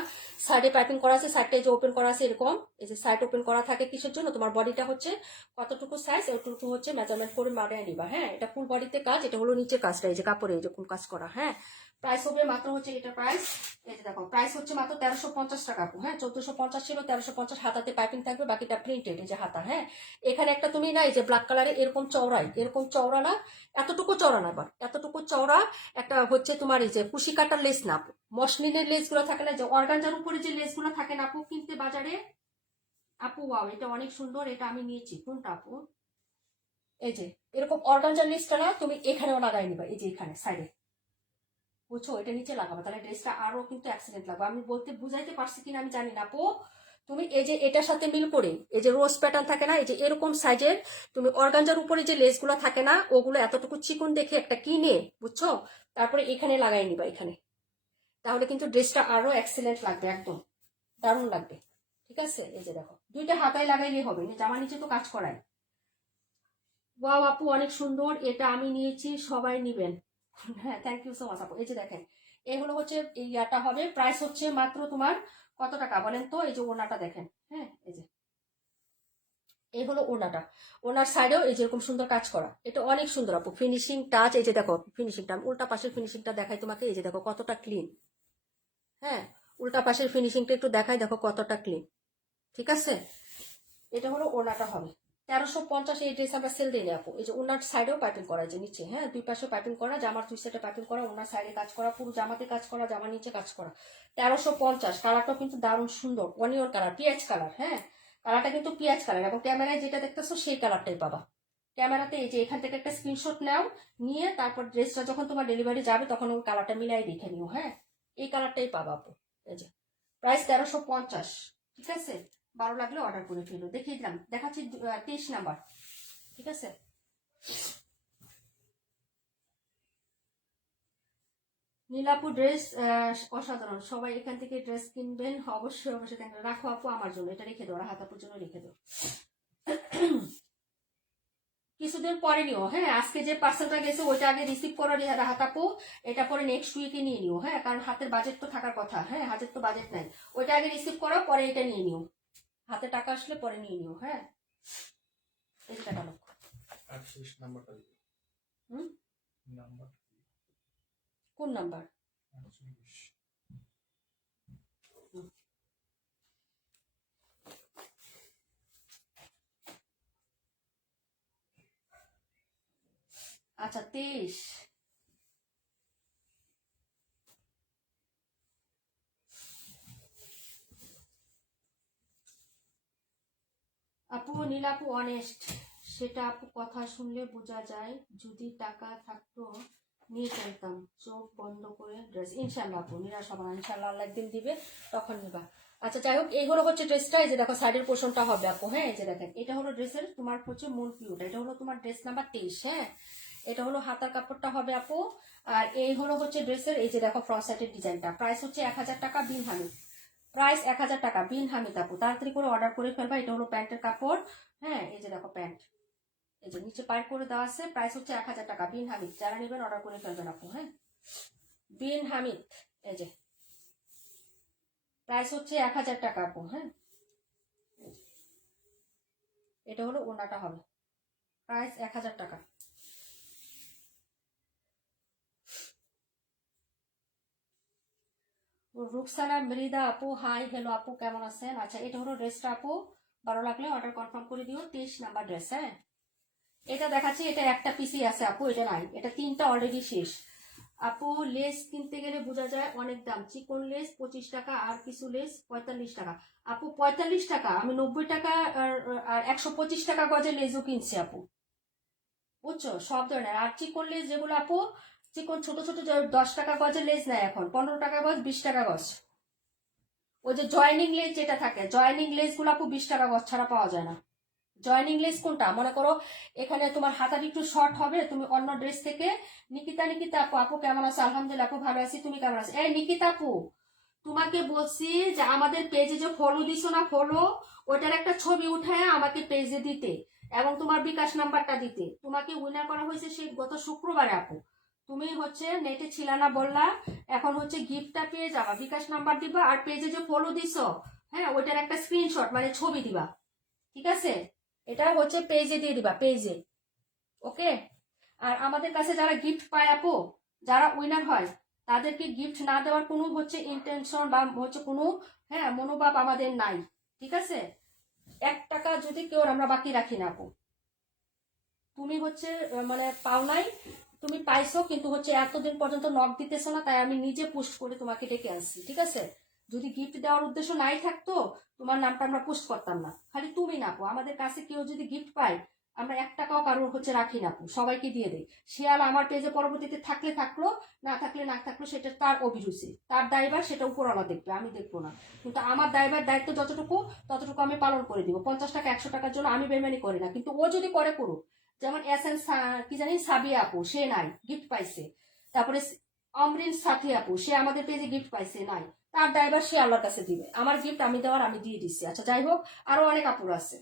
সাইডে পাইপিং করা আছে, সাইডটা যে ওপেন করা আছে এরকম। এই যে সাইড ওপেন করা থাকে কিসের জন্য? তোমার বডিটা হচ্ছে কতটুকু সাইজ ওটুকু হচ্ছে মেজারমেন্ট করে মারিয়ে নিবা। হ্যাঁ এটা ফুল বডিতে কাজ, এটা হলো নিচে কাজটা, এই যে কাপড়ে এই যে কোন কাজ করা। হ্যাঁ প্রাইস হবে মাত্র হচ্ছে, এটা প্রাইস এই যে দেখো প্রাইস হচ্ছে মাত্র 1350 টাকা আপু। হ্যাঁ 1450 ছিল, 1350। হাতাতে পাইপিং থাকবে, বাকিটা প্রিন্টেড, এই যে হাতা। হ্যাঁ এখানে একটা তুমি না, এই যে ব্ল্যাক কালারে এরকম চওড়াই, এরকম চওড়া না, এতটুকু চওড়া না, আবার এতটুকু চওড়া একটা হচ্ছে তোমার এই যে কুশি কাটার লেস না আপু, মসলিনের লেস গুলো থাকে না, যে অর্গানজার উপরে যে লেস গুলো থাকে না আপু কিনতে বাজারে আপু, ওয়াও এটা অনেক সুন্দর, এটা আমি নিয়েছি। কোনটা আপু? এই যে এরকম অর্গানজার লেসটা না, তুমি এখানেও লাগাই নিবা, এই যে এখানে সাইডে, বুঝছো, এটা নিচে লাগাবো, তাহলে ড্রেসটা আরো কিন্তু অ্যাক্সিডেন্ট লাগবে। আমি বলতে বুঝাইতে পারছি কিনা আমি জানি না আপু। তুমি এই যে এটার সাথে মিল করে এই যে রোজ প্যাটার্ন থাকে না, এই যে এরকম সাইজের তুমি অর্গানজার উপরে যে লেসগুলো থাকে না, ওগুলো এতটুকু চিকন দেখে একটা কিনে, বুঝছো, তারপরে এখানে লাগাই নিবা এখানে, তাহলে কিন্তু ড্রেসটা আরো এক্সেলেন্ট লাগবে, একদম দারুণ লাগবে। ঠিক আছে, এই যে দেখো দুইটা হাতায় লাগাইলে হবে, জামা নিচে তো কাজ করায়। ওয়াও আপু অনেক সুন্দর, এটা আমি নিয়েছি, সবাই নিবেন। হ্যাঁ, থ্যাংক ইউ সো মাচ আপু। এই যে দেখেন, এই হলো হচ্ছে এই ইয়াটা হবে, প্রাইস হচ্ছে মাত্র তোমার কত টাকা বলেন তো? এই যে ওনাটা দেখেন, হ্যাঁ এই যে এই হলো ওনাটা, ওনার সাইডেও এই যেরকম সুন্দর কাজ করা, এটা অনেক সুন্দর আপু, ফিনিশিং টাচ। এই যে দেখো ফিনিশিংটা, উল্টা পাশের ফিনিশিংটা দেখাই তোমাকে, এই যে দেখো কতটা ক্লিন। হ্যাঁ, উল্টা পাশের ফিনিশিংটা একটু দেখাই, দেখো কতটা ক্লিন। ঠিক আছে, এটা হলো ওনাটা হবে 1350। এই ড্রেস আমরা সেল দিই আপু। এই যে ওনার সাইডেও পাইপিং করা, যে নিচে, হ্যাঁ দুই পাশে পাইপিং করা, জামার দুই সাইডে পাইপিং করা, ওনার সাইডে কাজ করা, পুরো জামাতে কাজ করা, জামার নিচে কাজ করা, 1350। কালারটাও কিন্তু দারুণ সুন্দর, অনিয়ন কালার, পিঁয়াজ কালার। হ্যাঁ, কালারটা কিন্তু পিঁয়াজ কালার, এবং ক্যামেরায় যেটা দেখতেছো সেই কালারটাই পাবা। ক্যামেরাতে এই যে এখান থেকে একটা স্ক্রিনশট নাও, নিয়ে তারপর ড্রেসটা যখন তোমার ডেলিভারি যাবে তখন ওই কালারটা মিলাই দেখে নিও। হ্যাঁ, এই কালারটাই পাবা আপু। এই যে প্রাইস 1350। ঠিক আছে, ভালো লাগলে অর্ডার করে ফেলো। দেখিয়ে দিলাম, দেখাচ্ছি 23 নাম্বার। ঠিক আছে, নীলাপু ড্রেস অসাধারণ, সবাই এখান থেকে ড্রেস কিনবেন, অবশ্যই অবশ্যই। রাখো আপু আমার জন্য, এটা রেখে দাও, হাত আপুর জন্য রেখে দাও। কিছুদিন পরে নিও, হ্যাঁ আজকে যে পার্সেলটা গেছে ওইটা আগে রিসিভ করো রাহাত আপু, এটা পরে নেক্সট উইকে নিয়ে নিও। হ্যাঁ, কারণ হাতের বাজেট তো থাকার কথা, হ্যাঁ হাতের তো বাজেট নাই, ওইটা আগে রিসিভ করো, পরে এটা নিয়ে নিও, হাতে টাকা আসলে পরে নিয়ে নিও। হ্যাঁ, এই টাকা লক্ষ্য। 38 নাম্বারটা দিবে। হুম, নাম্বার কোন নাম্বার? 38। আচ্ছা 23। আপু নীলাপু অনেস্ট, সেটা আপু কথা শুনলে বোঝা যায়, যদি টাকা থাকতো নিয়ে ফেলতাম, চোখ বন্ধ করে ড্রেস। ইনশাল্লাহ আপু, নিরাশ হবো না, ইনশাল্লাহ আল্লাহ একদিন দিবে, তখন নিবা। আচ্ছা যাই হোক, এই হলো হচ্ছে ড্রেসটা, এই যে দেখো সাইডের পোর্শনটা হবে আপু। হ্যাঁ, এই যে দেখেন, এটা হলো ড্রেসের তোমার হচ্ছে মূল পিউটা, এটা হলো তোমার ড্রেস নাম্বার 23। হ্যাঁ, এটা হলো হাতার কাপড়টা হবে আপু। আর এই হলো হচ্ছে ড্রেসের, এই যে দেখো ফ্রন্ট সাইডের ডিজাইনটা, প্রাইস হচ্ছে 1000 টাকা বিন হানি, প্রাইস 1000 টাকা বিন হামিদ আপু, তাড়াতাড়ি করে অর্ডার করে ফেলবা। এটা হলো প্যান্টের কাপড়। হ্যাঁ, এই যে দেখো প্যান্ট, এই যে নিচে পাইপ করে দেওয়া আছে, প্রাইস হচ্ছে 1000 টাকা বিন হামিদ, যারা নেবেন অর্ডার করে ফেলবেন আপু। হ্যাঁ, বিন হামিদ, এই যে প্রাইস হচ্ছে 1000 টাকা আপু। হ্যাঁ, এটা হলো ওনাটা হবে, প্রাইস 1000 টাকা। রুকসানা মৃদা আপু, হাই হ্যালো আপু, কেমন আছেন? আচ্ছা, এটা হলো ড্রেসটা আপু, ভালো লাগলে অর্ডার কনফার্ম করে দিও। 23 নাম্বার ড্রেস। হ্যাঁ, এটা দেখাচ্ছি, এটা একটা পিসি আছে আপু, এটা নাই, এটা 3টা অলরেডি শেষ আপু। লেস কিনতে গেলে বোঝা যায় অনেক দাম, চিকন লেস 25 টাকা, আর কিছু লেস 45 টাকা আপু। 45 টাকা, আমি 90 টাকা আর 125 টাকা গজের লেসও কিনছি আপু, বুঝছো, সব ধরনের। আর চিকন লেস যেগুলো আপু, চিকন ছোট ছোট 10 টাকা গজের লেস নেয় এখন, 15 টাকা গজ, 20 টাকা গজ। ওই যে জয়নিং লেস যেটা থাকে, জয়নিং লেস গুলো আপু 20 টাকা গজ ছাড়া পাওয়া যায় না। জয়নিং লেস কোনটা, মনে করো এখানে তোমার হাতার একটু শর্ট হবে, তুমি অন্য ড্রেস থেকে। নিকিতা, নিকিতা আপু, আপু কেমন আছো? আলহামদুলিল্লাহ আপু, ভালো আছি, তুমি কেমন আছো? এই নিকিতা আপু, তোমাকে বলছি যে আমাদের পেজে যে ফলো দিছো না, ফলো, ওইটার একটা ছবি উঠায় আমাকে পেজে দিতে, এবং তোমার বিকাশ নাম্বারটা দিতে। তোমাকে উইনার করা হয়েছে সেই গত শুক্রবারে আপু, তুমি হচ্ছে নেটে ছিল না বললা, এখন হচ্ছে গিফটটা পেয়ে যাবা, বিকাশ নাম্বার দিবা, আর পেজে যে ফলো দিছো, হ্যাঁ ওইটার একটা স্ক্রিনশট মানে ছবি দিবা। ঠিক আছে, এটা হচ্ছে পেজে দিয়ে দিবা, পেজে। ওকে, আর আমাদের কাছে যারা গিফট পায় আপু, যারা উইনার হয়, তাদেরকে গিফট না দেওয়ার কোনো হচ্ছে ইন্টেনশন বা হচ্ছে কোনো, হ্যাঁ মনোভাব আমাদের নাই। ঠিক আছে, 1 টাকা যদি কেউ আমরা বাকি রাখি না আপু। তুমি হচ্ছে মানে পাও নাই, তুমি পাইছো, কিন্তু হচ্ছে এতদিন পর্যন্ত নক দিতেছো না, তাই আমি নিজে পোস্ট করে তোমাকে ডেকে আনছি। ঠিক আছে, যদি গিফট দেওয়ার উদ্দেশ্য নাই থাকতো, তোমার নামটা আমরা পোস্ট করতাম না। খালি তুমি না আপু, আমাদের কাছে কেউ যদি গিফট পায়, আমরা 1 টাকাও কারোর হচ্ছে রাখি না আপু, সবাইকে দিয়ে দেই। শেয়াল আমার পেজে পরবর্তীতে থাকলে থাকলো, না থাকলে না থাকলো, সেটা তার অভিরুচি, তার দায়ভার, সেটা উপরওয়ালা দেখবে, আমি দেখবো না। কিন্তু আমার দায়িত্ব যতটুকু ততটুকু আমি পালন করে দিব। 50 টাকা 100 টাকার জন্য আমি বেমানি করি না, কিন্তু ও যদি করে করুক। যেমন এসএন কি জানি সাবিয়া আপু, সে নাই, গিফট পাইছে। তারপরে অমরিন সাথী আপু, সে আমাদের পেজে গিফট পাইছে, নাই। তার দায়ভার সে আল্লাহর কাছে দিবে, আমার গিফট আমি দেওয়ার আমি দিয়ে দিচ্ছি। আচ্ছা যাই হোক, আরো অনেক আপুর আছে।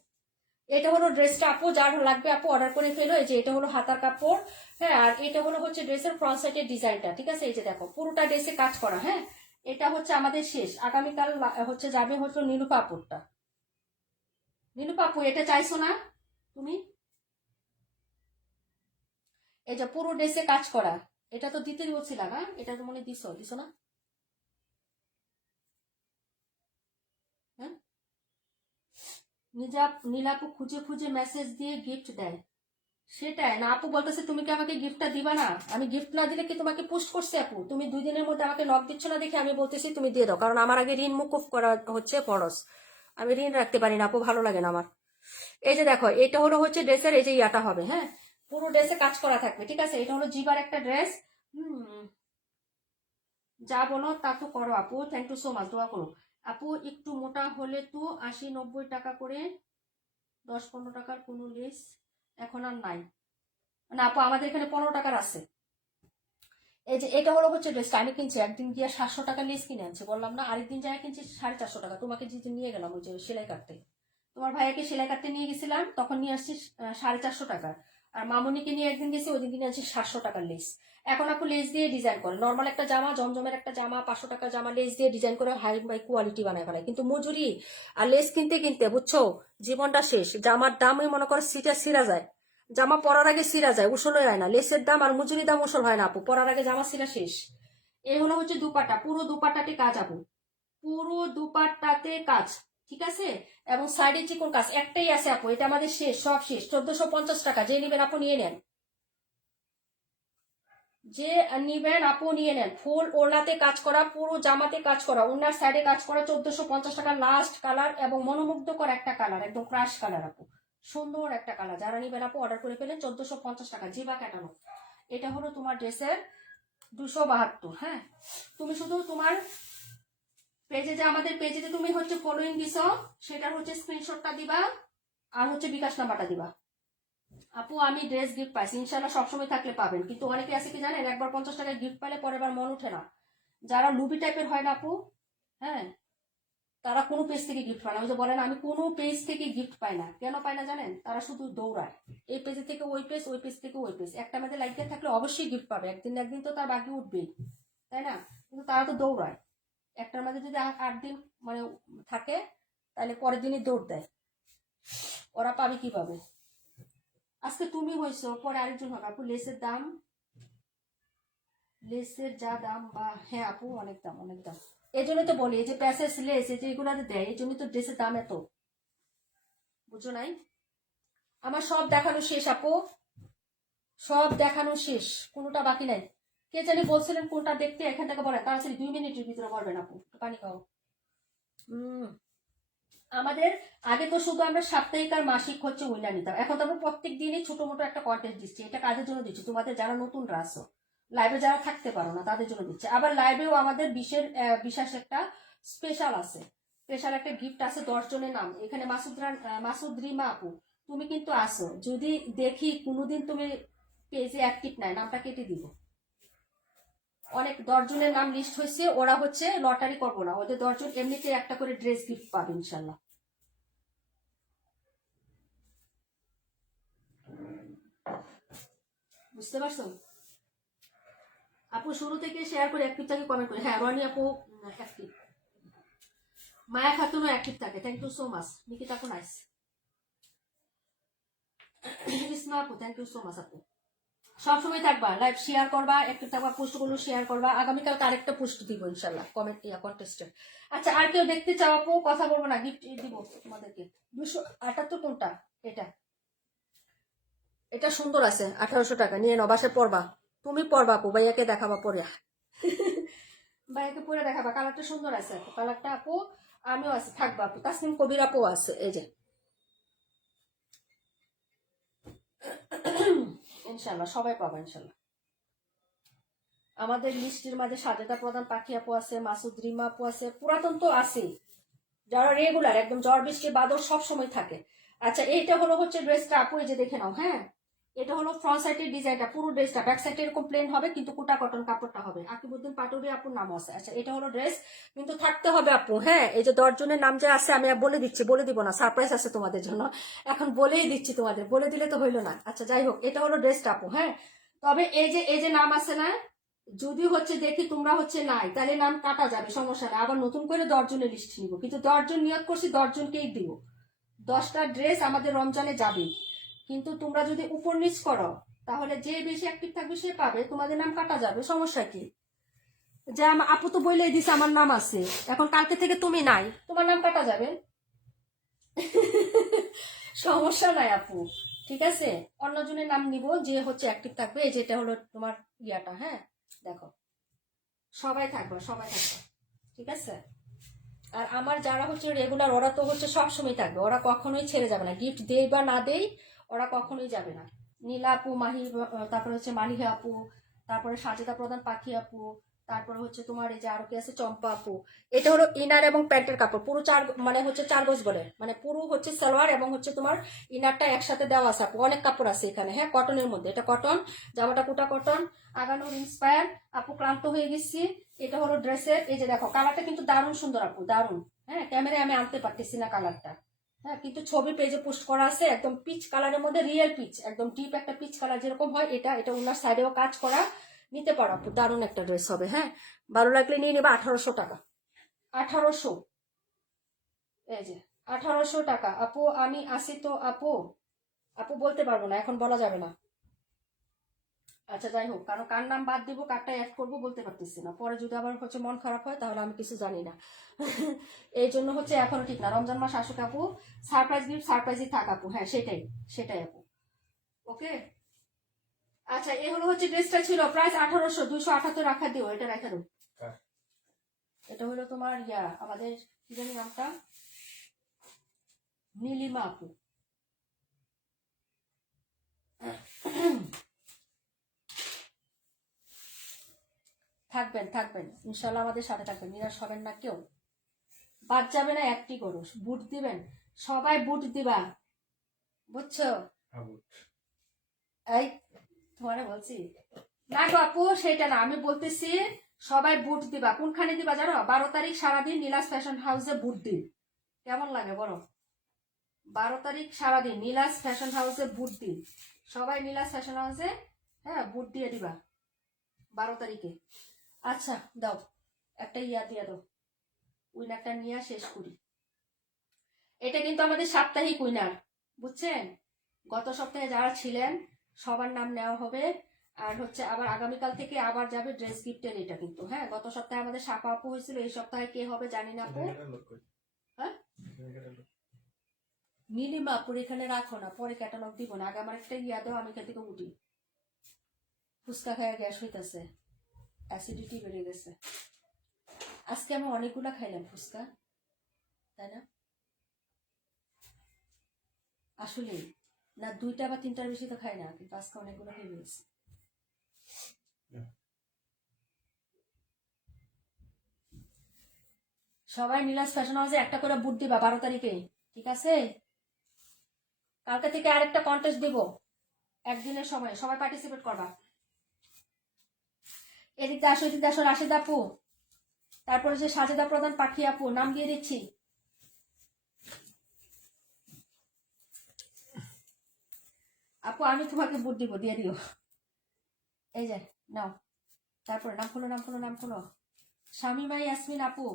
এটা হলো ড্রেসটা আপু, যার লাগবে আপু অর্ডার করে ফেলো। এই যে এটা হলো হাতার কাপড়, হ্যাঁ। আর এটা হলো হচ্ছে ড্রেসের ফ্রন্ট সাইডের ডিজাইনটা, ঠিক আছে। এই যে দেখো পুরোটা ড্রেসে কাজ করা, হ্যাঁ। এটা হচ্ছে আমাদের শেষ, আগামীকাল হচ্ছে যাবে হচ্ছে নীলুপা আপুরটা। নীলুপা আপু এটা চাইছো না তুমি? এই যে পুরো ড্রেসে কাজ করা, এটা তো দিতে বলছিলা না? এটা তো মনে দিছো দিছো না? হ্যাঁ, নীলাপু খুঁজে খুঁজে মেসেজ দিয়ে গিফট দেয়। সেটাই না আপু, বলতেছে তুমি কি আমাকে গিফটটা দিবা না? আমি গিফট না দিলে কি তোমাকে পুশ করছে আপু? তুমি 2 দিনের মধ্যে আমাকে নক দিচ্ছ না দেখে আমি বলতেছি তুমি দিয়ে দাও, কারণ আমার আগে ঋণ মুকুব করা হচ্ছে ফরজ। আমি ঋণ রাখতে পারি না আপু, ভালো লাগে না আমার। এই যে দেখো এটা হলো হচ্ছে ড্রেসের এই যে ইয়াটা হবে, হ্যাঁ। পুরো ড্রেসে কাজ করা থাকবে, ঠিক আছে। এটা হলো জিবার একটা ড্রেস। যা বলো তা তো করো আপু, থ্যাংক ইউ সো মাচ, দোয়া করো আপু। একটু মোটা হলে তো 80-90 টাকা করে, 10-15 টাকার কোনো লেস এখন আর নাই না আপু, আমাদের এখানে 15 টাকার আছে। এই যে এটা হলো হচ্ছে ড্রেসটা আমি কিনছি, একদিন গিয়ে 700 টাকা লেস কিনে আনছি, বললাম না। আরেকদিন যাই কিনছি 450 টাকা। তোমাকে যে নিয়ে গেলাম ওই যে সেলাই কাটতে, তোমার ভাইয়াকে সেলাই কাটতে নিয়ে গেছিলাম, তখন নিয়ে আসছি 450 টাকা। আর মামুনিকে নিয়ে একদিন গেছি, ওই দিন কিনে আনছি 700 টাকার লেস। এখন আপু লেস দিয়ে ডিজাইন করে, নর্মাল একটা জামা, জমজমের একটা জামা 500 টাকার জামা লেস দিয়ে ডিজাইন করে হাই বাই কোয়ালিটি বানায় ফেলায়, কিন্তু মজুরি আর লেস কিনতে কিনতে বুঝছো জীবনটা শেষ। জামার দামই মনে করো সিরা যায়, জামা পরার আগে সিরা যায়, উসল হয় না। লেসের দাম আর মজুরি দাম উসল হয় না আপু, পরার আগে জামা সিরা শেষ। এই হলো হচ্ছে দুপাট্টা, পুরো দুপাট্টাতে কাজ আপু, পুরো দুপাট্টাতে কাজ, ঠিক আছে। এবং সাইডে চিকন কাজ একটাই আছে আপু, এটা আমাদের শেষ, সব শেষ। 1450 টাকা, যে নিবেন আপু নিয়ে নেন, যে নিবেন আপু নিয়ে নেন। ফুল ওড়নাতে কাজ করা, পুরো জামাতে কাজ করা, ওড়নার সাইডে কাজ করা, 1450 টাকা লাস্ট কালার, এবং মনোমুগ্ধকর একটা কালার, একদম ক্রাশ কালার আপু, সুন্দর একটা কালার। যারা নিবেন আপু অর্ডার করে ফেলেন, 1450 টাকা জিবা কাটানো। এটা হলো তোমার ড্রেসের 272, হ্যাঁ। তুমি শুধু তোমার পেজে, যে আমাদের পেজে যে তুমি হচ্ছে ফলোইং দিছ, সেটার হচ্ছে স্ক্রিনশটটা দিবা, আর হচ্ছে বিকাশ নাম্বারটা দিবা। আপু আমি ড্রেস গিফট পাইছি, ইনশাল্লাহ সবসময় থাকলে পাবেন, কিন্তু অনেকে আছে কি জানেন, একবার 50 টাকা গিফট পাইলে পরের বার মন উঠে না। যারা লুবি টাইপের হয় না আপু, হ্যাঁ, তারা কোনো পেজ থেকে গিফট পায় না। ওই যে বলেন আমি কোনো পেজ থেকে গিফট পাই না, কেন পাই না জানেন? তারা শুধু দৌড়ায়, এই পেজ থেকে ওই পেজ, ওই পেজ থেকে ওই পেজ। একটা মেয়েদের লাইকে থাকলে অবশ্যই গিফট পাবে, একদিন না একদিন তো তার বাকি উঠবেই, তাই না? কিন্তু তারা তো দৌড়ায়, একটার মধ্যে যদি 8 দিন মানে থাকে, তাহলে পরের দিনই দৌড় দেয়, ওরা পাবে কিভাবে? আজকে তুমি হয়েছো, পরে আরেকজন হবে আপু। লেসের দাম, লেসের যা দাম, বা হ্যাঁ আপু অনেক দাম, অনেক দাম। এই জন্য তো বলি, এই যে প্যাসেজ লেস, এই যে এগুলো দেয়, এই জন্য তো ড্রেসের দাম এত, বুঝো নাই? আমার সব দেখানো শেষ আপু, সব দেখানো শেষ, কোনোটা বাকি নাই। কে জানি বলছিলেন কোনটা দেখতে, এখান থেকে বলেন তাড়াতাড়ি, 2 মিনিটের ভিতরে বলবেন আপু, পানি খাও। আমাদের আগে তো শুধু আমরা সাপ্তাহিক আর মাসিক হচ্ছে উইনার নিতাম, এখন তো আমরা প্রত্যেক দিনই ছোট মোটো একটা কন্টেস্ট দিচ্ছি। এটা কাজের জন্য দিচ্ছি, তোমাদের যারা নতুন আসো, লাইভে যারা থাকতে পারো না তাদের জন্য দিচ্ছে। আবার লাইভেও আমাদের বিশেষ একটা স্পেশাল আছে, স্পেশাল একটা গিফট আছে, 10 জনের নাম এখানে। মাসুদ রিমা আপু, তুমি কিন্তু আসো, যদি দেখি কোনোদিন তুমি পেজে অ্যাক্টিভ নাই, নামটা কেটে দিব। অনেক 10 জনের নাম লিস্ট হয়েছে, ওরা হচ্ছে লটারি করবো না, ওদের 10 জন এমনিতে একটা করে ড্রেস গিফট পাবে ইনশাল্লাহ। বুঝতে পারছো আপু? শুরু থেকে শেয়ার করে অ্যাক্টিভ থাকে, কমেন্ট করে। হ্যাঁ রনি আপু অ্যাক্টিভ, মায়া খাতুনও অ্যাক্টিভ থাকে, thank you so much. Nikita আপু নাইস, ইসমা আপু থ্যাংক ইউ সো মাচ আপু। সবসময় থাকবা, লাইভ শেয়ার করবা, অ্যাক্টিভ থাকবা, পোস্টগুলো শেয়ার করবা। আগামীকাল আরেকটা পোস্ট দিব ইনশাল্লাহ কমেন্ট কন্টেস্টে। আচ্ছা আর কেউ দেখতে চাও আপু? কথা বলবো না, গিফট দিব তোমাদেরকে। 278 কোনটা? এটা, এটা সুন্দর আছে, 1800 টাকা, নিয়ে নাও, বাসায় পরবা। তুমি পরবা আপু, ভাইয়াকে দেখাবা পরে, ভাইয়াকে পরে দেখাবা। কালারটা সুন্দর আছে আপু, কালারটা আপু আমিও আছে, থাকবা আপু। তাসনিম কবির আপু আছে, এই যে ইনশাল্লাহ সবাই পাবো ইনশাল্লাহ। আমাদের লিস্টের মাঝে সাজেদা প্রধান পাখি আপু আছে, মাসুদ রিমা আপু আছে, পুরাতন তো আছে, যারা রেগুলার একদম ঝড় বৃষ্টি বাদল সব সময় থাকে। আচ্ছা এইটা হলো হচ্ছে ড্রেসটা আপু, এই যে দেখে নাও। হ্যাঁ, এটা হলো ফ্রন্ট সাইডের ডিজাইনটা, পুরো ড্রেসটা ব্যাক সাইডে এরকম প্লেন হবে, কিন্তু কোটা কটন কাপড়টা হবে। আকিবুদ্দিন পাটুরি আপুর নাম আছে। আচ্ছা এটা হলো ড্রেস, কিন্তু থাকতে হবে আপু। হ্যাঁ, এই যে 10 জনের নাম যে আছে আমি বলে দিচ্ছি, বলে দিব না, সারপ্রাইজ আছে তোমাদের জন্য, এখন বলেই দিচ্ছি তোমাদের, বলে দিলে তো হইলো না। আচ্ছা যাই হোক, এটা হলো ড্রেসটা আপু। হ্যাঁ, তবে এই যে নাম আছে না, যদি হচ্ছে দেখি তোমরা হচ্ছে নাই, তাহলে নাম কাটা যাবে, সমস্যা নাই, আবার নতুন করে 10 জনের লিস্ট নিব, কিন্তু 10 জন নিয়োগ করছি, 10 জনকেই দিব। 10টা ড্রেস আমাদের রমজানে যাবে, কিন্তু তোমরা যদি উপর নিচ করো তাহলে যে বেশি অ্যাক্টিভ থাকবে সে পাবে, তোমাদের নাম কাটা যাবে, সমস্যা কি? যে আপু তো বলেই দিছে আমার নাম আছে, এখন কালকে থেকে তুমি নাই, তোমার নাম কাটা যাবে। সমস্যা নাই আপু, ঠিক আছে, অন্যজনের নাম নিব যে হচ্ছে অ্যাক্টিভ থাকবে। এই যেটা হলো তোমার ইয়াটা। হ্যাঁ দেখো, সবাই থাকবে, সবাই থাকবে, ঠিক আছে। আর আমার যারা হচ্ছে রেগুলার, ওরা তো হচ্ছে সবসময় থাকবে, ওরা কখনোই ছেড়ে যাবে না, গিফট দেই বা না দেই ওরা কখনোই যাবে না। নীলা আপু, মাহি, তারপরে হচ্ছে মালিহা আপু, তারপরে সাজেদা প্রধান পাখি আপু, তারপরে হচ্ছে তোমার এই যে আরো কি আছে, চম্পা আপু। এটা হলো ইনার এবং প্যান্টের কাপড়, পুরো মানে হচ্ছে 4 গজ বলে, মানে পুরো হচ্ছে সালোয়ার এবং হচ্ছে তোমার ইনারটা একসাথে দেওয়া আছে আপু, অনেক কাপড় আছে এখানে। হ্যাঁ, কটনের মধ্যে, এটা কটন, জামাটা কোটা কটন, আগানোর ইন্সপায়ার। আপু ক্লান্ত হয়ে গেছি। এটা হলো ড্রেসের, এই যে দেখো কালারটা কিন্তু দারুণ সুন্দর আপু, দারুণ। হ্যাঁ, ক্যামেরায় আমি আনতে পারতেছি না কালারটা। হ্যাঁ, কিন্তু ছবি পেজে পোস্ট করা আছে, একদম পিচ কালারের মধ্যে, রিয়েল পিচ, একদম ডিপ একটা পিচ কালার যেরকম হয়, এটা এটা ওনার সাইডেও কাজ করা। নিতে পারো আপু, দারুণ একটা ড্রেস হবে। হ্যাঁ, ভালো লাগলে নিয়ে নেবা। 1800 টাকা, 1800, এই যে 1800 টাকা আপু। আমি আসি তো আপু, আপু বলতে পারবো না, এখন বলা যাবে না। আচ্ছা যাই হোক, কারণ কার নাম বাদ দিব, কারটা অ্যাড করবো বলতে পারতেছি না, পরে যদি আবার হচ্ছে মন খারাপ হয় তাহলে আমি কিছু জানি না। এই জন্য হচ্ছে এখনো ঠিক না, রমজান মাস আসুক আপু, সারপ্রাইজ গিফট সারপ্রাইজই থাক আপু। হ্যাঁ সেটাই, সেটাই আপু। ওকে, আচ্ছা এ হলো হচ্ছে ড্রেসটা ছিল প্রাইস 1800, 278 রাখা দিও, এটা রেখে দাও। হ্যাঁ। এটা হলো তোমার আমাদের কি জানি নামটা, নীলিমা আপু। থাকবেন থাকবেন ইনশাল্লাহ, আমাদের সাথে থাকবেন, নিরাশ হবেন না কেউ, বাদ যাবে না, একটি করো, বুট দিবেন, সবাই বুট দিবা, বুঝছো? এই তোমারে বলছি না গো আপু, সেটা না, আমি বলতেছি সবাই বুট দিবা। কোনখানে দিবা জানো? 12 তারিখ সারাদিন নীলাস ফ্যাশন হাউসে বুট দিন, কেমন লাগে বলো? 12 তারিখ সারাদিন নীলাস ফ্যাশন হাউসে বুট দিন, সবাই নীলাস ফ্যাশন হাউসে হ্যাঁ বুট দিয়ে দিবা 12 তারিখে। আচ্ছা দাও, একটা দিয়ে দাও, উইনারটা নিয়ে শেষ করি। এটা কিন্তু আমাদের সাপ্তাহিক উইনার, বুঝছেন? গত সপ্তাহে যারা ছিলেন সবার নাম নেওয়া হবে, আর হচ্ছে আবার আগামীকাল থেকে আবার যাবে ড্রেস গিফটের এটা কিন্তু। হ্যাঁ, গত সপ্তাহে আমাদের সাপা আপু হয়েছিল, এই সপ্তাহে কে হবে জানি না আপু। হ্যাঁ, নীলিমা আপুর এখানে রাখো না, পরে ক্যাটালগ দিব না, আগে আমার একটা দাও, আমি এখান থেকে উঠি। ফুচকা খায় গ্যাস হইতেছে, অ্যাসিডিটি বেড়ে গেছে। আজকে আমি অনেকগুলা খাইলাম ফুচকা, তাই না? আসলে না, 2টা বা 3টার বেশি তো খাই না, কিন্তু আজকে অনেকগুলো খেয়ে ফেলেছি। সবাই নীলাস ফ্যাশন হাউসে একটা করে বুট দিবা 12 তারিখে, ঠিক আছে? কালকে থেকে আরেকটা কন্টেস্ট দিব, একদিনের সময়, সবাই পার্টিসিপেট করবা। এদিকে আসো, এদিকে আসো, রাশিদ আপু, তারপরে যে সাজেদা প্রধান পাখি আপু, নাম দিয়ে দিচ্ছি। আপু আমি তোমাকে বুট দিব, দিয়ে দিও, এই যে নাও। তারপরে নাম খুলো, নাম খুলো, নাম খুলো। শামিমা ইয়াসমিন আপু,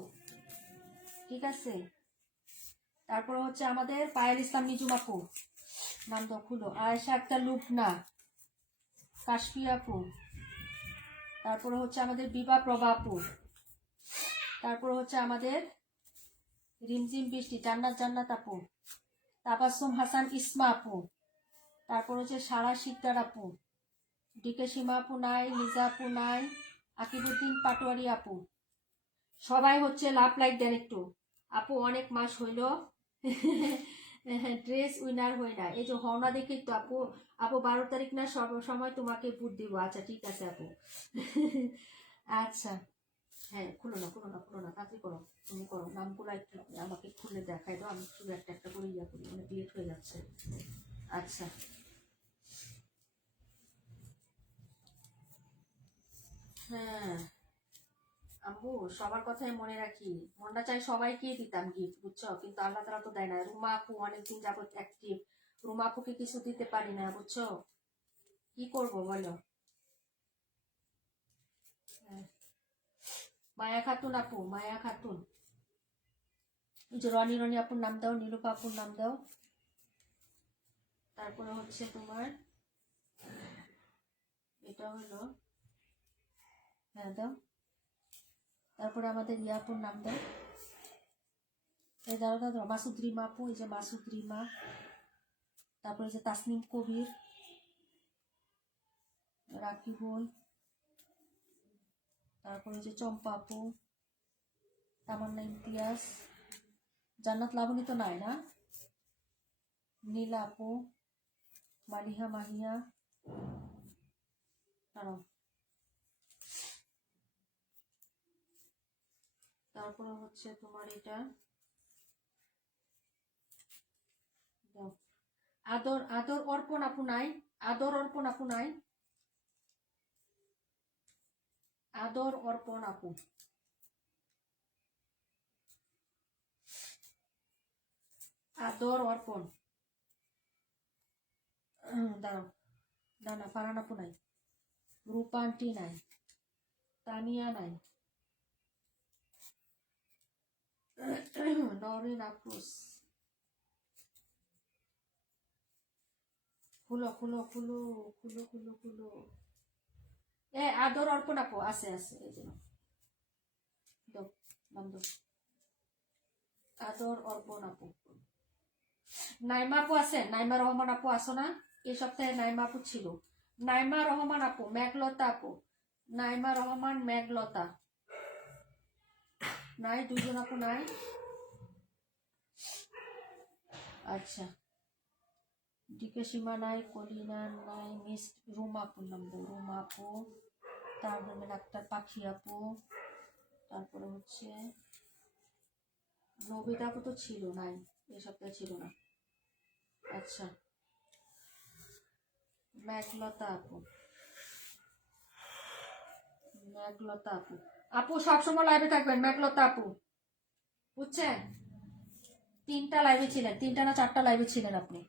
ঠিক আছে। তারপরে হচ্ছে আমাদের পায়েল ইসলাম নিজুম আপু, নাম তো খুলো। আয়েশা আক্তার লুবনা, কাশফি আপু, তারপরে হচ্ছে আমাদের বিভা প্রভা আপু, তারপরে হচ্ছে আমাদের রিমঝিম বৃষ্টি, জান্নাত জান্নাত আপু, তাবাসুম হাসান ইসমা আপু, তারপর হচ্ছে সারা শিকদার আপু, ডিকে সীমা আপু নাই, লিজা আপু নাই, আকিবুদ্দিন পাটোয়ারি আপু। সবাই হচ্ছে লাভ লাইক দেন একটু আপু, অনেক মাস হইল। ড্রেস উইনার হয় না, এই যে হওনা দেখি তো আপু। আপু 12 তারিখ না সব সময় তোমাকে বুট দিব। আচ্ছা ঠিক আছে আপু। আচ্ছা হ্যাঁ, খুলো না খুলো না খুলো না, তাড়াতাড়ি করো। তুমি করো নামগুলো একটু আমাকে খুলে দেখাই দাও, আমি শুধু একটা একটা করে ইয়া করি, অনেক লেট হয়ে যাচ্ছে। আচ্ছা হ্যাঁ আম্মু, সবার কথাই মনে রাখি। মনটা চাই সবাইকে দিতাম গিফট, বুঝছো, কিন্তু আল্লাহ তালা তো দেয় না। রুমা আপু অনেকদিন যাবত অ্যাক্টিভ, রুমা আপুকে কিছু দিতে পারি না, বুঝছো, কি করব বলো। হ্যাঁ। মায়া খাতুন আপু, মায়া খাতুন। এই যে রনি রনি আপুর নাম দাও, নীলুপা আপুর নাম দাও। তারপরে হচ্ছে তোমার এটা হলো, হ্যাঁ দাও। তারপরে আমাদের ইয়াপুর নাম দাও। এই দাও দাও দাও, মাসুদ রিমা আপু, এই যে মাসুদ রিমা। তারপরে এই যে তাসনিম কবির, রাকিবুল। তারপরে এই যে চম্পা আপু, তামান্না ইমতিয়াজ, জান্নাত লাবণী তো নাই না, নীলা আপু, মালিহা মাহিয়া। দাঁড়াও। তারপরে হচ্ছে তোমার এটা দাও। আদর আদর অর্পণ আপু নাই, আদর অর্পণ আপু নাই, আদর অর্পণ আপু। আদর অর্পণ। দাঁড়াও, না না ফারান আপু নাই, রূপান্টি নাই, তানিয়া নাই, নরিন আফরোজ। খুলো খুলো খুলো খুলো খুলো খুলো। এ আদর অর্পণ আপু আছে আছে, এই যে দাও, নাম দাও। আদর অর্পণ আপু। নাইমা আপু আছে, নাইমা রহমান আপু আসো না, এই সপ্তাহে নাইমা আপু ছিল। নাইমা রহমান আপু, মেঘলতা আপু, নাইমা রহমান মেঘলতা নাই, দুজন আপু নাই। আচ্ছা ডিকে সীমা নাই, কলিনা নাই, মিস রুমা আপুর নাম দাও, রুমা আপু। তারপরে ডাক্তার পাখি আপু। তারপরে হচ্ছে নবিতা আপু তো ছিল, নাই, এই সপ্তাহে ছিল না। আচ্ছা মেঘলতা আপু, মেঘলতা আপু। আপু সবসময় লাইভে থাকবেন, মেঘলতা আপু, বুঝছেন। 3টা লাইভে ছিলেন, 3টা না 4টা লাইভে ছিলেন আপনি।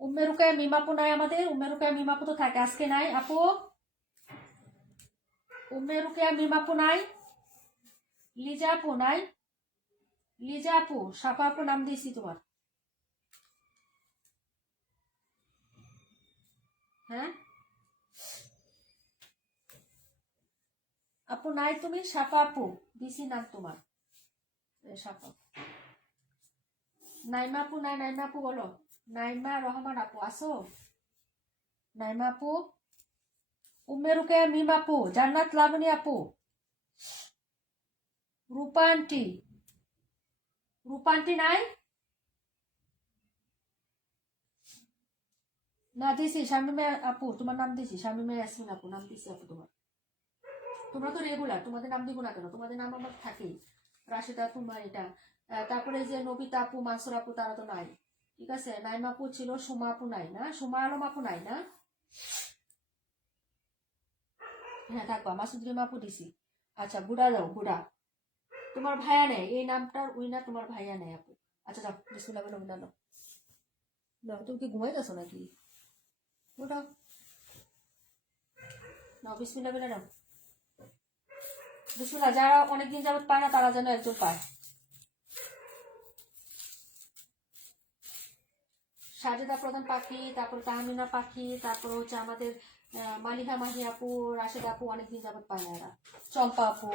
উম্মে রুকায়া মিমাপু নাই আমাদের, উম্মে রুকায়া মিমাপু তো থাকে, আজকে নাই আপু। উম্মে রুকায়া মিমাপু নাই, লিজা আপু নাই, লিজা আপু, সাফা আপু নাম দিয়েছি তোমার। হ্যাঁ আপু নাই, তুমি সাফা আপু দিছি নাম তোমার, সাফা। নাইমা আপু নাই, নাইমা আপু বলো। নাইমা রহমান আপু আসো, নাইমা আপু। উম্মে রুকায়া মিম আপু, জান্নাত লাবণী আপু, রূপা আন্টি, রূপা আন্টি নাই না, দিছি শামিমা আপু তোমার নাম দিছি, শামিমা ইয়াসমিন আপু নাম দিছি আপু তোমার। তোমরা তো রেগুলার, তোমাদের নাম দিব না কেন, তোমাদের নাম আমার থাকেই। রাশেদা তোমার এটা। তারপরে যে নবিতা আপু, মানসুর আপু, তারা তো নাই। ঠিক আছে, নাইমা আপু ছিল, সুমা আপু নাই না, সুমা আলম আপু নাই না। হ্যাঁ থাকবা, মাসুদ রিমা আপু দিছি। আচ্ছা গুড়া দাও, গুড়া। তোমার ভাইয়া নেই, এই নামটার উইনার তোমার ভাইয়া নেই আপু। আচ্ছা যাও, বিসমিল্লাহ বলে উইনার নাও। নাও, তুমি কি ঘুমাইতেছো নাকি? ওটাও নাও, বিসমিল্লাহ বলে নাও। বিসমিল্লাহ, যারা অনেকদিন যাবত পায় না তারা যেন একজন পায়। সাজেদা প্রধান পাখি, তারপর তাহমিনা পাখি, তারপর হচ্ছে আমাদের মালিহা মাহি আপু, রাশেদা আপু অনেকদিন যাবত পায় না এরা। চম্পা আপু,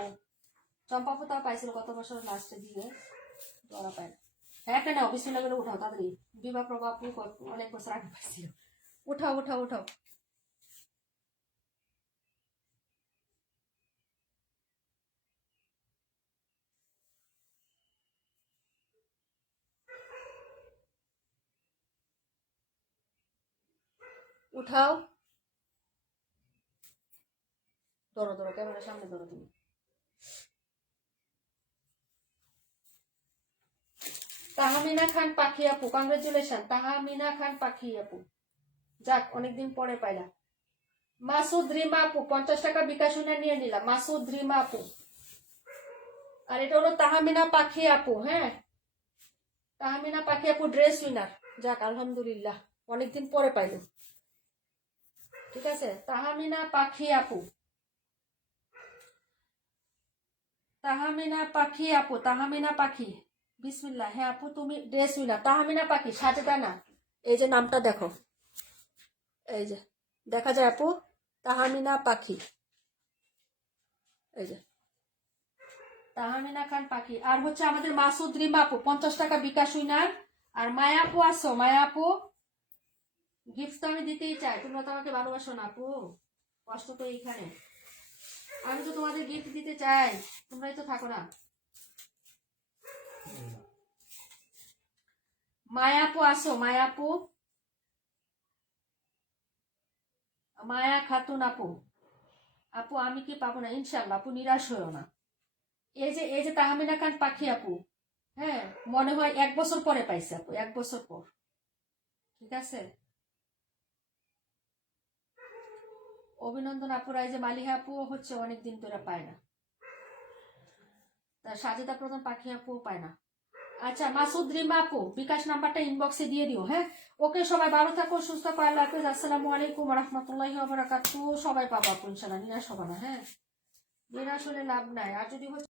চম্পা আপু তাও পাইছিল গত বছর লাস্টের দিকে, ওরা পায় না। হ্যাঁ একটা নাও, বিসমিল্লাহ করে উঠাও তাড়াতাড়ি। বিভা প্রভা আপু অনেক বছর আগে পাইছিল। উঠাও উঠাও উঠাও। উঠাও, ধরো ধরো, ক্যামেরার সামনে ধরো তুমি। তাহমিনা খান পাখি আপু, কংগ্রেচুলেশন তাহমিনা খান পাখি আপু, যাক অনেকদিন পরে পাইলাম। মাসুদ রিমা আপু 50 টাকা বিকাশ নিয়ে নিলাম, মাসুদ রিমা আপু। আর এটা হলো তাহমিনা পাখি আপু, হ্যাঁ তাহমিনা পাখি আপু ড্রেস উইনার, যাক আলহামদুলিল্লাহ অনেকদিন পরে পাইলো। ঠিক আছে, তাহমিনা পাখি আপু, তাহমিনা পাখি আপু, তাহমিনা পাখি, বিসমিল্লাহ। হ্যাঁ আপু তুমি ড্রেস উইনার, তাহমিনা পাখি সাজেদা না, এই যে নামটা দেখো, এই যে দেখা যায় আপু, তাহমিনা পাখি, এই যে তাহমিনা খান পাখি। আর হচ্ছে আমাদের মাসুদ রিমা আপু 50 টাকা বিকাশ উইনার। আর মায়া আপু আসো, মায়া আপু গিফট তো আমি দিতেই চাই, তোমরা তো আমাকে ভালোবাসো না আপু, কষ্ট তো এইখানে, আমি তো তোমাদের গিফট দিতে চাই, তোমরাই তো থাকো না। মায়া আপু আসো, মায়া আপু, মায়া খাতুন আপু, আপু আমি কি পাবো না? ইনশাল্লাহ আপু, নিরাশ হয়েও না। এই যে তাহমিনা খান পাখি আপু, হ্যাঁ মনে হয় 1 বছর পরে পাইছে আপু, 1 বছর পর। ঠিক আছে, অভিনন্দন আপুরা। এই যে মালিহা আপু হচ্ছে অনেকদিন ধরে পায় না, তার সাজেদা প্রধান পাখি আপু পায় না। আচ্ছা মাসুদ রিমা আপু বিকাশ নাম্বারটা ইনবক্সে দিয়ে দিও, হ্যাঁ। ওকে সবাই ভালো থাকো, সুস্থ থাকো, আল্লাহ হাফেজ, আসসালামু আলাইকুম রহমতুল্লাহি ওয়া বারাকাতুহু। সবাই পাবো আপু ইনশাআল্লাহ, নিরাশ হবে না, হ্যাঁ নিরাশ হলে লাভ নাই। আর যদি